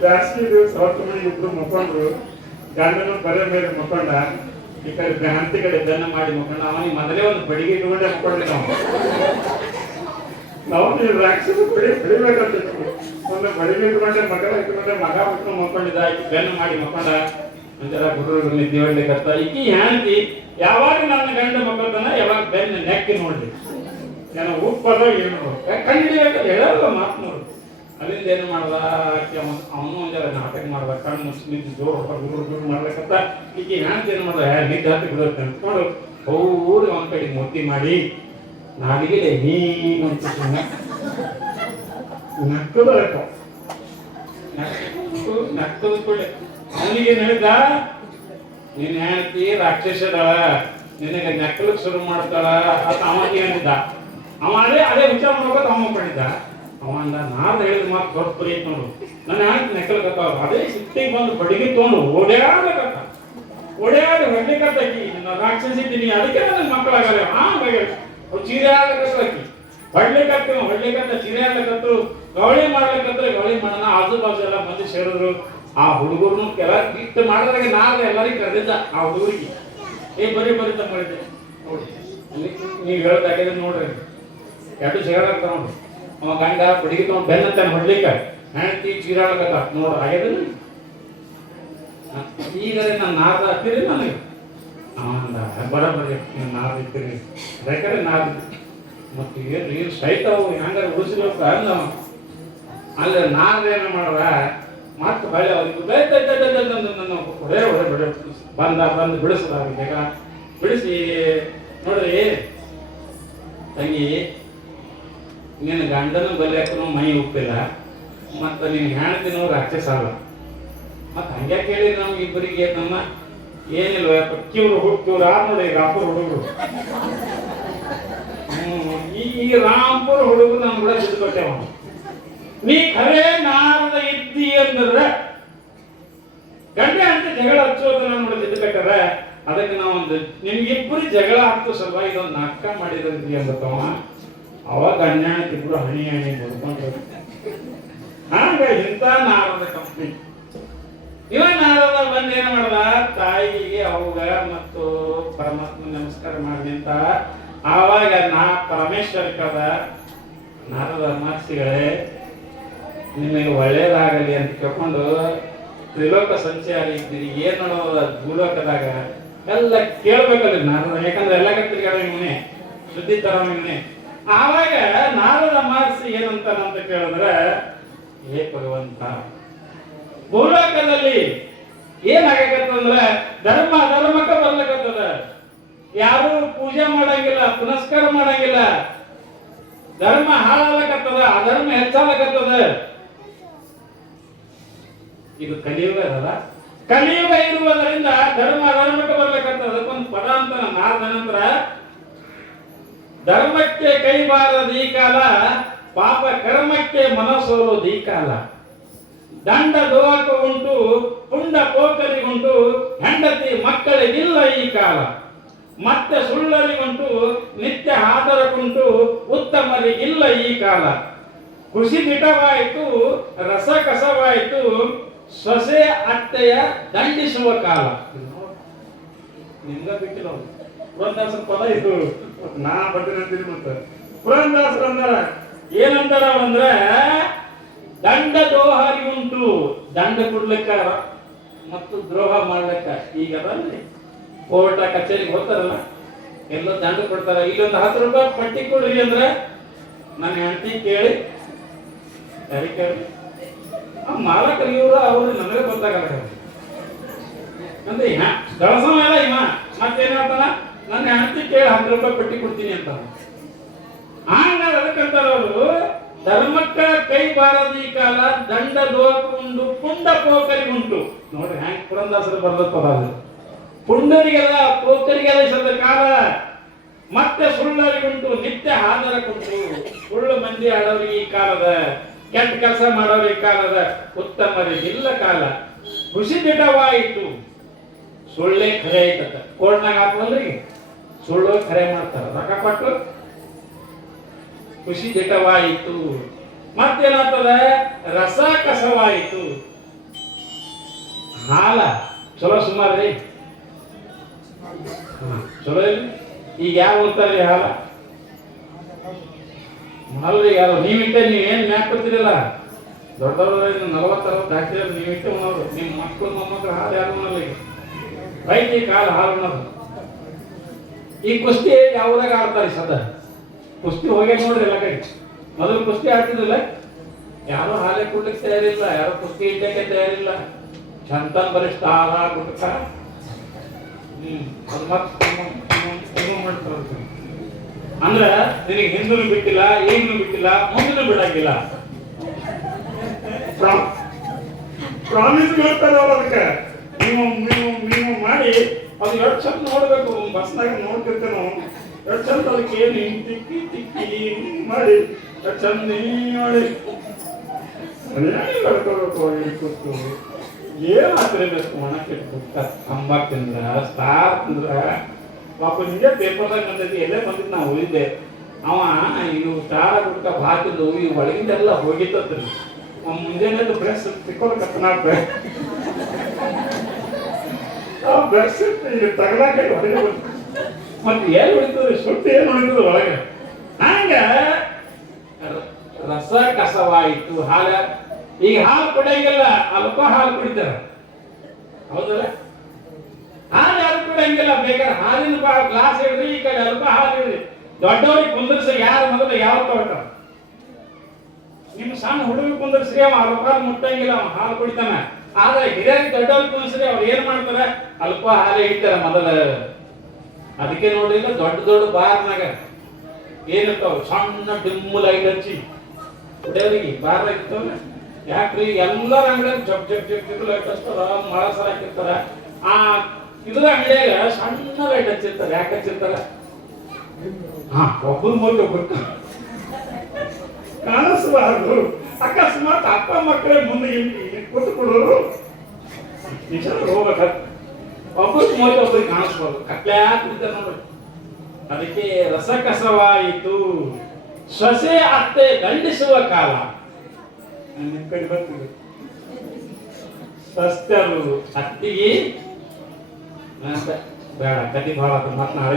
ಬ್ಯಾಸ್ಗಿ ದಿವಸ ಹೊತ್ತು ಮನೆ ಇಬ್ರು ಮಕ್ಕೊಂಡ್ರು. ಗಂಡನ ಬರೇ ಮೇಲೆ ಮಕ್ಕೊಂಡ, ಈ ಕಡೆ ಹಂತಿ ಕಡೆ ದನ ಮಾಡಿ ಮಕ್ಕೊಂಡ. ಅವನಿಗೆ ಮೊದಲೇ ಒಂದು ಬಡಿಗೆ ಇಟ್ಕೊಂಡೆ ಮಕ್ಕೊಂಡಿದ್ದ. ನಾವು ನೀವು ರಾಕ್ಷಸ ಹೊಡಿಬೇಕಂತ ಒಂದು ಬಡಿಗೆ ಇಟ್ಕೊಂಡೆ, ಮಗನ ಇಟ್ಕೊಂಡೆ, ಮಗ ಬಿಟ್ಕೊಂಡು ಮಕ್ಕೊಂಡಿದ್ದ. ಈಕಿ ಬೆನ್ನ ಮಾಡಿ ಮಕ್ಕೊಂಡ. ಒಂಥರ ಗುಡ್ರು ನಿದ್ದೆ ಹೊಡ್ಲಿಕ್ಕತ್ತ. ಈಕಿ ಹೆಂಡತಿ ಯಾವಾಗ ನನ್ನ ಗಂಡ ಮಕ್ಕಳತನ ಯಾವಾಗ ಬೆನ್ನ ನೆಕ್ಕಿ ನೋಡ್ಲಿ ಏನೋ ಉಪ್ಪದ ಏನು ಕಂಡಿಡಿಬೇಕಂತ ಹೇಳಲ್ಲ ಮಾತು ನೋಡು. ಅಲ್ಲಿಂದ ಏನು ಮಾಡ್ದ, ಅವನು ಒಂಥರ ನಾಟಕ ಮಾಡ್ದ, ಕಣ್ಣು ಮುಚ್ಚಿ ನಿಂತು ಜೋರು ಗುರು ಮಾಡ್ಬೇಕಂತ. ಈಕಿ ಹೆಂಡತಿ ಏನು ಮಾಡ್ದ, ನಿದ್ದೆ ಹತ್ತಿ ಬಿಡುತ್ತೆ ಅಂದ್ಕೊಂಡು ಊರಿಗೆ ಒಂದ್ ಕಡೆ ಮೊತ್ತಿ ಮಾಡಿ ನಾಲಿಗೆ ನೀನು ನಕ್ಕದಪ್ಪ ನಕ್ಕದ ಕೂಡ ಅವನಿಗೆ ಹೇಳಿದ, ನೀನ್ ಹೆಂಡತಿ ರಾಕ್ಷಸದಳ, ನಿನಗೆ ನಕ್ಕಲಿಕ್ಕೆ ಶುರು ಮಾಡ್ತಾಳ ಅಂತ ಅವನಿಗೆ ಹೇಳಿದ್ದ. ಅವ ಅದೇ ವಿಚಾರ ಮಾಡ್ಬೇಕು ಅವ ಮಾಡಿದ್ದ. ಅವ ಅಂದ, ನಾರ್ದು ಹೇಳಿದ ಮಾತು ದೊಡ್ಡ ಪರಿ ನೋಡು, ನನ್ನ ಹೆಂಡತಿ ನಕ್ಕಲಕತ್ತಾವ. ಅದೇ ಸಿಟ್ಟಿಗೆ ಬಂದು ಬಡಿಗೆ ತೊಗೊಂಡು ಓಡಾಡ್ಬೇಕತ್ತ, ಓಡಾಡಿ ಹೊಡ್ಲಿಕ್ಕತ್ತಾಕಿ. ನನ್ನ ರಾಕ್ಷಸಿದ್ದೀನಿ, ಅದಕ್ಕೆ ನನ್ನ ಮಕ್ಕಳಾಗಲ್ಲ. ಚೀರೆ ಆಗ್ಲಿಕ್ಕತ್ತಾಕಿ, ಹೊಡ್ಲಿಕ್ಕಂತ ಚೀರೆ ಆಗ್ಲಿಕ್ಕತ್ತು, ಗವಳಿ ಮಾಡ್ಲಿಕ್ಕಂದ್ರೆ ಗವಳಿ ಮಾಡೋಣ. ಆಜು ಬಾಜು ಎಲ್ಲ ಮಂದಿ ಸೇರಿದ್ರು. ಆ ಹುಡುಗರು ಕೆಲ ಇಟ್ಟು ಮಾಡಿದ್ರಾಗ ನಾಳೆ ಎಲ್ಲರಿಗೂ ಕರೆದಿದ್ದ. ಆ ಹುಡುಗರಿಗೆ ಬರೀ ತಮ್ಮ ಮಾಡಿದ್ದೆ ನೋಡಿ, ನೀವು ಹೇಳ್ದಾಗಿದೆ ನೋಡ್ರಿ. ಎರಡು ಜಗಳ ಆಗ್ತಾವ ನೋಡ್ರಿ. ಅವ ಗಂಡ ಬಡಿಗೆ ತಗೊಂಡು ಬೆನ್ನಂತ ಹೊಡ್ಲಿಕ್ಕ, ಹೆಂಡತಿ ಚೀರಾಳಕತ್ತ ನೋಡ್ರಿ. ಆಗ್ಯದ ಈಗ ನಾನು ನಾರ್ದ ಹಾಕ್ತೀರಿ ನನಗೆ. ಬರೋಬ್ಬರಿ ನೀವು ನಾರ್ದು ಇರ್ತೀರಿ, ಬೇಕಾದ್ರೆ ನಾರ್ದು ಮತ್ತೆ ಏನು ಸೈತಾವು ಹೆಂಗಾರ ಉಳಿಸ್ಬೇಕು ಅಂದ. ಅಲ್ಲಿ ನಾರ್ದೇನು ಮಾಡ್ರ ಮತ್ತೆ ಹೊಳೆ ಅವ್ರಿಗೆ ಹೊಡೆ ಬಂದು ಬಿಡಿಸದ ಬೇಗ ಬಿಡಿಸಿ. ನೋಡ್ರಿ ತಂಗಿ, ನಿನ್ನ ಗಂಡನ ಬಲಿಯಾಕನು ಮೈ ಉಪ್ಪಿಲ್ಲ, ಮತ್ತು ನಿನ್ನ ಹೆಣ್ತಿನೂ ರಾಕ್ಷಸ ಅಲ್ಲ. ಮತ್ತು ಹಂಗೆ ಕೇಳಿ ನಮ್ಗೆ ಇಬ್ಬರಿಗೆ ನಮ್ಮ ಏನಿಲ್ವ ಕಿವ್ರು ಆರ್ ನೋಡಿ ರಾಂಪುರ ಹುಡುಗರು. ಈ ರಾಂಪುರ ಹುಡುಗರು ನಮ್ ಕೂಡ ಸಿದ್ಕೊಟ್ಟೆವ. ನೀ ಖರೇ ನಾರದ ಇದ್ದಿ ಅಂದ್ರೆ ಗಂಡ ಅಂತ ಜಗಳ ಹಚ್ಚೋದನ್ನ ನೋಡಿ ಸಿದ್ಕಟ್ಟಾರ. ಅದಕ್ಕೆ ನಾವೊಂದು ನಿಮ್ಗಿಬ್ಬರು ಜಗಳ ಹಚ್ಚೋ ಸಲುವಾಗಿ ಇದೊಂದು ನಾಟಕ ಮಾಡಿದ್ರಿ ಅಂದತ್ತವ. ಅವಾಗ ಗಂಡ ಇಬ್ರು ಹಣಿ ಬದುಕೊಂಡ್ರು. ಹಾಗ ಇಂಥ ನಾರದ ಕಂಪ್ನಿ. ಇವ ನಾರದ ಬಂದು ಏನ್ ಮಾಡ್ದ, ತಾಯಿಗೆ ಅವಾಗ ಮತ್ತು ಪರಮಾತ್ಮ ನಮಸ್ಕಾರ ಮಾಡಿ ನಿಂತ. ಆವಾಗ ಪರಮೇಶ್ವರ ಕದ, ನಾರದ ಮಹರ್ಷಿಗಳೇ ನಿಮಗೆ ಒಳ್ಳೇದಾಗಲಿ ಅಂತ ಕೇಳ್ಕೊಂಡು, ತ್ರಿಲೋಕ ಸಂಚಾರಿ ಇದ್ದೀರಿ, ಏನ್ ನೋಡೋದ ಭೂಲೋಕದಾಗ ಎಲ್ಲ ಕೇಳ್ಬೇಕಲ್ಲ ನಾರದ. ಯಾಕಂದ್ರೆ ಎಲ್ಲ ಕತ್ತಿರಿಗಾಡ ಇವನೇ, ಶುದ್ಧಿ ತರ ಇವನೇ. ಆವಾಗ ನಾರದ ಮಹರ್ಷಿ ಏನಂತಾನಂತ ಕೇಳಿದ್ರೆ, ಹೇ ಭಗವಂತ, ಭೂಲೋಕದಲ್ಲಿ ಏನಾಗತ್ತಂದ್ರೆ ಧರ್ಮಕ್ಕೆ ಬರ್ಲಕತ್ತದ. ಯಾರು ಪೂಜೆ ಮಾಡಂಗಿಲ್ಲ, ಪುನಸ್ಕಾರ ಮಾಡಂಗಿಲ್ಲ. ಧರ್ಮ ಹಾಳಾಗತ್ತದ, ಅಧರ್ಮ ಹೆಚ್ಚಾಗತ್ತದ. ಇದು ಕಲಿಯುಗ ಅಲ್ಲ. ಕಲಿಯುಗ ಇರುವುದರಿಂದ ಧರ್ಮ ಅಧರ್ಮಕ್ಕೆ ಬರ್ಲಕತ್ತದ. ಅದಕ್ಕೊಂದು ಪದ ಅಂತ ನಾರದ ನಂತರ, ಧರ್ಮಕ್ಕೆ ಕೈ ಬಾರದ ಈ ಕಾಲ, ಪಾಪ ಕರ್ಮಕ್ಕೆ ಮನಸೋಲೋದು ಈ ಕಾಲ. ದಂಡ ದೋಹಕ ಉಂಟು, ಪುಂಡ ಪೋಕರಿಗುಂಟು, ಹೆಂಡತಿ ಮಕ್ಕಳಿಗಿಲ್ಲ ಈ ಕಾಲ. ಮತ್ತೆ ಸುಳ್ಳರಿಗುಂಟು, ನಿತ್ಯ ಹಾದರಕ್ಕುಂಟು, ಉತ್ತಮರಿಗಿಲ್ಲ ಈ ಕಾಲ. ಖುಷಿ ಬಿಟವಾಯಿತು, ರಸ ಕಸವಾಯಿತು, ಸೊಸೆ ಅತ್ತೆಯ ದಂಡಿಸುವ ಕಾಲ. ನಿಮ್ಗ ಬಿಟ್ಟಿಲ್ಲ ಪುರಂದಾಸರ ಪದ ಇದು. ನಾ ಬರ್ತೀನಿ ಮತ್ತೆ ಪುರಂದಾಸರು ಅಂದಾರ ಏನಂತಾರ ಅಂದ್ರೆ, ದಂಡ ದೋಹಾರಿ ಉಂಟು, ದಂಡ ಕೊಡ್ಲಿಕ್ಕ ಮತ್ತು ದ್ರೋಹ ಮಾಡ್ಲಿಕ್ಕ. ಈಗ ಅದಲ್ರಿ ಕೋರ್ಟ ಕಚೇರಿಗೆ ಹೋಗ್ತಾರಲ್ಲ, ಎಲ್ಲ ದಂಡ ಕೊಡ್ತಾರ. ಇಲ್ಲೊಂದು 10 ರೂಪಾಯಿ ಪಟ್ಟಿ ಕೊಡ್ರಿ ಅಂದ್ರೆ ನನ್ನ ಹೆಂಡತಿ ಕೇಳಿ ಯಾರಿಗೆ ಕೇಳಿ ಮಾಲಕರು ಇವರು ಅವ್ರು ನನಗೆ ಗೊತ್ತಾಗಲ್ಲ ಅಂದ್ರೆ ಗಳಸವ ಎಲ್ಲ ಇವ ಮತ್ತೇನ್ ಹೇಳ್ತಾನ ನನ್ನ ಹೆಂಡತಿ ಕೇಳಿ 10 ರೂಪಾಯಿ ಪಟ್ಟಿ ಕೊಡ್ತೀನಿ ಅಂತ ಹಂಗ ಅದಕ್ಕಂತಾರ ಅವರು ಧರ್ಮಕ್ಕ ಕೈ ಬಾರದಿ ಕಾಲ ದಂಡ ದೋಕೊಂಡು ಪುಂಡ ಪೋಕರಿಗುಂಟು ನೋಡ್ರಿ ಹ್ಯಾಂಗ್ ಪುರಂದಾಸರು ಬರ್ದತ್ತದ ಪುಂಡರಿಗೆಲ್ಲ ಪೋಕರಿಗೆಲ್ಲ ಸದ ಕಾಲ ಮತ್ತೆ ಸುಳ್ಳರಿಗುಂಟು ನಿತ್ಯ ಹಾಜರಕ್ಕುಂಟು ಸುಳ್ಳು ಮಂದಿ ಆಡೋರಿಗೆ ಈ ಕಾಲದ ಕೆಟ್ಟ ಕೆಲಸ ಮಾಡೋರಿಗೆ ಈ ಕಾಲದ ಉತ್ತಮರಿಗಿಲ್ಲ ಕಾಲ ಖುಷಿ ದಿಟವಾಯಿತು ಸುಳ್ಳೇ ಖರೆ ಐತದ ಕೋರ್ಟ್ನಾಗ ಹಾಕಲ್ರಿ ಸುಳ್ಳು ಖರೆ ಮಾಡ್ತಾರ ರೊಕ್ಕ ಕೊಟ್ಟು ಖುಷಿ ದಿಟವಾಯಿತು ಮತ್ತೇನಾಗ್ತದ ರಸ ಕಸವಾಯಿತು ಹಾಲ ಚಲೋ ಸುಮಾರ್ರಿ ಚಲೋ ಇಲ್ಲ ಈಗ ಯಾವ ಅಂತಾರ್ರಿ ಹಾಲ ಅಲ್ರಿ ಯಾರು ನೀವಿಟ್ಟೆ ನೀವೇನ್ ಮ್ಯಾಕೊಡ್ತೀರಲ್ಲ ದೊಡ್ಡವರು 40-60 ಹಾಕ್ತಿರ ನೀವಿಟ್ಟೆ ಉಣ್ಣೋರು ನಿಮ್ಮ ಮಕ್ಕಳು ಮೊಮ್ಮಕ್ಕಳು ಹಾಲು ಯಾರು ಉಣ್ಣಲ್ಲ ಈಗ ರೈತಿ ಕಾಲ ಹಾಲು ಉಣ್ಣೋದು ಈ ಕುಸ್ತಿ ಯಾವ್ದಾಗ ಆಡ್ತಾರೆ ಸದಾ ಕುಸ್ತಿ ಹೋಗಿ ನೋಡ್ರಿ ಎಲ್ಲ ಕಡೆ ಮೊದಲು ಕುಸ್ತಿ ಆಡ್ತಿದ್ರಲ್ಲ ಯಾರು ಹಾಲೆ ಕೊಡ್ಲಿಕ್ಕೆ ತಯಾರಿಲ್ಲ ಯಾರು ಕುಸ್ತಿ ಇಡ್ಲಿಕ್ಕೆ ತಯಾರಿಲ್ಲ ಚಂತನ್ ಬರಿಷ್ಠ ಆಹಾರ ಗುಟ್ಕ ಅದು ಮಾಡ್ತಾರೆ ಅಂದ್ರ ನಿನಗೆ ಹಿಂದೂ ಬಿಟ್ಟಿಲ್ಲ ಈಗಲೂ ಬಿಟ್ಟಿಲ್ಲ ಮುಂದೂ ಬಿಡಂಗಿಲ್ಲ ಪ್ರಾಮಿಸ್ ಮಾಡ್ತಾರ ಅವ್ರು ಅದಕ್ಕೆ ನೀವು ಮಾಡಿ ಅದು ಎಷ್ಟು ಚಂದ ನೋಡ್ಬೇಕು ಬಸ್ನಾಗ ನೋಡ್ತಿರ್ತೇವೆ ನಾವು ಎಷ್ಟು ಚಂದ ಅದಕ್ಕೆ ಏನು ತಿಕ್ಕಿ ತಿಕ್ಕಿ ಮಾಡಿ ಎಷ್ಟು ಚಂದ ಮಾಡಿ ಕೂತು ಏನು ಹಾಕಿರ್ಬೇಕು ಒಣಕ್ಕೆ ತಂಬಾಕ್ ತಿಂದ್ರ ಸ್ಟಾರ್ ತಿಂದ್ರ ಪಾಪ ನಿಜ ಪೇಪರ್ದಾಗ ಬಂದೈತಿ ಎಲ್ಲೇ ಬಂದಿದ್ದು ನಾವು ಹೋಗಿದ್ದೆ ಅವ ಇವು ಸ್ಟಾರ ಗುಡ್ಕ ಹಾಕಿದ್ದು ಈ ಒಳಗಿಂದೆಲ್ಲ ಹೋಗಿತ್ತದ್ರಿ ಮುಂಜಾನೆ ಬ್ರೆಸ್ ತಿಕ್ಕೊಳಕತ್ತನಾಟ ಬ್ರೆಸ್ ತಗಲಾಕ ಹೊರಗೆ ಮತ್ತೆ ಎಲ್ಲಿ ಹೊಡಿತದ್ರಿ ಸುಟ್ಟು ಏನು ಹೊಡಿತದ ಒಳಗೆ ಹಂಗ ರಸ ಕಸವಾಯಿತು ಹಾಲ ಈಗ ಹಾಲು ಕುಡಿಯಂಗಿಲ್ಲ ಅಲ್ಪ ಹಾಲು ಕುಡಿತಾರ ಹೌದಲ್ಲ ಹಾಲು ಯಾರು ಕುಡಿಯಂಗಿಲ್ಲ ಬೇಕಾದ್ರೆ ಹಾಲಿನ ಗ್ಲಾಸ್ ಇಡ್ರಿ ಈ ಕಡೆ ಅಲ್ಪ ಹಾಲು ಇಡ್ರಿ ದೊಡ್ಡವ್ರಿಗೆ ಕುಂದರ್ಸಿ ಯಾರು ಮೊದಲು ಯಾವ ತಗೋತಾರ ನಿಮ್ಮ ಸಣ್ಣ ಹುಡುಗ ಕುಂದರ್ಸ್ರಿ ಅವ ಅಲ್ಪ ಹಾಲು ಮುಟ್ಟಂಗಿಲ್ಲ ಅವ ಹಾಲು ಕುಡಿತಾನ ಆದ್ರೆ ಹಿರಿಯರಿಗೆ ದೊಡ್ಡವ್ರಿಗೆ ಕುಂದರ್ಸ್ರಿ ಅವ್ರು ಏನ್ ಮಾಡ್ತಾರ ಅಲ್ಪ ಹಾಲು ಇಡ್ತಾರ ಮೊದಲ ಅದಕ್ಕೆ ನೋಡ್ರಿಲ್ಲ ದೊಡ್ಡ ದೊಡ್ಡ ಬಾರ್ನಾಗ ಏನಿರ್ತಾವ ಸಣ್ಣ ಡಿಮ್ಮು ಲೈಟ್ ಹಚ್ಚಿ ಕುಡಿಯೋರಿಗೆ ಬಾರ್ನಾಗ ಇರ್ತಾವಲ್ಲ ಯಾಕ್ರಿ ಎಲ್ಲರ ಅಂಗಡಿಯಾಗ ಜಗ್ ಲೈಟ್ ಹಚ್ತಾರ ಮಳ ಸರ ಹಾಕಿರ್ತಾರ ಆ ಇದ್ರ ಅಂಗಡಿಯಾಗ ಸಣ್ಣ ಲೈಟ್ ಹಚ್ಚಿರ್ತಾರ ಯಾಕೆ ಹಚ್ಚಿರ್ತಾರ ಒಬ್ಬರು ಮೊದಲು ಒಬ್ಬರು ಕಾಣಿಸಬಾರದು ಅಕಸ್ಮಾತ್ ಅಪ್ಪ ಮಕ್ಕಳೇ ಮುಂದೆ ಕೊಟ್ಟು ಕೊಡೋರು ನಿಜ ಹೋಗ್ಬೇಕ ಒಬ್ಬರು ಮೊದಲು ಒಬ್ಬರಿಗೆ ಕಾಣಿಸ್ಬಾರ್ದು ಕಟ್ಲೆ ಕುಡಿತಾರ ನೋಡ್ರಿ ಅದಕ್ಕೆ ರಸಕಸವಾಯಿತು ಸೊಸೆ ಅತ್ತೆ ದಂಡಿಸುವ ಕಾಲ ನಿಮ್ ಕಡೆ ಬರ್ತೀವಿ ಸಸ್ಯರು ಅತ್ತಿಗೆ ಬೇಡ ಕತಿ ಭಾಳ ಮತ್ ನಾಳೆ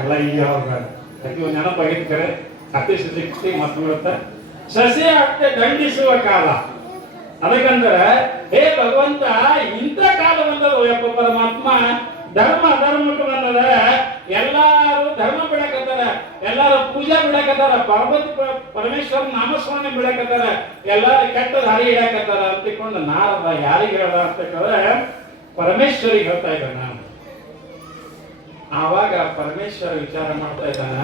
ಎಲ್ಲ ಈಗ ಬೇಡ ಕತಿ ಒಂದು ನೆನಪಾಗಿತ್ತು ಕರೆ ಕತಿ ಸಿಕ್ತಿ ಮತ್ ಬೀಳುತ್ತ ಸಸ್ಯ ಅತ್ತೆ ದಂಡಿಸುವ ಕಾಲ ಅದಕ್ಕಂದ್ರೆ ಹೇ ಭಗವಂತ ಇಂಥ ಕಾಲ ಬಂದದು ಯಪ್ಪ ಪರಮಾತ್ಮ ಧರ್ಮ ಧರ್ಮಕ್ಕೆ ಬಂದದ ಎಲ್ಲಾರು ಧರ್ಮ ಬಿಡಕತ್ತಾರ ಎಲ್ಲಾರು ಪೂಜಾ ಬಿಡಕತ್ತಾರ ಪರಮೇಶ್ವರ ನಾಮಸ್ಮರಣೆ ಬಿಡಕತ್ತಾರ ಎಲ್ಲಾರು ಕೆಟ್ಟ ದಾರಿ ಇಡಕತ್ತಾರ ಅಂತಿಕೊಂಡು ನಾರದ ಯಾರಿಗೆ ಹೇಳ ಅಂತ ಕೇಳಿದ್ರೆ ಪರಮೇಶ್ವರಿಗೆ ಹೇಳ್ತಾ ಇದ್ದಾನ ಆವಾಗ ಪರಮೇಶ್ವರ ವಿಚಾರ ಮಾಡ್ತಾ ಇದ್ದಾನ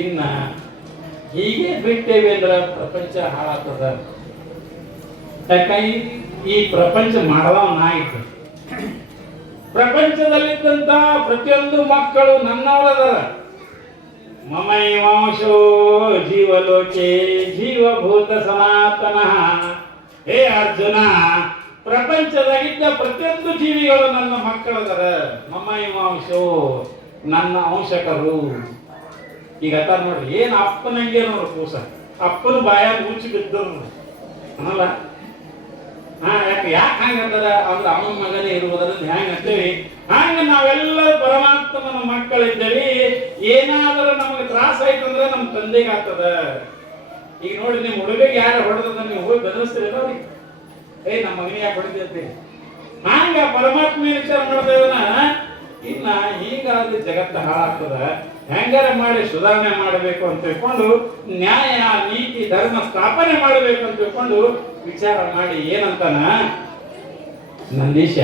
ಇನ್ನ ಹೀಗೆ ಬಿಟ್ಟೇವೆ ಅಂದ್ರೆ ಪ್ರಪಂಚ ಹಾಳಾಗ್ತದ ಯಾಕಂದ್ರೆ ಈ ಪ್ರಪಂಚ ಮಾಡದವ ನಾಯಿತು ಪ್ರಪಂಚದಲ್ಲಿದ್ದಂತ ಪ್ರತಿಯೊಂದು ಮಕ್ಕಳು ನನ್ನವರದರ ಮಮೈವಾಂಶೋ ಜೀವಲೋಕೆ ಜೀವಭೂತ ಸನಾತನ ಹೇ ಅರ್ಜುನ ಪ್ರಪಂಚದಾಗಿದ್ದ ಪ್ರತಿಯೊಂದು ಜೀವಿಗಳು ನನ್ನ ಮಕ್ಕಳದರ ಮಮೈವಾಂಶೋ ನನ್ನ ಅಂಶಕರು ಈಗ ಅತ್ತ ನೋಡ್ರಿ ಏನ್ ಅಪ್ಪನಂಗೆ ನೋಡ್ರಿ ಕೂಸ ಅಪ್ಪನ ಬಾಯಾಗ ಮುಚ್ಚಿ ಬಿದ್ದರು ಅನ್ನಲ್ಲ ಯಾಕೆ ಹಂಗಂತಾರ ಅಂದ್ರೆ ಅವನ ಮಗನೇ ಇರುವುದರಿಂದ ಹೆಂಗ್ ಅಂತೇವಿ ಹಂಗ ನಾವೆಲ್ಲರೂ ಪರಮಾತ್ಮನ ಮಕ್ಕಳಿದ್ದೇವಿ ಏನಾದರೂ ನಮಗೆ ತ್ರಾಸ ಆಯ್ತಂದ್ರೆ ನಮ್ಮ ತಂದೆಗೆ ಆಗ್ತದ ಈಗ ನೋಡಿ ನಿಮ್ ಹುಡುಗಿಗೆ ಯಾರು ಹೊಡೆದ ನೀವು ಹೋಗಿ ಬೆದರಿಸ್ತೀರಲ್ಲ ಅವ್ರಿಗೆ ನಮ್ಮ ಮಗನಿಗೆ ಯಾಕೆ ಹೊಡೆದಿರ್ತೀವಿ ಹಂಗ ಪರಮಾತ್ಮ ವಿಚಾರ ಮಾಡ್ತಾ ಇದ್ದಾನ ಇನ್ನ ಹೀಗಾಗಿ ಜಗತ್ತ ಹಾಳಾಗ್ತದ ಹೆಂಗಾರ ಮಾಡಿ ಸುಧಾರಣೆ ಮಾಡಬೇಕು ಅಂತ ತಿಳ್ಕೊಂಡು ನ್ಯಾಯ ನೀತಿ ಧರ್ಮ ಸ್ಥಾಪನೆ ಮಾಡಬೇಕು ಅಂತ ತಿಳ್ಕೊಂಡು ವಿಚಾರ ಮಾಡಿ ಏನಂತಾನ, ನಂದೀಶ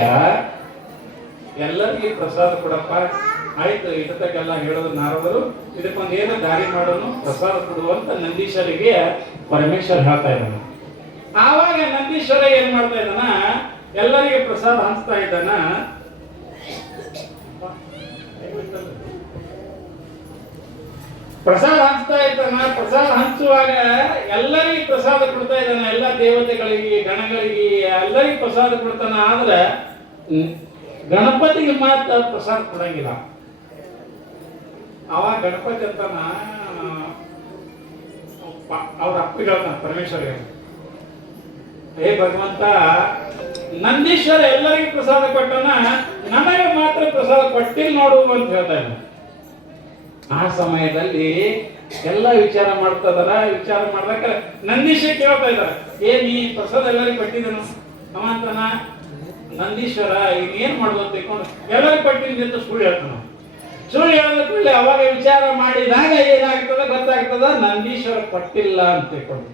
ಎಲ್ಲರಿಗೂ ಪ್ರಸಾದ ಕೊಡಪ್ಪ, ಆಯ್ತು ಇಟತಕ್ಕೆಲ್ಲ ಹೇಳೋದು ನಾರದರು, ಇದಕ್ಕೊಂದು ಏನೋ ದಾರಿ ಮಾಡೋನು, ಪ್ರಸಾದ ಕೊಡುವಂತ ನಂದೀಶ್ವರಿಗೆ ಪರಮೇಶ್ವರ ಹೇಳ್ತಾ ಇದ್ದಾನ. ಆವಾಗ ನಂದೀಶ್ವರ ಏನ್ ಮಾಡ್ತಾ ಇದ್ದಾನ, ಎಲ್ಲರಿಗೆ ಪ್ರಸಾದ ಹಂಚ್ತಾ ಇದ್ದಾನ. ಪ್ರಸಾದ ಹಂಚ್ತಾ ಇದ್ದಾನ. ಪ್ರಸಾದ ಹಂಚುವಾಗ ಎಲ್ಲರಿಗೂ ಪ್ರಸಾದ ಕೊಡ್ತಾ ಇದ್ದಾನ, ಎಲ್ಲ ದೇವತೆಗಳಿಗೆ ಗಣಗಳಿಗೆ ಎಲ್ಲರಿಗೂ ಪ್ರಸಾದ ಕೊಡ್ತಾನ. ಆದ್ರೆ ಗಣಪತಿಗೆ ಮಾತ್ರ ಪ್ರಸಾದ ಕೊಡಂಗಿಲ್ಲ. ಅವಾಗ ಗಣಪತಿ ಅಂತಾನ, ಅವ್ರ ಅಪ್ಪಿಗೆ ಹೇಳ್ತಾನ ಪರಮೇಶ್ವರಿಗೆ, ಹೇ ಭಗವಂತ, ನಂದೀಶ್ವರ ಎಲ್ಲರಿಗೂ ಪ್ರಸಾದ ಕೊಟ್ಟನ, ನನಗೆ ಮಾತ್ರ ಪ್ರಸಾದ ಕೊಟ್ಟಿಲ್ಲ ನೋಡು ಅಂತ ಹೇಳ್ತಾ ಇದ್ದ. ಆ ಸಮಯದಲ್ಲಿ ಎಲ್ಲ ವಿಚಾರ ಮಾಡ್ತಾ ಇದಾರ. ವಿಚಾರ ಮಾಡ್ಬೇಕ ನಂದೀಶ ಕೇಳ್ತಾ ಇದಾರ, ಏನ್ ಈ ಪ್ರಸಾದ ಎಲ್ಲರಿಗೂ ಕೊಟ್ಟಿದ್ದನು ಅವ ಅಂತಾನ. ನಂದೀಶ್ವರ ಈಗ ಏನ್ ಮಾಡೋದು ತಿಳ್ಕೊಂಡು ಎಲ್ಲರಿಗೂ ಕೊಟ್ಟಿದ್ದೀನಿ ಅಂತ ಸುಳ್ಳು ಹೇಳ್ತಾನ. ಸುಳ್ಳು ಹೇಳೋದ ಕೂಡಲೇ ಅವಾಗ ವಿಚಾರ ಮಾಡಿದಾಗ ಏನಾಗ್ತದ ಗೊತ್ತಾಗ್ತದ, ನಂದೀಶ್ವರ ಕೊಟ್ಟಿಲ್ಲ ಅಂತ ತಿಳ್ಕೊಂಡು.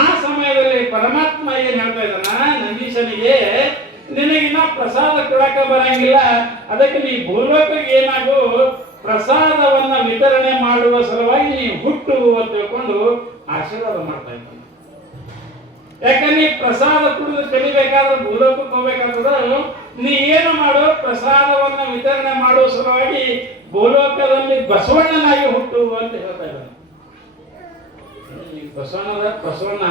ಆ ಸಮಯದಲ್ಲಿ ಪರಮಾತ್ಮ ಏನ್ ಹೇಳ್ತಾ ಇದ್ದಾನ ನಂದೀಶನಿಗೆ, ನಿನಗಿನ್ನ ಪ್ರಸಾದ ಕೊಡಕ ಬರಂಗಿಲ್ಲ, ಅದಕ್ಕೆ ನೀ ಭೂಲೋಕಕ್ಕೆ ಏನಾಗು ಪ್ರಸಾದವನ್ನ ವಿತರಣೆ ಮಾಡುವ ಸಲುವಾಗಿ ನೀ ಹುಟ್ಟು ಅಂತ ತಿಳ್ಕೊಂಡು ಆಶೀರ್ವಾದ ಮಾಡ್ತಾ ಇದ್ದಾನೆ. ಯಾಕಂದ್ರೆ ನೀ ಪ್ರಸಾದ ಕುಡಿದು ಕಲಿಬೇಕಾದ್ರೆ ಭೂಲೋಕಕ್ಕೆ ಹೋಗ್ಬೇಕಾದ್ರೆ ನೀ ಏನು ಮಾಡೋ, ಪ್ರಸಾದವನ್ನ ವಿತರಣೆ ಮಾಡುವ ಸಲುವಾಗಿ ಭೂಲೋಕದಲ್ಲಿ ಬಸವಣ್ಣನಾಗಿ ಹುಟ್ಟು ಅಂತ ಹೇಳ್ತಾ ಇದ್ದಾನೆ. ಬಸವಣ್ಣ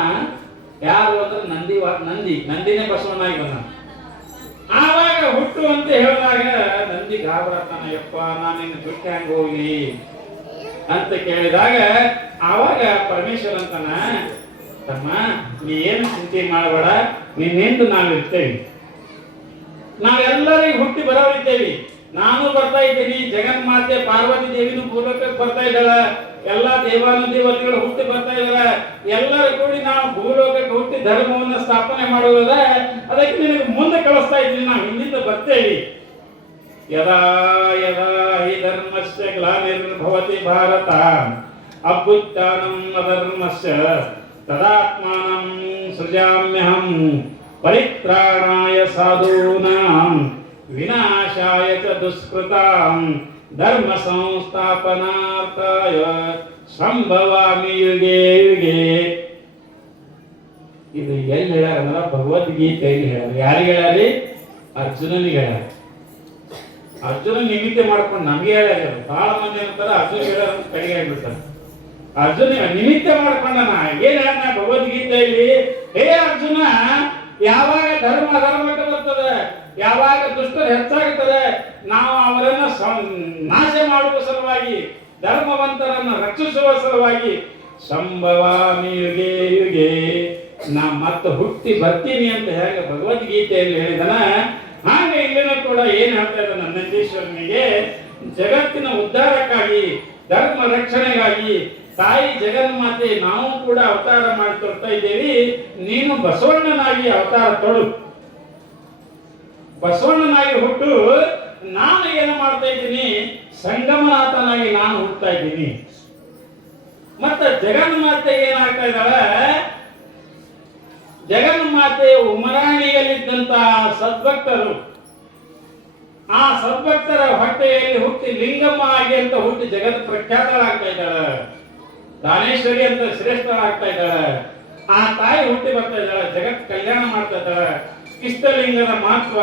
ಯಾರು ಅಂದ್ರೆ ನಂದಿನೇ ಬಸವಣ್ಣಾಗಿ ಬಂದ. ಆವಾಗ ಹುಟ್ಟು ಅಂತ ಹೇಳಿದಾಗ ನಂದಿ ಗಾಬರತಾನ, ಯಪ್ಪ ನಾನು ಇನ್ನು ಬಿಟ್ಟು ಹೆಂಗ ಹೋಗಿ ಅಂತ ಕೇಳಿದಾಗ ಆವಾಗ ಪರಮೇಶ್ವರ ಅಂತಾನ, ತಮ್ಮ ನೀ ಏನು ಚಿಂತೆ ಮಾಡಬೇಡ, ನಿನ್ನಿಂದ ನಾವು ಇರ್ತೇವೆ, ನಾವೆಲ್ಲರಿಗೂ ಹುಟ್ಟಿ ಬರೋರಿದ್ದೇವೆ. ನಾನು ಬರ್ತಾ ಇದ್ದೀನಿ, ಜಗನ್ಮಾತೆ ಪಾರ್ವತಿ ದೇವಿನೂ ಭೂಲೋಕಕ್ಕೆ ಬರ್ತಾ ಇದ್ದಾಳ, ಎಲ್ಲಾ ದೇವಾನುದೇವತೆಗಳು ಹುಟ್ಟಿ ಬರ್ತಾ ಇದಾರ, ಎಲ್ಲರೂ ಕೂಡಿ ನಾವು ಭೂಲೋಕಕ್ಕೆ ಹುಟ್ಟಿ ಧರ್ಮವನ್ನ ಸ್ಥಾಪನೆ ಮಾಡುವುದ, ಅದಕ್ಕೆ ನಿನಗೆ ಮುಂದೆ ಕಳಿಸ್ತಾ ಇದ್ದೀನಿ, ನಾವು ಹಿಂದಿಂದ ಬರ್ತೇವೆ. ಯದಾ ಯದಾ ಹಿ ಧರ್ಮಸ್ಯ ಗ್ಲಾನಿರ್ಭವತಿ ಭಾರತ ಅಭ್ಯುತ್ಥಾನಂ ಅಧರ್ಮಸ್ಯ ತದಾತ್ಮಾನಂ ಸೃಜಾಮ್ಯಹಂ ಪರಿತ್ರಾಣಾಯ ಸಾಧೂನಾಂ ವಿನಾಶಾಯ ಚ ದುಷ್ಕೃತಾಂ ಧರ್ಮ ಸಂಸ್ಥಾಪನಾರ್ಥಾಯ ಸಂಭವಾಮಿ ಯುಗೆ ಯುಗೆ. ಇದು ಎಲ್ಲಿ ಹೇಳ್ಯಾರ? ಭಗವದ್ಗೀತೆಯಲ್ಲಿ ಹೇಳ್ಯಾರ. ಯಾರಿಗೆ ಹೇಳ್ಯಾರಿ? ಅರ್ಜುನನಿಗೆ ಹೇಳ್ಯಾರ. ಅರ್ಜುನ ನಿಮಿತ್ತ ಮಾಡ್ಕೊಂಡು ನಮಗೆ ಹೇಳ್ಯಾರ. ಬಹಳ ಮಂದಿ ಅಂತಾರ ಅರ್ಜುನ ಹೇಳ್ಯಾರ ಅಂತ ಕಡೆಗೆ ಆಗ್ಬಿಡ್ತಾರೆ. ಅರ್ಜುನ ನಿಮಿತ್ತ ಮಾಡ್ಕೊಂಡನ. ಏನ್ ಹೇಳ ಭಗವದ್ಗೀತೆಯಲ್ಲಿ, ಹೇ ಅರ್ಜುನ, ಯಾವಾಗ ಧರ್ಮ ಅಧರ್ಮಕ್ಕೆ ಬರ್ತದೆ, ಯಾವಾಗ ದುಷ್ಟರು ಹೆಚ್ಚಾಗುತ್ತದೆ, ನಾವು ಅವರನ್ನ ನಾಶ ಮಾಡುವ ಸಲುವಾಗಿ, ಧರ್ಮವಂತರನ್ನು ರಕ್ಷಿಸುವ ಸಲುವಾಗಿ ಸಂಭವಾಮಿ ಯುಗೆ ಯುಗೆ, ನಾ ಮತ್ತೆ ಹುಟ್ಟಿ ಬರ್ತೀನಿ ಅಂತ ಹೇಗೆ ಭಗವದ್ಗೀತೆಯಲ್ಲಿ ಹೇಳಿದನ, ಹಾಗೆ ಇಲ್ಲಿನೂ ಕೂಡ ಏನ್ ಹೇಳ್ತಾ ಇದ್ದಾನೆ ನಂದೀಶ್ವರನಿಗೆ, ಜಗತ್ತಿನ ಉದ್ಧಾರಕ್ಕಾಗಿ, ಧರ್ಮ ರಕ್ಷಣೆಗಾಗಿ ತಾಯಿ ಜಗನ್ಮಾತೆ ನಾವು ಕೂಡ ಅವತಾರ ಮಾಡಿ ತೋರ್ತಾ ಇದ್ದೇವೆ. ನೀನು ಬಸವಣ್ಣನಾಗಿ ಅವತಾರ ತೊಡು, ಬಸವಣ್ಣನಾಗಿ ಹುಟ್ಟು. ನಾನು ಏನು ಮಾಡ್ತಾ ಇದ್ದೀನಿ, ಸಂಗಮನಾಥನಾಗಿ ನಾನು ಹುಟ್ಟುತ್ತಾ ಇದ್ದೀನಿ. ಮತ್ತೆ ಜಗನ್ಮಾತೆ ಏನಾಗ್ತಾ ಇದ್ದಾಳೆ, ಜಗನ್ಮಾತೆ ಉಮರಾಣಿಯಲ್ಲಿದ್ದಂತ ಸದ್ಭಕ್ತರು, ಆ ಸದ್ಭಕ್ತರ ಹೊಟ್ಟೆಯಲ್ಲಿ ಹುಟ್ಟಿ ಲಿಂಗಮ್ಮ ಆಗಿ ಅಂತ ಹುಟ್ಟಿ ಜಗತ್ ಪ್ರಖ್ಯಾತಳಾಗ್ತಾ ಇದ್ದಾಳೆ, ದಾನೇಶ್ವರಿ ಅಂತ ಶ್ರೇಷ್ಠರಾಗ್ತಾ ಇದ್ದಾಳೆ. ಆ ತಾಯಿ ಹುಟ್ಟಿ ಬರ್ತಾ ಇದ್ದಾಳೆ, ಜಗತ್ ಕಲ್ಯಾಣ ಮಾಡ್ತಾ ಇದ್ದಾಳೆ. ಇಷ್ಟಲಿಂಗದ ಮಹತ್ವ,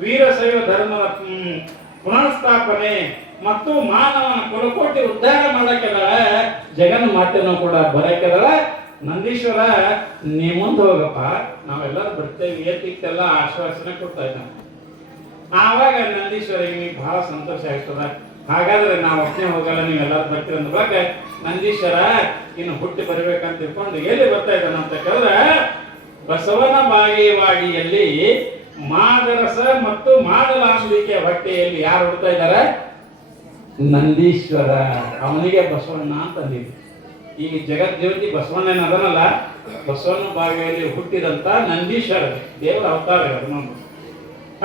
ವೀರಶೈವ ಧರ್ಮದ ಪುನರ್ಸ್ಥಾಪನೆ ಮತ್ತು ಮಾನವನ ಕುಲಕೋಟಿ ಉದ್ಧಾರ ಮಾಡಕ್ಕಿದ್ದಾಳೆ. ಜಗನ್ಮಾತೆನೂ ಕೂಡ ಬರಕ್ಕಿದ್ದಾಳೆ. ನಂದೀಶ್ವರ ನೀ ಮುಂದೆ ಹೋಗಪ್ಪ, ನಾವೆಲ್ಲರೂ ಬರ್ತೇವೆ ಏತಿಕ್ಕೆಲ್ಲ ಆಶ್ವಾಸನೆ ಕೊಡ್ತಾ ಇದ್ದಾನೆ. ಆವಾಗ ನಂದೀಶ್ವರ ನಿಮಗೆ ಬಹಳ ಸಂತೋಷ ಆಗ್ತದ. ಹಾಗಾದ್ರೆ ನಾವು ಒಬ್ಬನೇ ಹೋಗಲ್ಲ, ನೀವೆಲ್ಲರೂ ಬರ್ತೀರ ಅಂದ ಬಳಿಕ ನಂದೀಶ್ವರ ಇನ್ನು ಹುಟ್ಟಿ ಬರಬೇಕಂತ ತಿಳ್ಕೊಂಡು ಎಲ್ಲಿ ಬರ್ತಾ ಇದ್ದಾನ ಅಂತ ಕೇಳಿದ್ರೆ, ಬಸವನ ಬಾಗೇವಾಡಿಯಲ್ಲಿ ಮಾದರಸ ಮತ್ತು ಮಾದಲಾಂಬಿಕೆ ಹೊಟ್ಟೆಯಲ್ಲಿ ಯಾರು ಹುಡ್ತಾ ಇದ್ದಾರೆ? ನಂದೀಶ್ವರ. ಅವನಿಗೆ ಬಸವಣ್ಣ ಅಂತಂದಿದ್ವಿ. ಈಗ ಜಗಜ್ಯೋತಿ ಬಸವಣ್ಣನ ಅದನಲ್ಲ, ಬಸವಣ್ಣ ಬಾವಿಯಲ್ಲಿ ಹುಟ್ಟಿದಂತ ನಂದೀಶ್ವರ ದೇವರ ಅವತಾರ.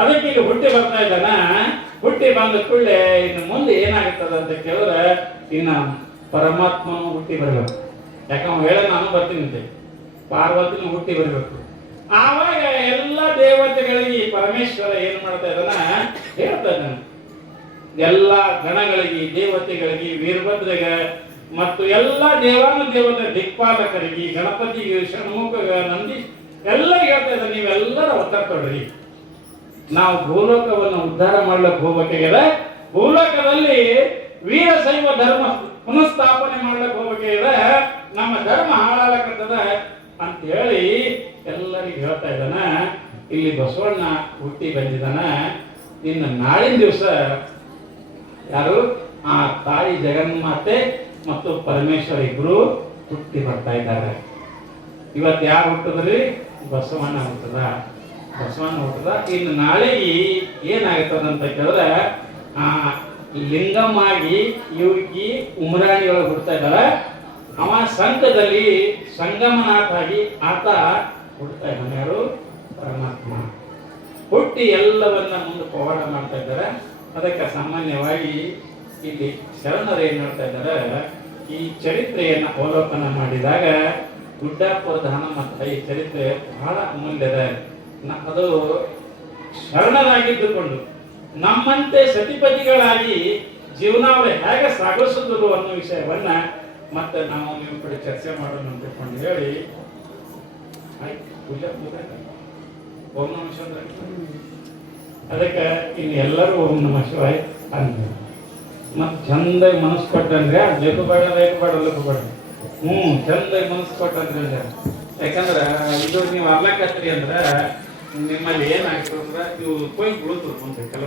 ಅದಕ್ಕೆ ಈಗ ಹುಟ್ಟಿ ಬರ್ತಾ ಇದ್ದಾನ. ಹುಟ್ಟಿ ಬಂದ ಕೂಡಲೇ ಇನ್ನು ಮುಂದೆ ಏನಾಗುತ್ತದೆ ಅಂತ ಕೇಳಿದ್ರೆ ಇನ್ನ ಪರಮಾತ್ಮನು ಹುಟ್ಟಿ ಬರಬೇಕು. ಯಾಕಂದ್ರೆ ಹೇಳ ನಾನು ಬರ್ತೀನಿ ಅಂತೆ, ಪಾರ್ವತಿನ ಹುಟ್ಟಿ ಬರಬೇಕು. ಆವಾಗ ಎಲ್ಲ ದೇವತೆಗಳಿಗೆ ಪರಮೇಶ್ವರ ಏನ್ ಮಾಡ್ತಾ ಇದ್ದಾನ ಹೇಳ್ತಾ ಇದ್ದಾನೆ. ಎಲ್ಲ ಗಣಗಳಿಗೆ, ದೇವತೆಗಳಿಗೆ, ವೀರಭದ್ರಗ ಮತ್ತು ಎಲ್ಲ ದೇವಾನು ದೇವತೆ ದಿಕ್ಪಾಲಕರಿಗೆ, ಗಣಪತಿಗೆ, ಷಣ್ಮುಖ, ನಂದಿ ಎಲ್ಲರಿಗೆ ಹೇಳ್ತಾ ಇದ್ದಾನೆ, ನೀವೆಲ್ಲರ ಒತ್ತಾರ ತೊಡ್ರಿ. ನಾವು ಭೂಲೋಕವನ್ನು ಉದ್ಧಾರ ಮಾಡ್ಲಿಕ್ಕೆ ಹೋಗ್ಬೇಕಾಗಿದೆ. ಭೂಲೋಕದಲ್ಲಿ ವೀರಶೈವ ಧರ್ಮ ಪುನಃಸ್ಥಾಪನೆ ಮಾಡ್ಲಿಕ್ಕೆ ಹೋಗ್ಬೇಕಾಗಿದೆ. ನಮ್ಮ ಧರ್ಮ ಹಾಳಾಗತ್ತದ ಅಂತ ಹೇಳಿ ಎಲ್ಲರಿಗೆ ಹೇಳ್ತಾ ಇದ್ದಾನ. ಇಲ್ಲಿ ಬಸವಣ್ಣ ಹುಟ್ಟಿ ಬಂದಿದ್ದಾನ. ಇನ್ನು ನಾಳಿನ ದಿವಸ ಯಾರು ಆ ತಾಯಿ ಜಗನ್ಮಾತೆ ಮತ್ತು ಪರಮೇಶ್ವರ ಇಬ್ರು ಹುಟ್ಟಿ ಬರ್ತಾ ಇದ್ದಾರೆ. ಇವತ್ತು ಯಾರು ಹುಟ್ಟದ್ರಿ? ಬಸವಣ್ಣ ಹುಟ್ಟದ. ಬಸವಣ್ಣ ಹುಟ್ಟದ. ಇನ್ನು ನಾಳೆಗೆ ಏನಾಗುತ್ತದಂತ ಕೇಳಿದ್ರೆ ಆ ಲಿಂಗಮ್ಮಾಗಿ ಇವಗಿ ಉಮರಾಣಿ ಒಳಗೆ ಹುಡ್ತಾ ಇದ್ದಾಳೆ. ಅವ ಸಂಘದಲ್ಲಿ ಸಂಗಮನಾಥ ಆಗಿ ಆತ ಹುಡ್ತಾ ಇದ್ದಾನೆ. ಯಾರು? ಪರಮಾತ್ಮ ಹುಟ್ಟಿ ಎಲ್ಲವನ್ನ ಮುಂದೆ ಪವಾಡ ಮಾಡ್ತಾ ಇದ್ದಾರೆ. ಅದಕ್ಕೆ ಸಾಮಾನ್ಯವಾಗಿ ಇಲ್ಲಿ ಶರಣರು ಏನ್ ಹೇಳ್ತಾ ಇದ್ದಾರೆ, ಈ ಚರಿತ್ರೆಯನ್ನು ಅವಲೋಕನ ಮಾಡಿದಾಗ ಗುಡ್ಡಾಪುರದ ಹನುಮಂತ ಈ ಚರಿತ್ರೆ ಬಹಳ ಅಮೂಲ್ಯದ. ಅದು ಶರಣರಾಗಿದ್ದುಕೊಂಡು ನಮ್ಮಂತೆ ಸತಿಪತಿಗಳಾಗಿ ಜೀವನ ಅವರು ಹೇಗೆ ಸಾಗಿಸಿದ್ರು ಅನ್ನೋ ವಿಷಯವನ್ನ ಮತ್ತೆ ನಾವು ನೀವು ಕಡೆ ಚರ್ಚೆ ಮಾಡೋಣ ಅಂತ ತಿಳ್ಕೊಂಡು ಹೇಳಿ ಪೂಜಾ ಓಂ ನಮಃ ಶಿವಾಯ. ಅದಕ್ಕೆ ಇನ್ನು ಎಲ್ಲರೂ ಓಂ ನಮಃ ಶಿವಾಯ ಅಂತ ಮತ್ತೆ ಚಂದಾಗಿ ಮನಸ್ಸು ಕೊಟ್ಟಂದ್ರೆ ಬೇಕು ಬೇಡ ಚಂದಾಗಿ ಮನಸ್ಸು ಕೊಟ್ಟಂದ್ರೆ. ಯಾಕಂದ್ರೆ ಇದು ನೀವು ಅರ್ಲಕತ್ರಿ ಅಂದ್ರೆ ನಿಮ್ಮಲ್ಲಿ ಏನಾಗ್ತದೆ ಅಂದ್ರೆ ಇವು ಕೊಯ್ ಬೀಳುತ್ತೆ ಕೆಲವು